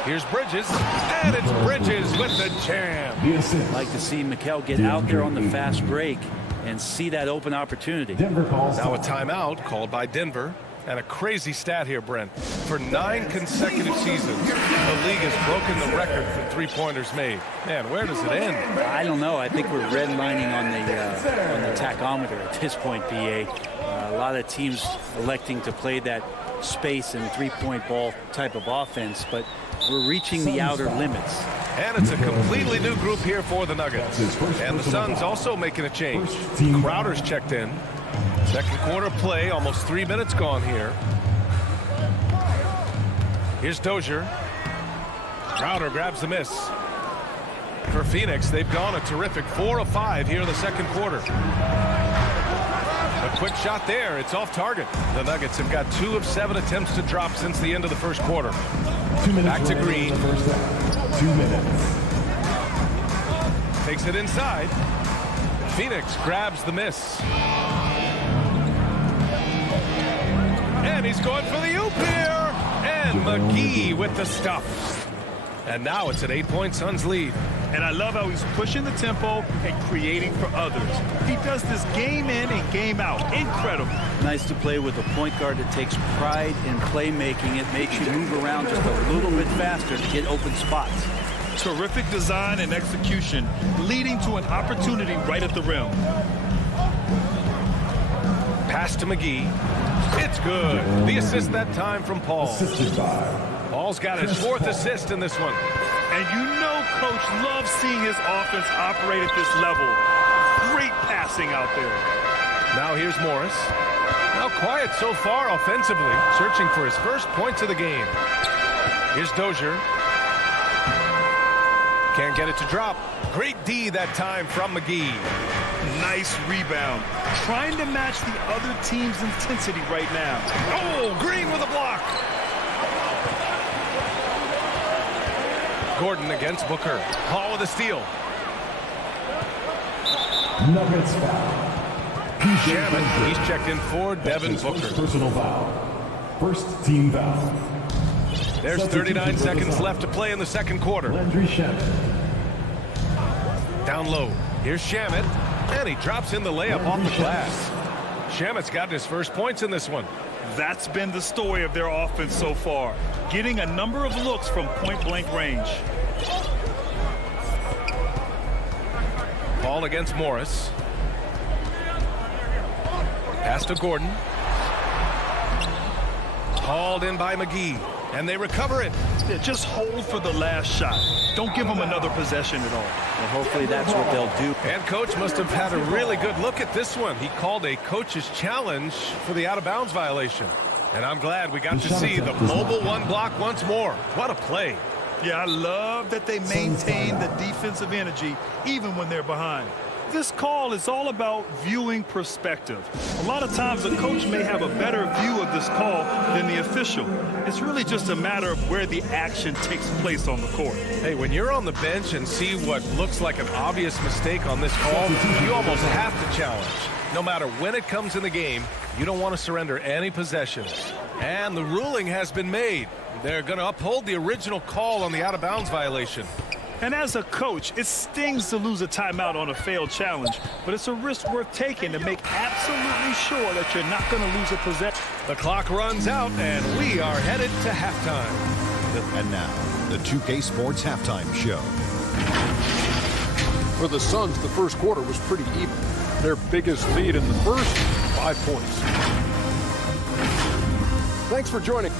Here's Bridges, and it's Bridges with the jam. I'd like to see Mikal get out there on the fast break and see that open opportunity. Now a timeout called by Denver. And a crazy stat here, Brent. For 9 consecutive seasons, the league has broken the record for three-pointers made. Man, where does it end? I don't know. I think we're redlining on the tachometer at this point, PA. A lot of teams electing to play that space and three-point ball type of offense, but we're reaching the outer limits. And it's a completely new group here for the Nuggets. And the Suns also making a change. Crowder's checked in. Second quarter play, almost 3 minutes gone here. Here's Dozier. Crowder grabs the miss. For Phoenix, they've gone a terrific 4 of 5 here in the second quarter. A quick shot there. It's off target. The Nuggets have got 2 of 7 attempts to drop since the end of the first quarter. Back to Green. 2 minutes. Takes it inside. Phoenix grabs the miss. And he's going for the oop here. And McGee with the stuff. And now it's an 8-point Suns lead. And I love how he's pushing the tempo and creating for others. He does this game in and game out. Incredible. Nice to play with a point guard that takes pride in playmaking. It makes you move around just a little bit faster to get open spots. Terrific design and execution, leading to an opportunity right at the rim. Pass to McGee. It's good. The assist that time from Paul. Assisted by Paul Paul's got his 4th assist in this one. And you know Coach loves seeing his offense operate at this level. Great passing out there. Now here's Morris. Now quiet so far offensively, searching for his first points of the game. Here's Dozier. Can't get it to drop. Great D that time from McGee. Nice rebound. Trying to match the other team's intensity right now. Oh, Green with a block. Gordon against Booker. Paul with a steal. Nuggets foul. Shamet, he's checked in for Devin Booker. Personal foul. First team foul. There's 39 seconds left to play in the second quarter. Landry Shamet. Down low. Here's Shamet. And he drops in the layup off the glass. Shamet's gotten his first points in this one. That's been the story of their offense so far. Getting a number of looks from point-blank range. Paul against Morris. Pass to Gordon. Hauled in by McGee. And they recover it. Yeah, just hold for the last shot. Don't give them another possession at all. Well, hopefully that's what they'll do. And Coach must have had a really good look at this one. He called a coach's challenge for the out-of-bounds violation. And I'm glad we got to see the mobile one block once more. What a play. Yeah, I love that they maintain the defensive energy even when they're behind. This call is all about viewing perspective. A lot of times a coach may have a better view of this call than the official. It's really just a matter of where the action takes place on the court. Hey, when you're on the bench and see what looks like an obvious mistake on this call, you almost have to challenge. No matter when it comes in the game, you don't want to surrender any possessions. And the ruling has been made. They're going to uphold the original call on the out-of-bounds violation. And as a coach, it stings to lose a timeout on a failed challenge, but it's a risk worth taking to make absolutely sure that you're not going to lose a possession. The clock runs out, and we are headed to halftime. And now, the 2K Sports Halftime Show. For the Suns, the first quarter was pretty even. Their biggest lead in the first, 5 points. Thanks for joining.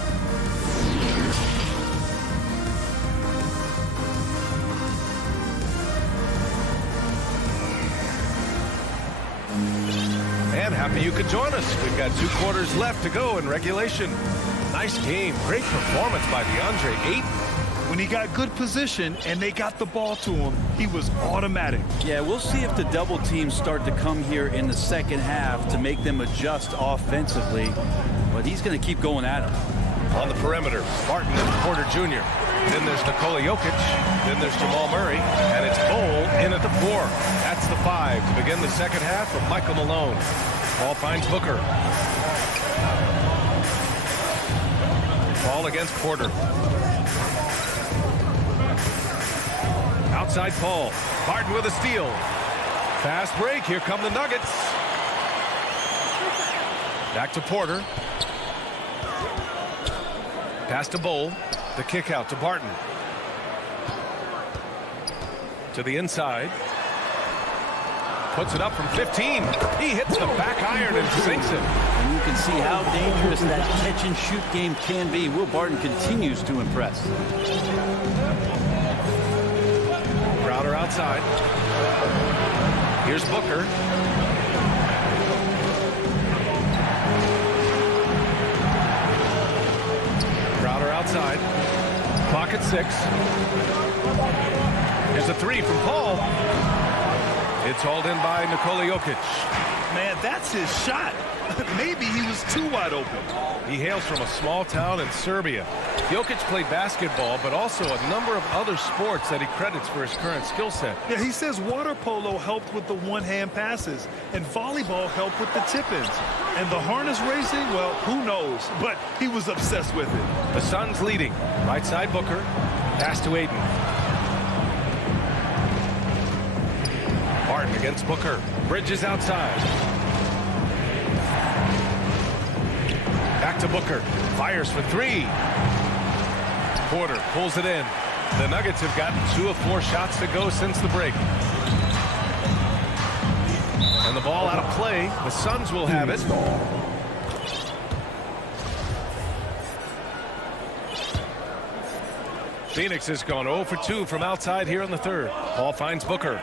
And happy you could join us. We've got 2 quarters left to go in regulation. Nice game. Great performance by DeAndre Ayton. When he got good position and they got the ball to him, he was automatic. Yeah, we'll see if the double teams start to come here in the second half to make them adjust offensively. But he's going to keep going at him. On the perimeter, Barton and Porter Jr. Then there's Nikola Jokic. Then there's Jamal Murray. And it's Bol in at the 4. That's the 5 to begin the second half of Michael Malone. Paul finds Booker. Paul against Porter. Outside Paul. Barton with a steal. Fast break. Here come the Nuggets. Back to Porter. Pass to Bol. The kick out to Barton. To the inside. Puts it up from 15. He hits the back iron and sinks it. And you can see how dangerous that catch-and-shoot game can be. Will Barton continues to impress. Crowder outside. Here's Booker. Crowder outside. Clock at 6. Here's a 3 from Paul. It's hauled in by Nikola Jokic. Man, that's his shot. Maybe he was too wide open. He hails from a small town in Serbia. Jokic played basketball, but also a number of other sports that he credits for his current skill set. Yeah, he says water polo helped with the one-hand passes, and volleyball helped with the tip-ins. And the harness racing, well, who knows? But he was obsessed with it. The Suns leading. Right side Booker. Pass to Ayton. Barton against Booker. Bridges outside. Back to Booker. Fires for 3. Porter pulls it in. The Nuggets have gotten 2 of 4 shots to go since the break. And the ball out of play. The Suns will have it. Phoenix has gone 0 for 2 from outside here in the third. Paul finds Booker.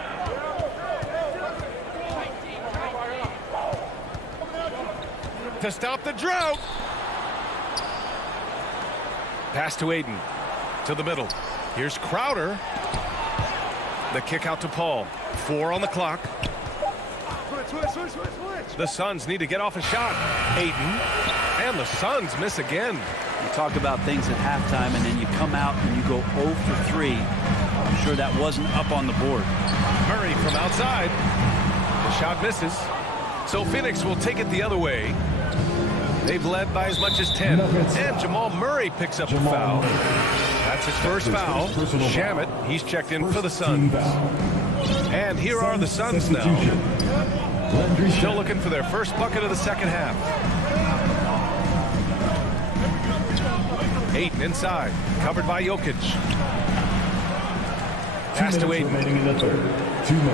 To stop the drought. Pass to Aiden. To the middle. Here's Crowder. The kick out to Paul. 4 on the clock. The Suns need to get off a shot. Aiden. And the Suns miss again. You talk about things at halftime, and then you come out and you go 0 for 3. I'm sure that wasn't up on the board. Murray from outside. The shot misses. So Phoenix will take it the other way. They've led by as much as 10. And Jamal Murray picks up a foul. That's his first foul. Shamet, he's checked in for the Suns. And here are the Suns now. Still looking for their first bucket of the second half. Aiden inside, covered by Jokic. Pass to Aiden.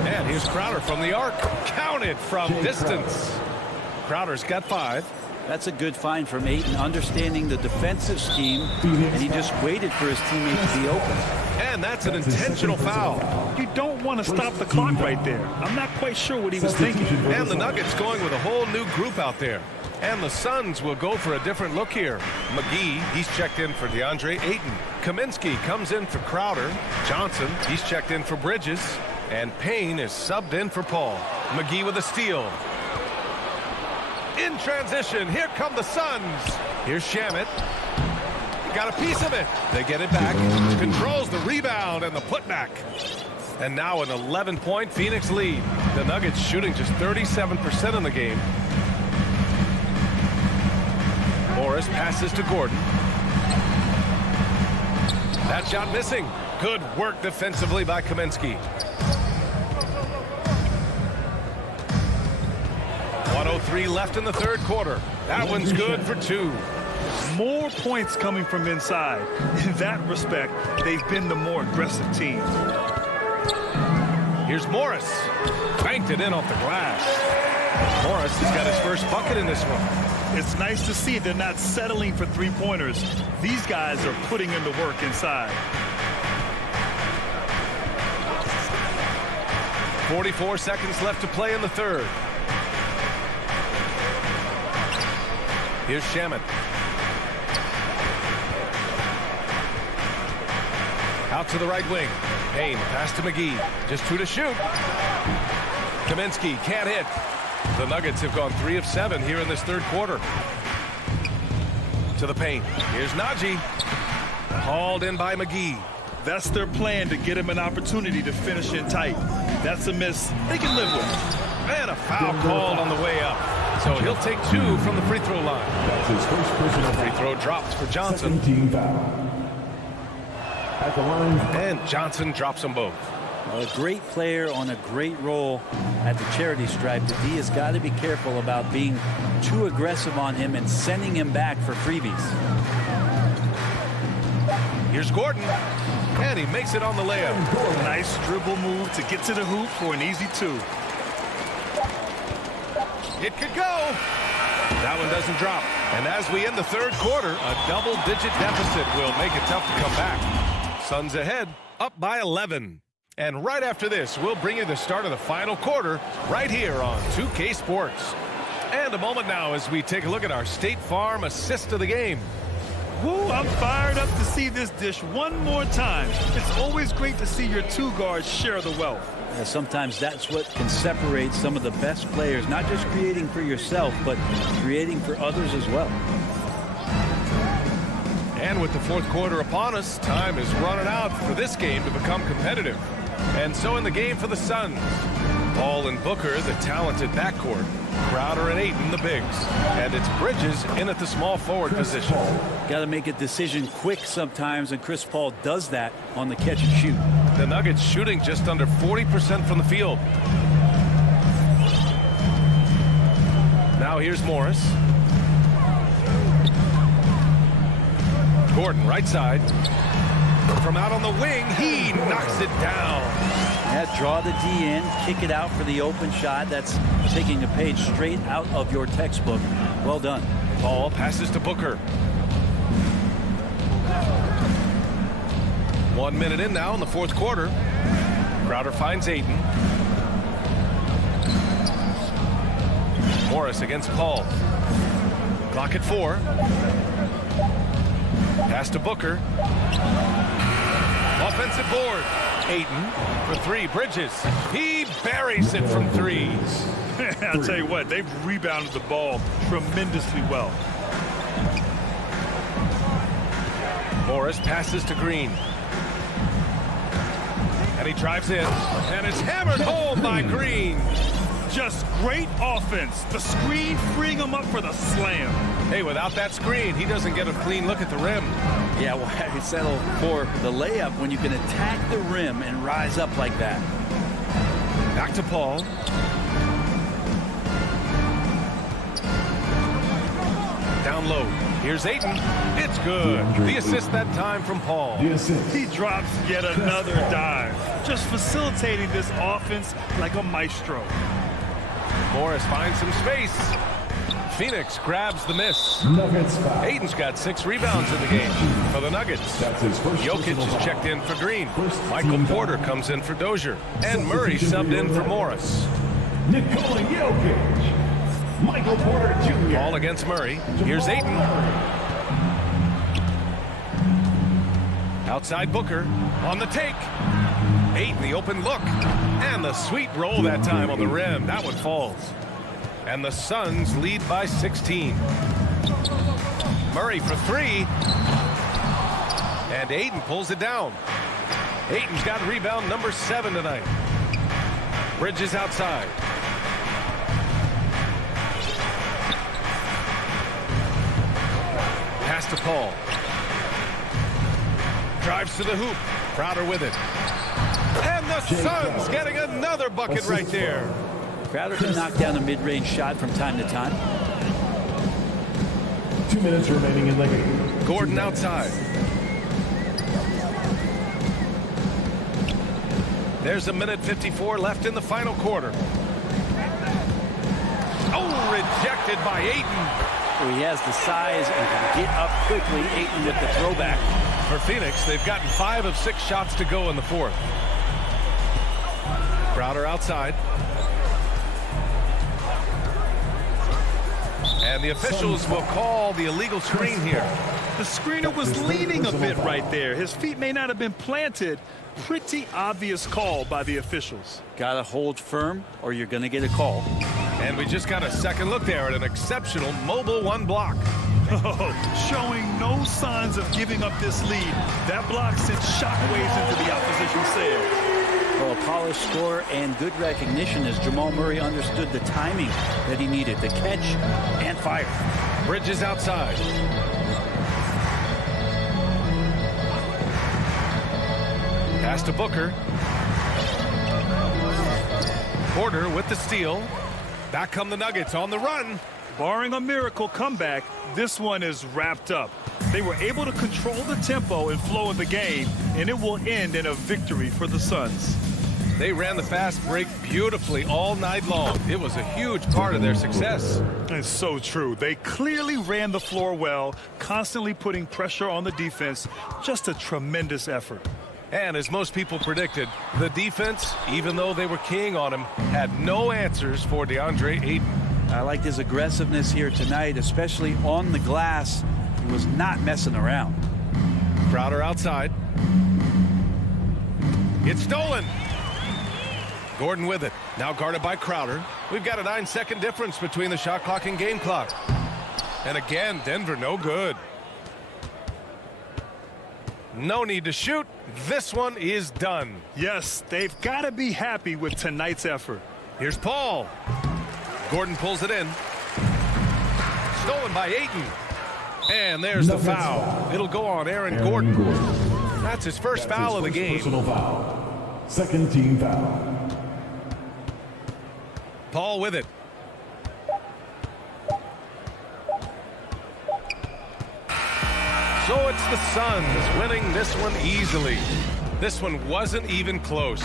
And here's Crowder from the arc. Counted from distance. Crowder's got 5. That's a good find from Aiden, understanding the defensive scheme, and he just waited for his teammate to be open. And that's an intentional foul. You don't want to stop the clock right there. I'm not quite sure what he was thinking. And the Nuggets going with a whole new group out there. And the Suns will go for a different look here. McGee, he's checked in for DeAndre Ayton. Kaminsky comes in for Crowder. Johnson, he's checked in for Bridges. And Payne is subbed in for Paul. McGee with a steal. In transition, here come the Suns. Here's Shamet. Got a piece of it. They get it back. Controls the rebound and the putback. And now an 11-point Phoenix lead. The Nuggets shooting just 37% in the game. Morris passes to Gordon. That shot missing. Good work defensively by Kaminsky. 1:03 left in the third quarter. That one's good for 2. More points coming from inside. In that respect, they've been the more aggressive team. Here's Morris. Banked it in off the glass. Morris has got his first bucket in this one. It's nice to see they're not settling for three-pointers. These guys are putting in the work inside. 44 seconds left to play in the third. Here's Shamet. Out to the right wing. Payne, pass to McGee. Just 2 to shoot. Kaminsky can't hit. The Nuggets have gone 3 of 7 here in this third quarter. To the paint. Here's Najee. Hauled in by McGee. That's their plan, to get him an opportunity to finish in tight. That's a miss they can live with. And a foul called on the way up. So he'll take 2 from the free throw line. That's his first personal free throw drops for Johnson. Team foul. At the line. And Johnson drops them both. A great player on a great role at the charity stripe. The D has got to be careful about being too aggressive on him and sending him back for freebies. Here's Gordon. And he makes it on the layup. Nice dribble move to get to the hoop for an easy 2. It could go. That one doesn't drop. And as we end the third quarter, a double-digit deficit will make it tough to come back. Suns ahead, up by 11. And right after this, we'll bring you the start of the final quarter right here on 2K Sports. And a moment now as we take a look at our State Farm assist of the game. Woo, I'm fired up to see this dish one more time. It's always great to see your 2 guards share the wealth. Sometimes that's what can separate some of the best players, not just creating for yourself, but creating for others as well. And with the fourth quarter upon us, time is running out for this game to become competitive. And so in the game for the Suns, Paul and Booker, the talented backcourt. Crowder and Ayton, the bigs. And it's Bridges in at the small forward position. Got to make a decision quick sometimes, and Chris Paul does that on the catch and shoot. The Nuggets shooting just under 40% from the field. Now here's Morris. Gordon, right side. From out on the wing, he knocks it down. Yeah, draw the D in, kick it out for the open shot. That's taking a page straight out of your textbook. Well done. Paul passes to Booker. 1 minute in now in the fourth quarter. Crowder finds Ayton. Morris against Paul. Clock at 4. Pass to Booker. Offensive board. Ayton for 3. Bridges. He buries it from 3. I'll tell you what, they've rebounded the ball tremendously well. Morris passes to Green. And he drives in. And it's hammered home by Green. Just great offense. The screen freeing him up for the slam. Hey, without that screen, he doesn't get a clean look at the rim. Yeah, well, I can settle for the layup when you can attack the rim and rise up like that. Back to Paul. Down low. Here's Ayton. It's good. The assist that time from Paul. He drops yet another dive. Just facilitating this offense like a maestro. Morris finds some space. Phoenix grabs the miss. Ayton's got 6 rebounds in the game for the Nuggets. Jokic is checked in for Green. Michael Porter comes in for Dozier. And Murray subbed in for Morris. Nikola Jokic. Michael Porter Jr. Ball against Murray. Here's Ayton. Outside Booker. On the take. Ayton, the open look. And the sweet roll that time on the rim. That one falls. And the Suns lead by 16. Murray for 3. And Ayton pulls it down. Ayton's got rebound number 7 tonight. Bridges outside. Pass to Paul. Drives to the hoop. Crowder with it. And the Suns getting another bucket right there. Crowder can knock down a mid-range shot from time to time. 2 minutes remaining in the game. Gordon outside. There's a minute 54 left in the final quarter. Oh, rejected by Ayton. So he has the size and can get up quickly. Ayton with the throwback. For Phoenix, they've gotten 5 of 6 shots to go in the fourth. Crowder outside. And the officials will call the illegal screen here. The screener was leaning a bit right there. His feet may not have been planted. Pretty obvious call by the officials. Got to hold firm or you're going to get a call. And we just got a second look there at an exceptional mobile 1 block. Showing no signs of giving up this lead. That block sent shockwaves into the opposition sails. Well, a polished score and good recognition as Jamal Murray understood the timing that he needed to catch and fire. Bridges outside. Pass to Booker. Porter with the steal. Back come the Nuggets on the run. Barring a miracle comeback, this one is wrapped up. They were able to control the tempo and flow of the game, and it will end in a victory for the Suns. They ran the fast break beautifully all night long. It was a huge part of their success. It's so true. They clearly ran the floor well, constantly putting pressure on the defense. Just a tremendous effort. And as most people predicted, the defense, even though they were keying on him, had no answers for DeAndre Ayton. I liked his aggressiveness here tonight, especially on the glass. He was not messing around. Crowder outside. It's stolen. Gordon with it. Now guarded by Crowder. We've got a 9-second difference between the shot clock and game clock. And again, Denver no good. No need to shoot. This one is done. Yes, they've got to be happy with tonight's effort. Here's Paul. Gordon pulls it in. Stolen by Ayton. And there's the foul. It'll go on Aaron Gordon. That's his first foul of the game. Personal foul. Second team foul. Paul with it. So it's the Suns winning this one easily. This one wasn't even close.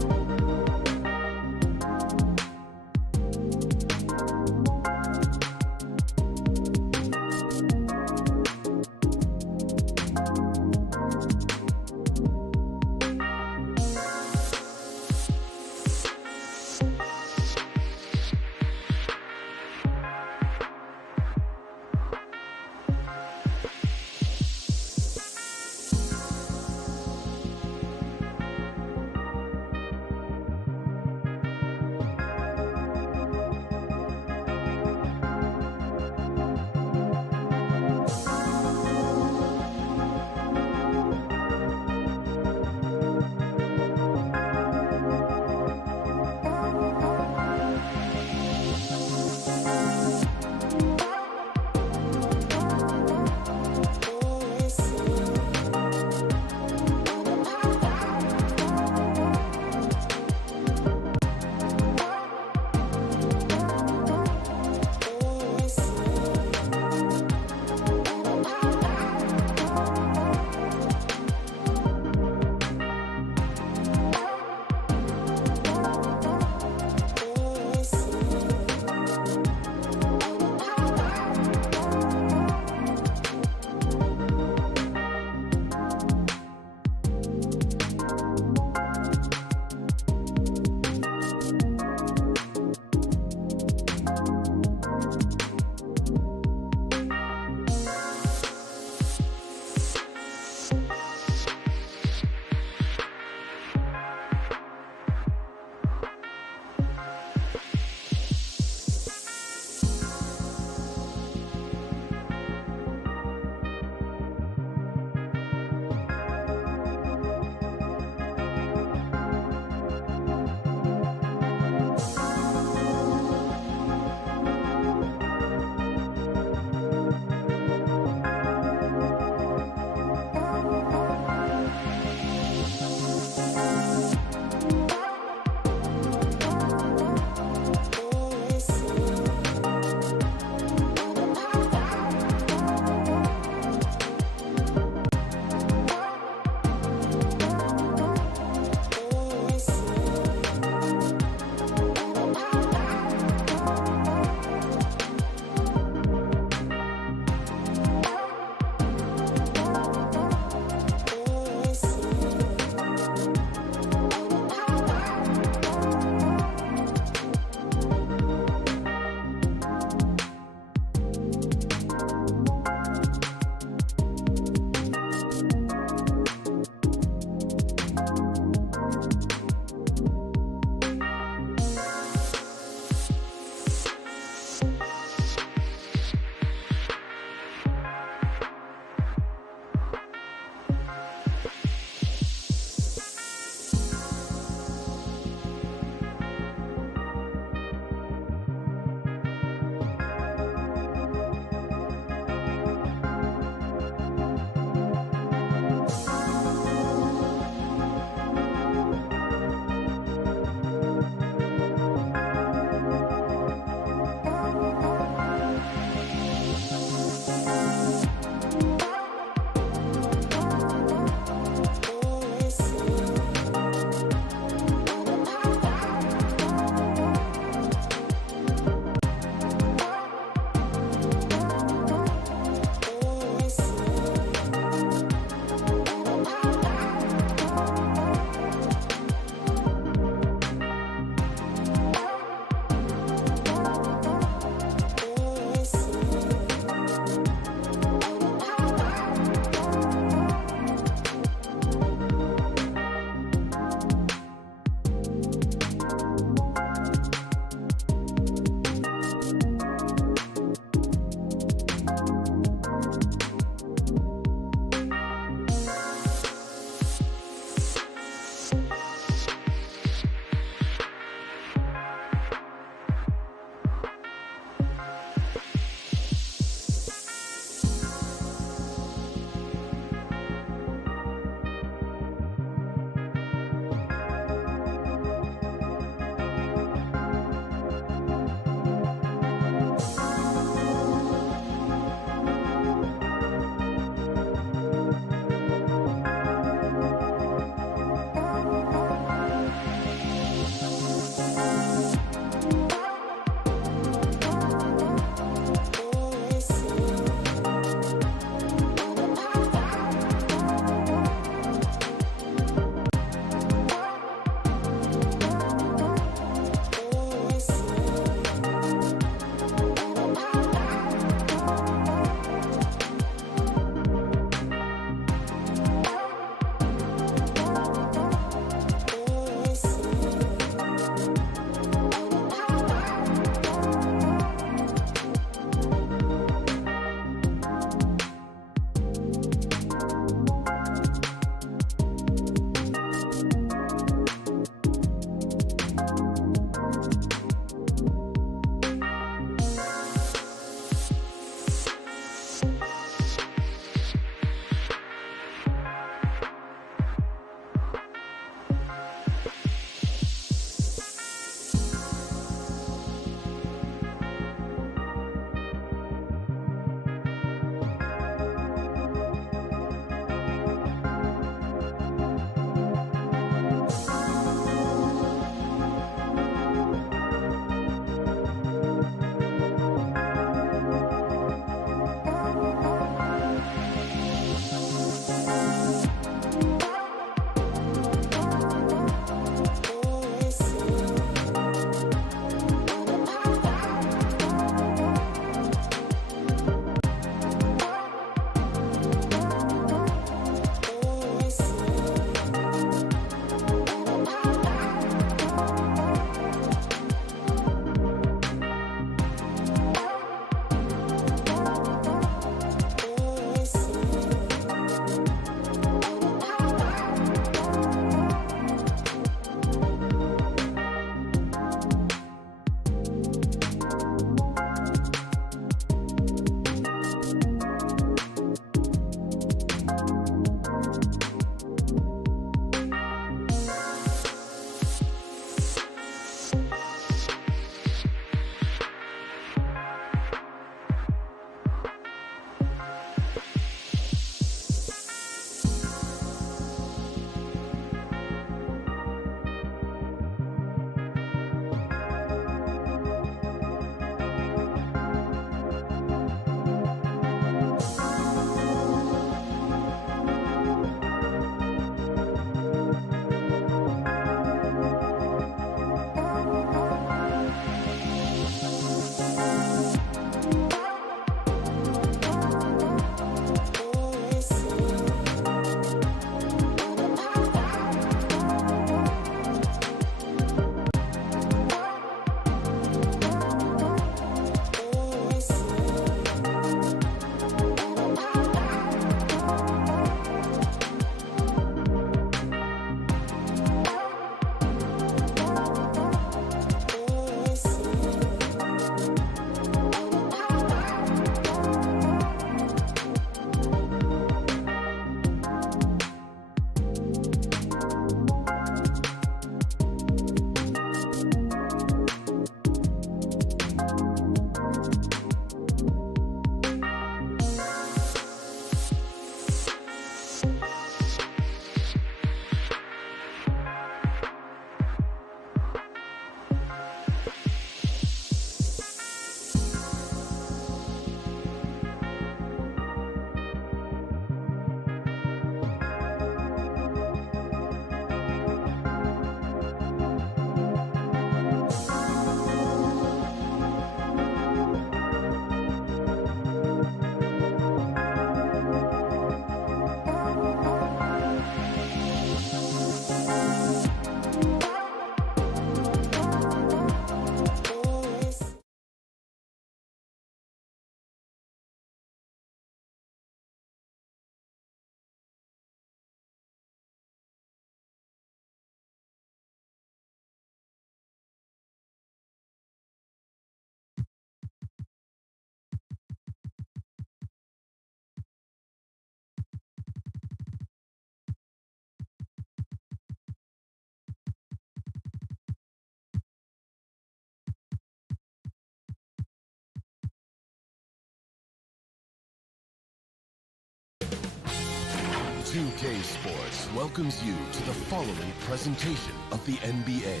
2K Sports welcomes you to the following presentation of the NBA.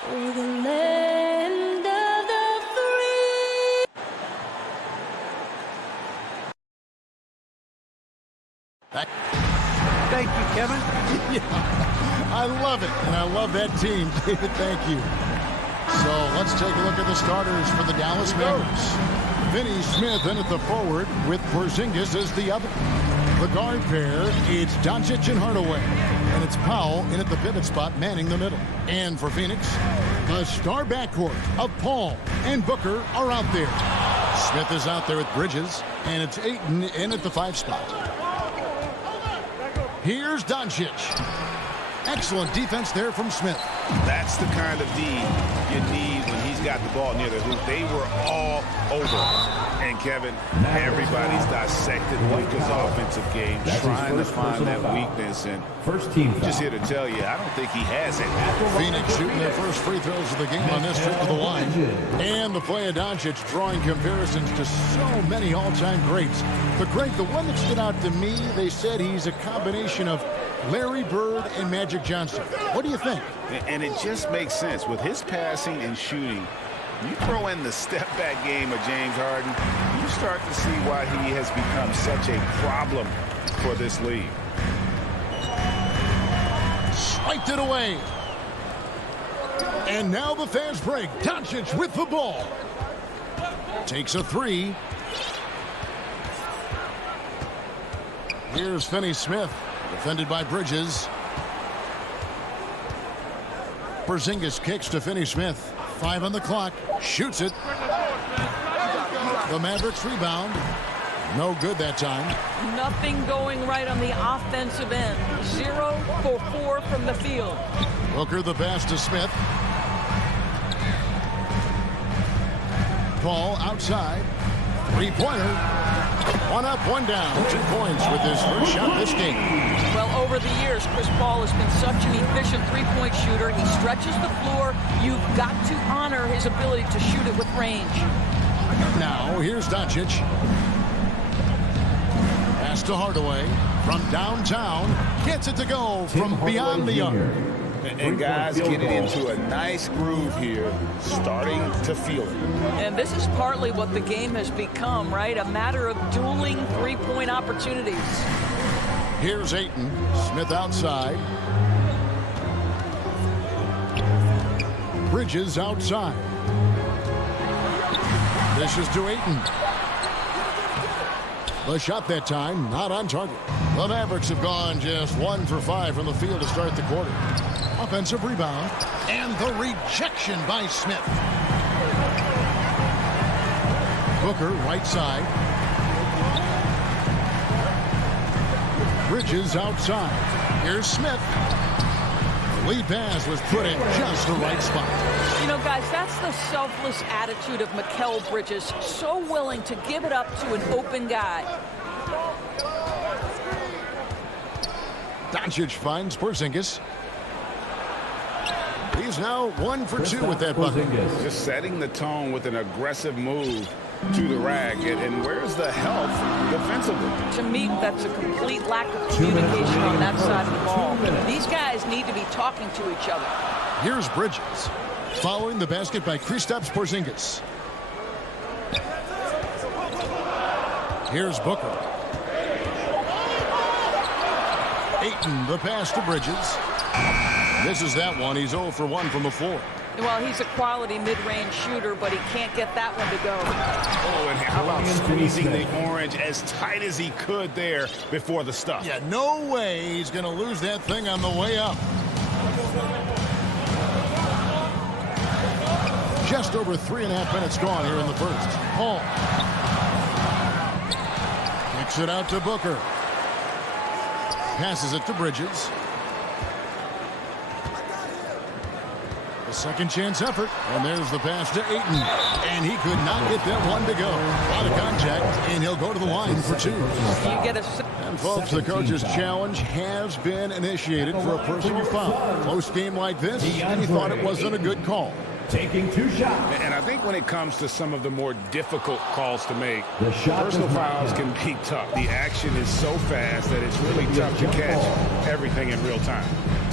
For the land of the free. Thank you, Kevin. Yeah, I love it, and I love that team, David. Thank you. So let's take a look at the starters for the Dallas Mavericks. Finney Smith in at the forward with Porzingis as the other. The guard pair, it's Doncic and Hardaway. And it's Powell in at the pivot spot, manning the middle. And for Phoenix, the star backcourt of Paul and Booker are out there. Smith is out there with Bridges, and it's Ayton in at the 5 spot. Here's Doncic. Excellent defense there from Smith. That's the kind of D you need when he's got the ball near the hoop. They were all over. And Kevin, everybody's dissected Luka's offensive game, trying to find that weakness. And just here to tell you, I don't think he has it. Phoenix shooting their first free throws of the game on this trip to the line. And the play of Doncic drawing comparisons to so many all-time greats. But Greg, the one that stood out to me, they said he's a combination of Larry Bird and Magic Johnson. What do you think? And it just makes sense. With his passing and shooting, you throw in the step-back game of James Harden, you start to see why he has become such a problem for this league. Swiped it away. And now the fans break. Doncic with the ball. Takes a 3. Here's Finney Smith. Defended by Bridges. Porzingis kicks to Finney Smith. 5 on the clock. Shoots it. The Mavericks rebound. No good that time. Nothing going right on the offensive end. 0 for 4 from the field. Booker the pass to Smith. Paul outside. 3-pointer. 1 up, 1 down. 2 points with his first shot this game. Well, over the years, Chris Paul has been such an efficient three-point shooter. He stretches the floor. You've got to honor his ability to shoot it with range. Now, here's Doncic. Pass to Hardaway from downtown. Gets it to go from beyond the arc. And guys getting into a nice groove here, starting to feel it. And this is partly what the game has become, right? A matter of dueling three-point opportunities. Here's Ayton. Smith outside. Bridges outside. This is to Ayton. The shot that time, not on target. The Mavericks have gone just 1 for 5 from the field to start the quarter. Offensive rebound, and the rejection by Smith. Booker, right side. Bridges outside. Here's Smith. The lead pass was put in just the right spot. You know, guys, that's the selfless attitude of Mikal Bridges. So willing to give it up to an open guy. Doncic finds Porzingis. He's now 1 for 2 with that bucket. Just setting the tone with an aggressive move to the rack. And where's the help defensively? To me, that's a complete lack of communication on that side of the ball. These guys need to be talking to each other. Here's Bridges. Following the basket by Kristaps Porzingis. Here's Booker. Ayton, the pass to Bridges. Misses that one. He's 0 for 1 from the floor. Well, he's a quality mid-range shooter, but he can't get that one to go. Oh, and how about squeezing the orange as tight as he could there before the stuff? Yeah, no way he's going to lose that thing on the way up. Just over 3.5 minutes gone here in the first. Paul. Kicks it out to Booker. Passes it to Bridges. A second chance effort. And there's the pass to Ayton. And he could not get that one to go. A lot of contact, and he'll go to the line for 2. You get a... And folks, the coach's challenge has been initiated for a personal foul. Close game like this, and he thought it wasn't a good call. taking 2 shots. And I think when it comes to some of the more difficult calls to make, The shot personal does not fouls can be tough. The action is so fast that it's really tough to catch everything in real time.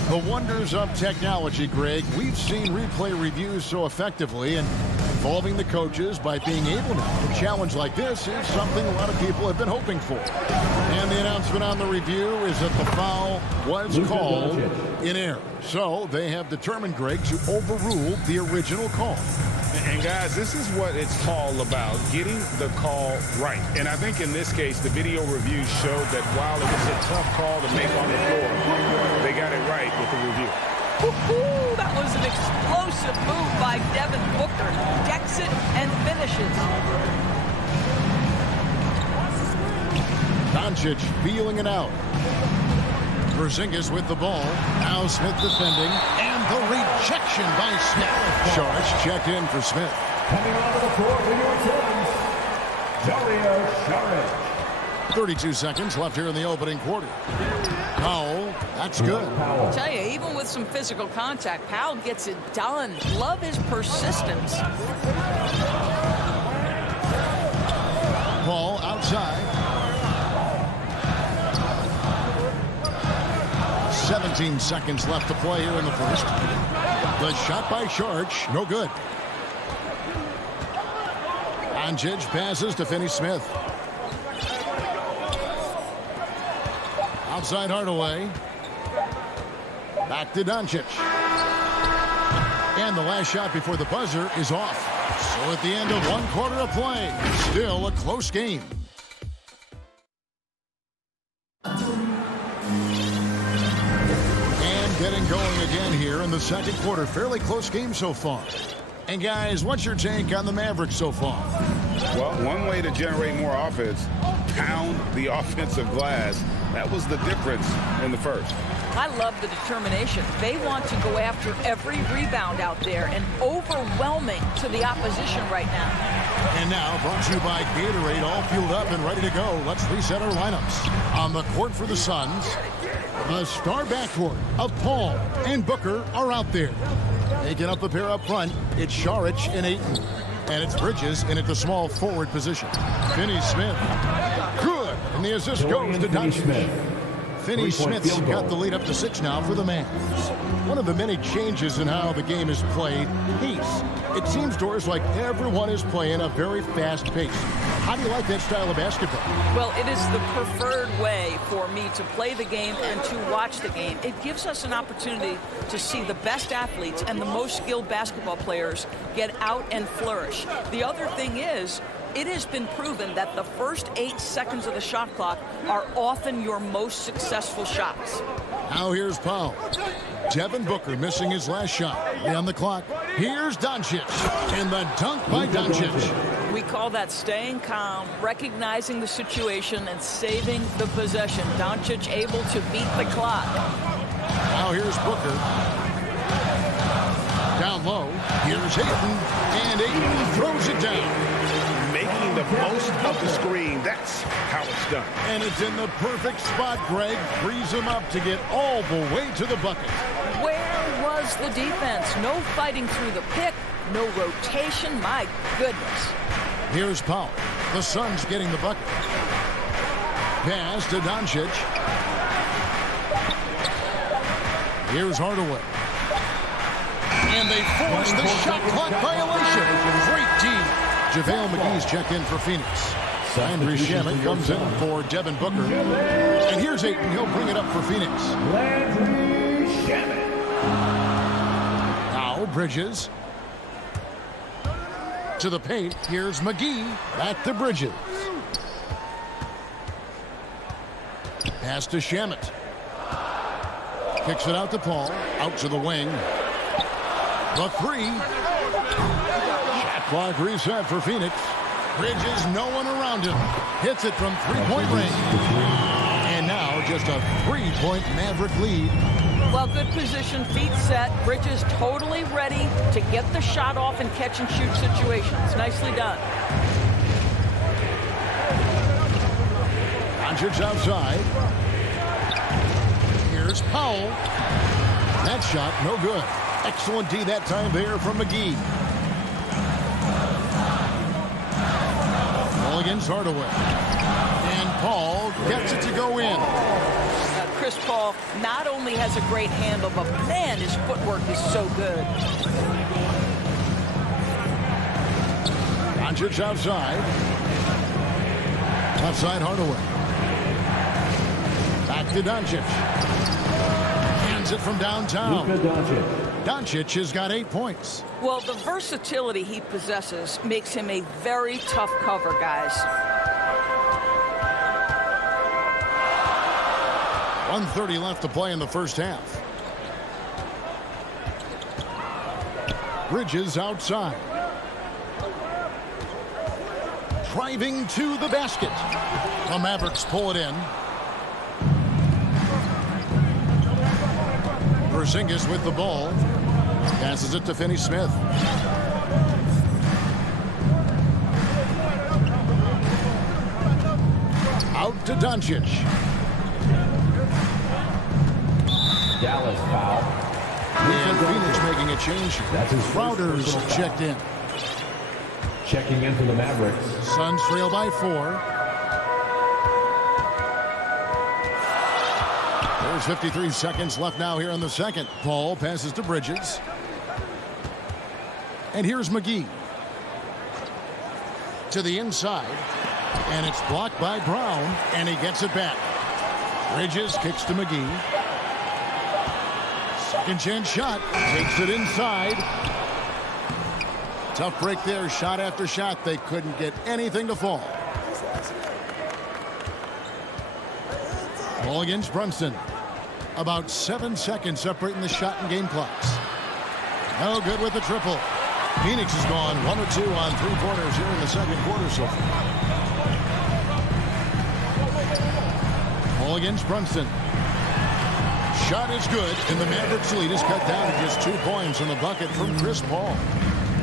The wonders of technology, Greg. We've seen replay reviews so effectively, and involving the coaches by being able now to challenge like this is something a lot of people have been hoping for. And the announcement on the review is that the foul was called in error. So they have determined, Greg, to overrule the original call. And guys, this is what it's all about, getting the call right. And I think in this case, the video review showed that while it was a tough call to make on the floor, they got it right with the review. Woo-hoo! That was an explosive move by Devin Booker. Decks it and finishes. Doncic feeling it out. Porzingis with the ball. Now Smith defending. And the rejection by Smith. Sharks checked in for Smith. Coming onto the floor for your Suns, Dario Saric. 32 seconds left here in the opening quarter. Powell, that's good. I tell you, even with some physical contact, Powell gets it done. Love his persistence. Ball outside. 17 seconds left to play here in the first. The shot by Saric, no good. Doncic passes to Finney-Smith. Outside Hardaway. Back to Doncic. And the last shot before the buzzer is off. So at the end of 1 quarter of play, still a close game. Getting going again here in the second quarter. Fairly close game so far. And guys, what's your take on the Mavericks so far? Well, one way to generate more offense, pound the offensive glass. That was the difference in the first. I love the determination. They want to go after every rebound out there and overwhelming to the opposition right now. And now brought to you by Gatorade, all fueled up and ready to go. Let's reset our lineups. On the court for the Suns, the star backcourt of Paul and Booker are out there. Taking up the pair up front, it's Saric and Ayton. And it's Bridges in at the small forward position. Finney-Smith, good. And the assist goes to Doncic. Finney-Smith's got the lead up to 6 now for the Mavs. One of the many changes in how the game is played, pace. It seems to us like everyone is playing a very fast pace. How do you like that style of basketball? Well, it is the preferred way for me to play the game and to watch the game. It gives us an opportunity to see the best athletes and the most skilled basketball players get out and flourish. The other thing is, it has been proven that the first 8 seconds of the shot clock are often your most successful shots. Now here's Powell. Devin Booker missing his last shot. On the clock. Here's Doncic. And the dunk by Doncic. We call that staying calm, recognizing the situation, and saving the possession. Doncic able to beat the clock. Now here's Booker. Down low. Here's Ayton. And Ayton throws it down. Making the most of the screen. That's how it's done. And it's in the perfect spot, Greg. Frees him up to get all the way to the bucket. Where was the defense? No fighting through the pick. No rotation. My goodness. Here's Powell. The Suns getting the bucket. Pass to Doncic. Here's Hardaway. And they force the shot clock violation. Great team. JaVale McGee's checked in for Phoenix. Landry Shamet comes in for Devin Booker. And here's Ayton. He'll bring it up for Phoenix. Landry Shamet. Now Bridges. To the paint. Here's McGee. Back to Bridges. Pass to Shamet. Kicks it out to Paul. Out to the wing. The 3. Shot clock reset for Phoenix. Bridges, no one around him. Hits it from 3-point range. And now just a 3-point Maverick lead. Well, good position, feet set. Bridges totally ready to get the shot off in catch and shoot situations. Nicely done. Doncic outside. Here's Powell. That shot, no good. Excellent D that time there from McGee. Ball against Hardaway. And Paul gets it to go in. Chris Paul not only has a great handle, but man, his footwork is so good. Doncic outside. Outside Hardaway. Back to Doncic. Hands it from downtown. Doncic has got 8 points. Well, the versatility he possesses makes him a very tough cover, guys. 1:30 left to play in the first half. Bridges outside. Driving to the basket. The Mavericks pull it in. Porzingis with the ball. Passes it to Finney-Smith. Out to Doncic. Dallas foul. And Phoenix making a change. Crowder's checked in. Checking in for the Mavericks. Suns trail by 4. There's 53 seconds left now here in the second. Paul passes to Bridges. And here's McGee. To the inside. And it's blocked by Brown. And he gets it back. Bridges kicks to McGee. Second chance shot. Takes it inside. Tough break there. Shot after shot. They couldn't get anything to fall. Ball against Brunson. About 7 seconds separating the shot and game clocks. No good with the triple. Phoenix has gone 1 or 2 on 3-pointers here in the second quarter so far. Ball against Brunson. Shot is good, and the Mavericks lead is cut down to just 2 points in the bucket from Chris Paul.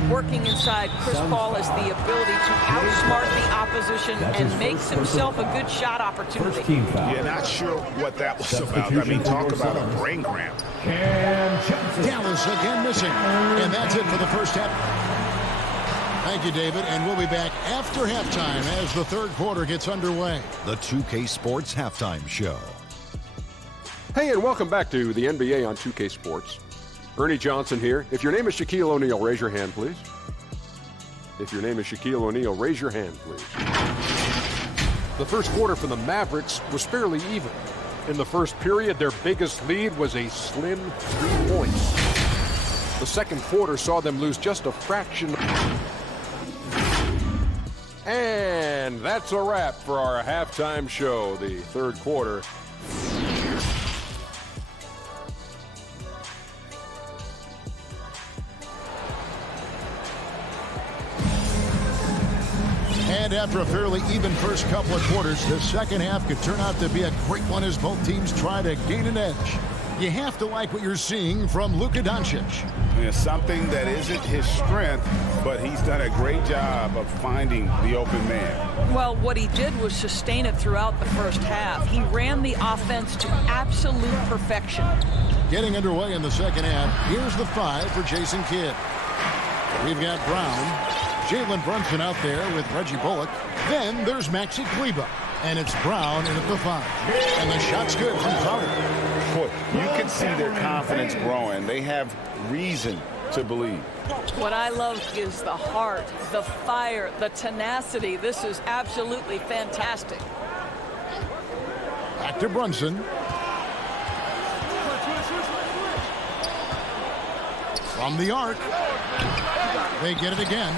Working inside, Chris Paul has the ability to outsmart the opposition and makes himself a good shot opportunity. Yeah, not sure what that was about. I mean, talk about a brain cramp. Dallas again missing. And that's it for the first half. Thank you, David. And we'll be back after halftime as the third quarter gets underway. The 2K Sports Halftime Show. Hey, and welcome back to the NBA on 2K Sports. Ernie Johnson here. If your name is Shaquille O'Neal, raise your hand, please. If your name is Shaquille O'Neal, raise your hand, please. The first quarter for the Mavericks was fairly even. In the first period, their biggest lead was a slim 3 points. The second quarter saw them lose just a fraction. And that's a wrap for our halftime show, the third quarter. And after a fairly even first couple of quarters, the second half could turn out to be a great one as both teams try to gain an edge. You have to like what you're seeing from Luka Doncic. It's something that isn't his strength, but he's done a great job of finding the open man. Well, what he did was sustain it throughout the first half. He ran the offense to absolute perfection. Getting underway in the second half, here's the 5 for Jason Kidd. We've got Brown. Jalen Brunson out there with Reggie Bullock. Then there's Maxi Kleber. And it's Brown in at the 5. And the shot's good from Crowder. Boy, you can see their confidence growing. They have reason to believe. What I love is the heart, the fire, the tenacity. This is absolutely fantastic. Back to Brunson. From the arc. They get it again.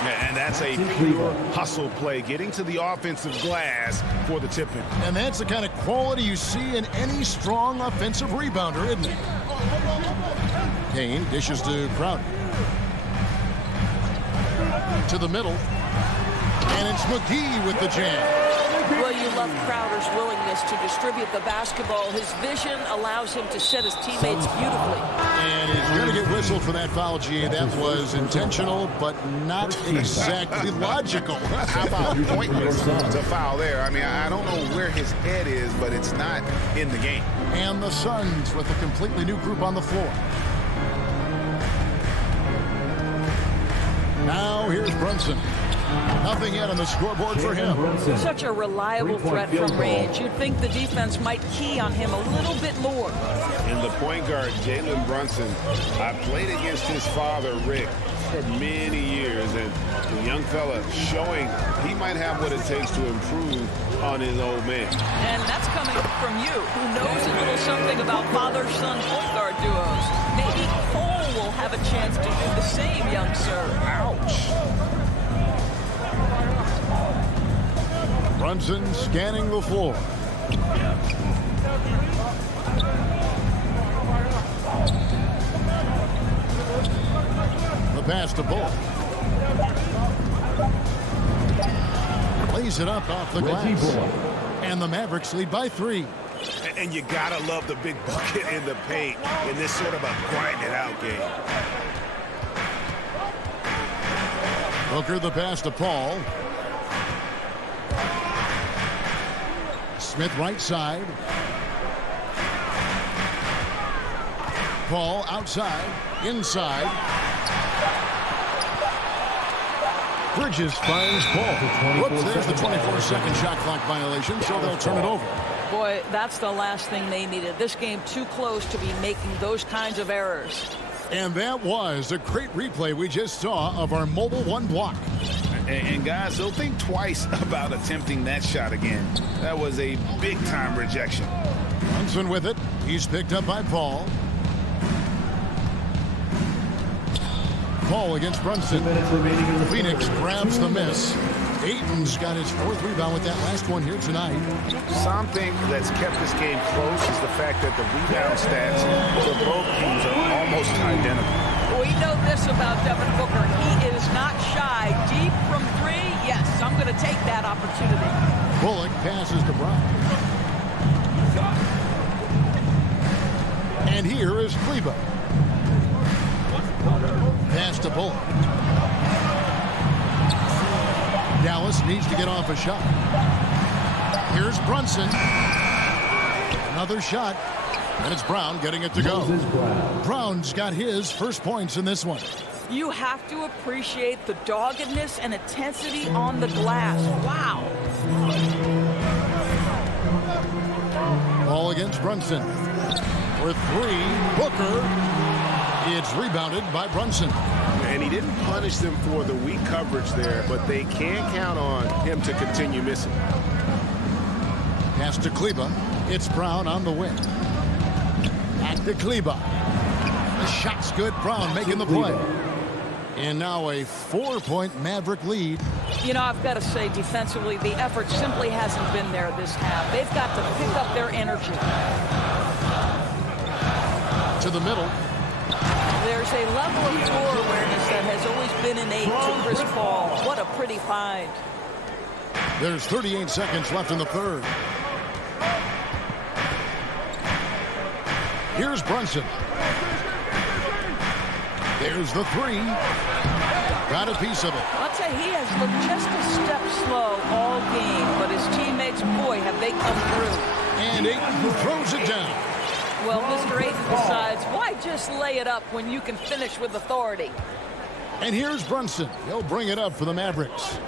And that's a pure hustle play, getting to the offensive glass for the tip-in. And that's the kind of quality you see in any strong offensive rebounder, isn't it? Kane dishes to Crowder. To the middle. And it's McGee with the jam. Well, you love Crowder's willingness to distribute the basketball. His vision allows him to set his teammates beautifully. And he's going to get whistled for that foul, G. That was intentional, but not exactly logical. How about pointless to foul there? I mean, I don't know where his head is, but it's not in the game. And the Suns with a completely new group on the floor. Now here's Brunson. Nothing yet on the scoreboard for him. Such a reliable threat from range. You'd think the defense might key on him a little bit more. And the point guard, Jalen Brunson, I played against his father, Rick, for many years, and the young fella showing he might have what it takes to improve on his old man. And that's coming from you, who knows a little something about father-son point guard duos. Maybe Cole will have a chance to do the same, young sir. Ouch. Brunson scanning the floor. The pass to Bull. Lays it up off the glass. And the Mavericks lead by 3. And you gotta love the big bucket in the paint in this sort of a grind-it-out game. Booker the pass to Paul. Smith right side. Paul outside. Inside. Bridges finds Paul. Whoops, there's the 24-second shot clock violation, so they'll turn it over. Boy, that's the last thing they needed. This game too close to be making those kinds of errors. And that was a great replay we just saw of our Mobile One block. And guys, they'll think twice about attempting that shot again. That was a big-time rejection. Brunson with it. He's picked up by Paul. Paul against Brunson. Phoenix grabs the miss. Ayton's got his 4th rebound with that last one here tonight. Something that's kept this game close is the fact that the rebound stats for both teams are almost identical. We know this about Devin Booker. He is not shy. Deep from 3, yes, I'm going to take that opportunity. Bullock passes to Brown. And here is Kleber. Pass to Bullock. Dallas needs to get off a shot. Here's Brunson. Another shot. And it's Brown getting it to go. Brown's got his first points in this one. You have to appreciate the doggedness and intensity on the glass. Wow. Ball against Brunson. For 3, Booker. It's rebounded by Brunson. And he didn't punish them for the weak coverage there, but they can count on him to continue missing. Pass to Kleber. It's Brown on the wing. Back to Kleber. The shot's good. Brown making the play. And now a 4-point Maverick lead. You know, I've got to say, defensively, the effort simply hasn't been there this half. They've got to pick up their energy. To the middle. There's a level of floor awareness that has always been innate to Chris Paul. What a pretty find. There's 38 seconds left in the third. Here's Brunson. There's the 3. Got a piece of it. I'll tell you, he has looked just a step slow all game, but his teammates, boy, have they come through. And Ayton throws it down. Well, Mr. Ayton decides, why just lay it up when you can finish with authority? And here's Brunson. He'll bring it up for the Mavericks.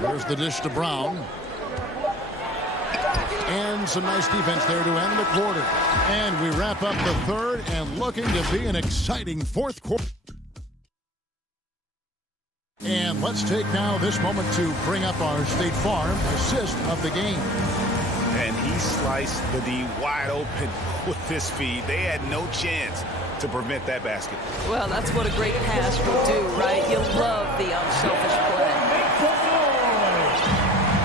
There's the dish to Brown. And some nice defense there to end the quarter. And we wrap up the third and looking to be an exciting fourth quarter. And let's take now this moment to bring up our State Farm assist of the game. And he sliced the D wide open with this feed. They had no chance to prevent that basket. Well, that's what a great pass will do, right? You love the unselfish play.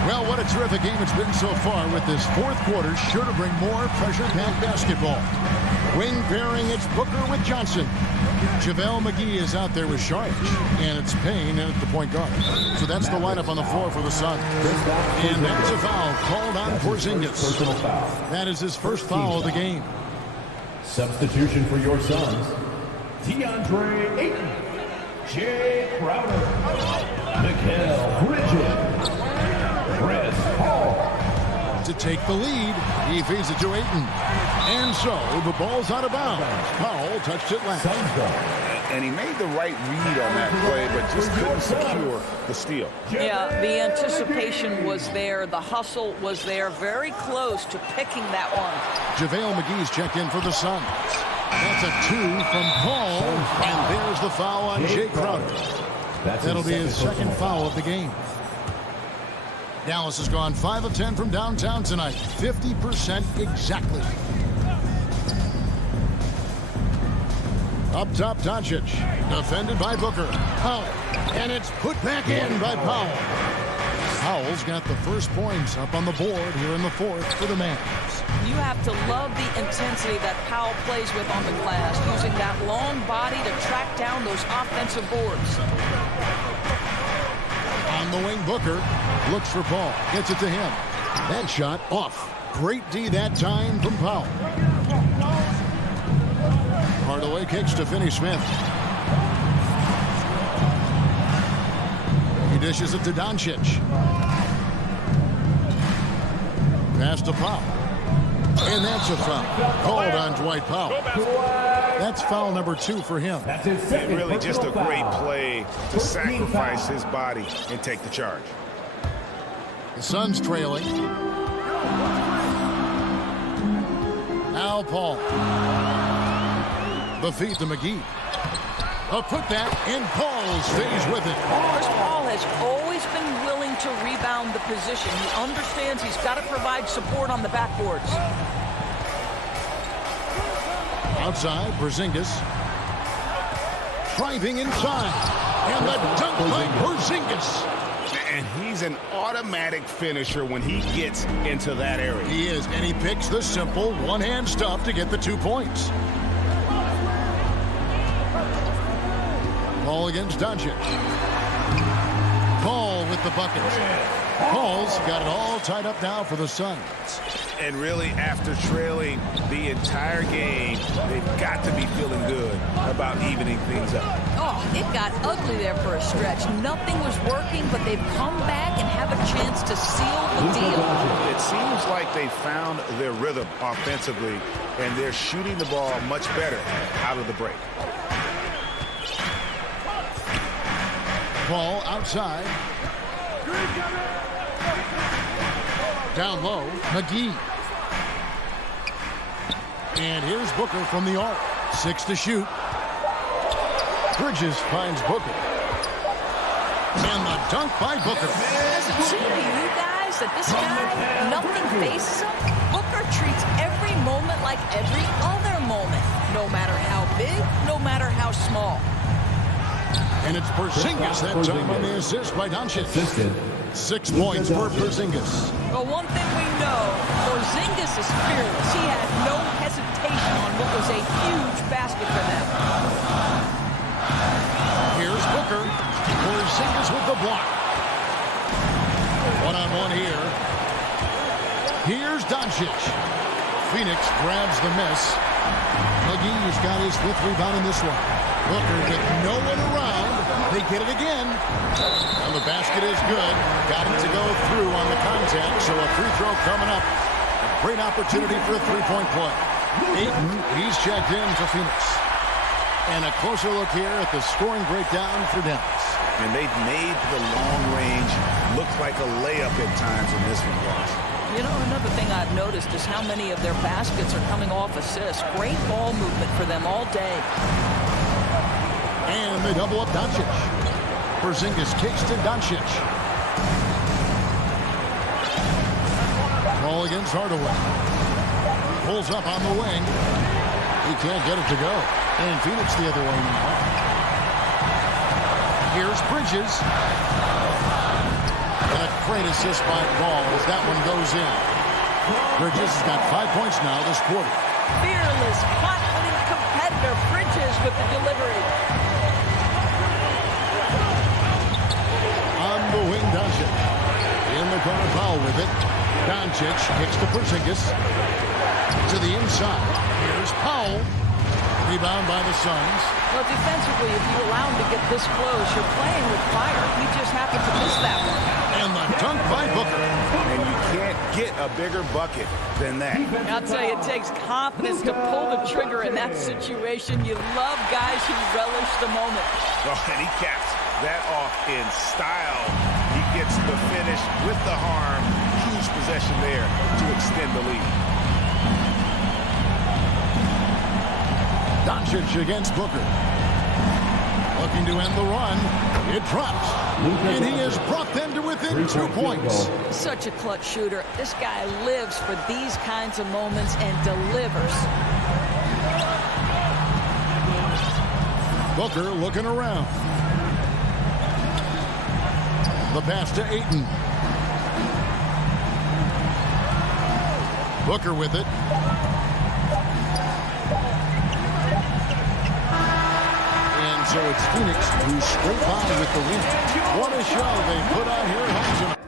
Well, what a terrific game it's been so far, with this fourth quarter sure to bring more pressure-packed basketball. Wing pairing, it's Booker with Johnson. JaVale McGee is out there with Sharp, and it's Payne in at the point guard. So that's the lineup on the floor for the Suns. And that's a foul called on Porzingis. That is his first foul of the game. Substitution for your Suns, DeAndre Ayton, Jay Crowder, Mikal Bridges, Brett to take the lead. He feeds it to Ayton. And so the ball's out of bounds. Powell touched it last. And he made the right read on that play, but just couldn't secure the steal. Yeah, the anticipation was there. The hustle was there. Very close to picking that one. JaVale McGee's checked in for the Suns. That's a 2 from Paul. And there's the foul on Jay Crowder. That'll be his second foul of the game. Dallas has gone 5 of 10 from downtown tonight. 50% exactly. Up top, Doncic. Defended by Booker. Powell. And it's put back in by Powell. Powell's got the first points up on the board here in the fourth for the Mavs. You have to love the intensity that Powell plays with on the glass, using that long body to track down those offensive boards. On the wing, Booker looks for Paul. Gets it to him. That shot off. Great D that time from Powell. Hardaway kicks to Finney-Smith. He dishes it to Doncic. Pass to Powell. And that's a foul. Called on Dwight Powell. That's foul number 2 for him. And really just a great play to sacrifice his body and take the charge. The Suns trailing. Now Paul. The feed to McGee. A putback, and Paul stays with it. Chris Paul has always been willing to rebound the position. He understands he's got to provide support on the backboards. Outside, Porzingis. Driving inside. And the dunk by Porzingis. And he's an automatic finisher when he gets into that area. He is, and he picks the simple one-hand stuff to get the 2 points. Paul against Doncic. Paul with the bucket. Paul's got it all tied up now for the Suns. And really, after trailing the entire game, they've got to be feeling good about evening things up. Oh, it got ugly there for a stretch. Nothing was working, but they've come back and have a chance to seal the deal. It seems like they found their rhythm offensively, and they're shooting the ball much better out of the break. Paul outside. Down low, McGee. And here's Booker from the arc. 6 to shoot. Bridges finds Booker. And the dunk by Booker. Does it seem to you guys that this guy, nothing faces him? Booker treats every moment like every other moment, no matter how big, no matter how small. And it's Porzingis that time on the assist by Doncic. 6 points for Porzingis. Well, one thing we know, Porzingis is fearless. He had no hesitation on what was a huge basket for them. Here's Booker. Porzingis with the block. One-on-one here. Here's Doncic. Phoenix grabs the miss. McGee's got his 5th rebound in this one. Booker with no one around. They get it again. And the basket is good. Got it to go through on the contact. So a free throw coming up. A great opportunity for a 3-point play. Ayton, he's checked in for Phoenix. And a closer look here at the scoring breakdown for Dallas. And they've made the long range look like a layup at times in this one, guys. You know, another thing I've noticed is how many of their baskets are coming off assists. Great ball movement for them all day. And they double up Doncic. Porzingis kicks to Doncic. Ball against Hardaway. Pulls up on the wing. He can't get it to go. And Phoenix the other way now. Here's Bridges. And a great assist by Paul as that one goes in. Bridges has got 5 points now this quarter. Fearless, confident competitor. Bridges with the delivery. On the wing, Doncic. In the corner, Powell with it. Doncic kicks to Porzingis. To the inside. Here's Powell. Rebound by the Suns. Well, defensively, if you allow him to get this close, you're playing with fire. He just happened to miss that one. And the dunk by Booker. And you can't get a bigger bucket than that. I'll tell you, it takes confidence to pull the trigger in that situation. You love guys who relish the moment. Oh, and he caps that off in style. He gets the finish with the harm. Huge possession there to extend the lead. Doncic against Booker. Looking to end the run. It drops. And he has brought them to within 2 points. Such a clutch shooter. This guy lives for these kinds of moments and delivers. Booker looking around. The pass to Ayton. Booker with it. And so it's Phoenix who scrape by with the win. What a show they put on here at home tonight.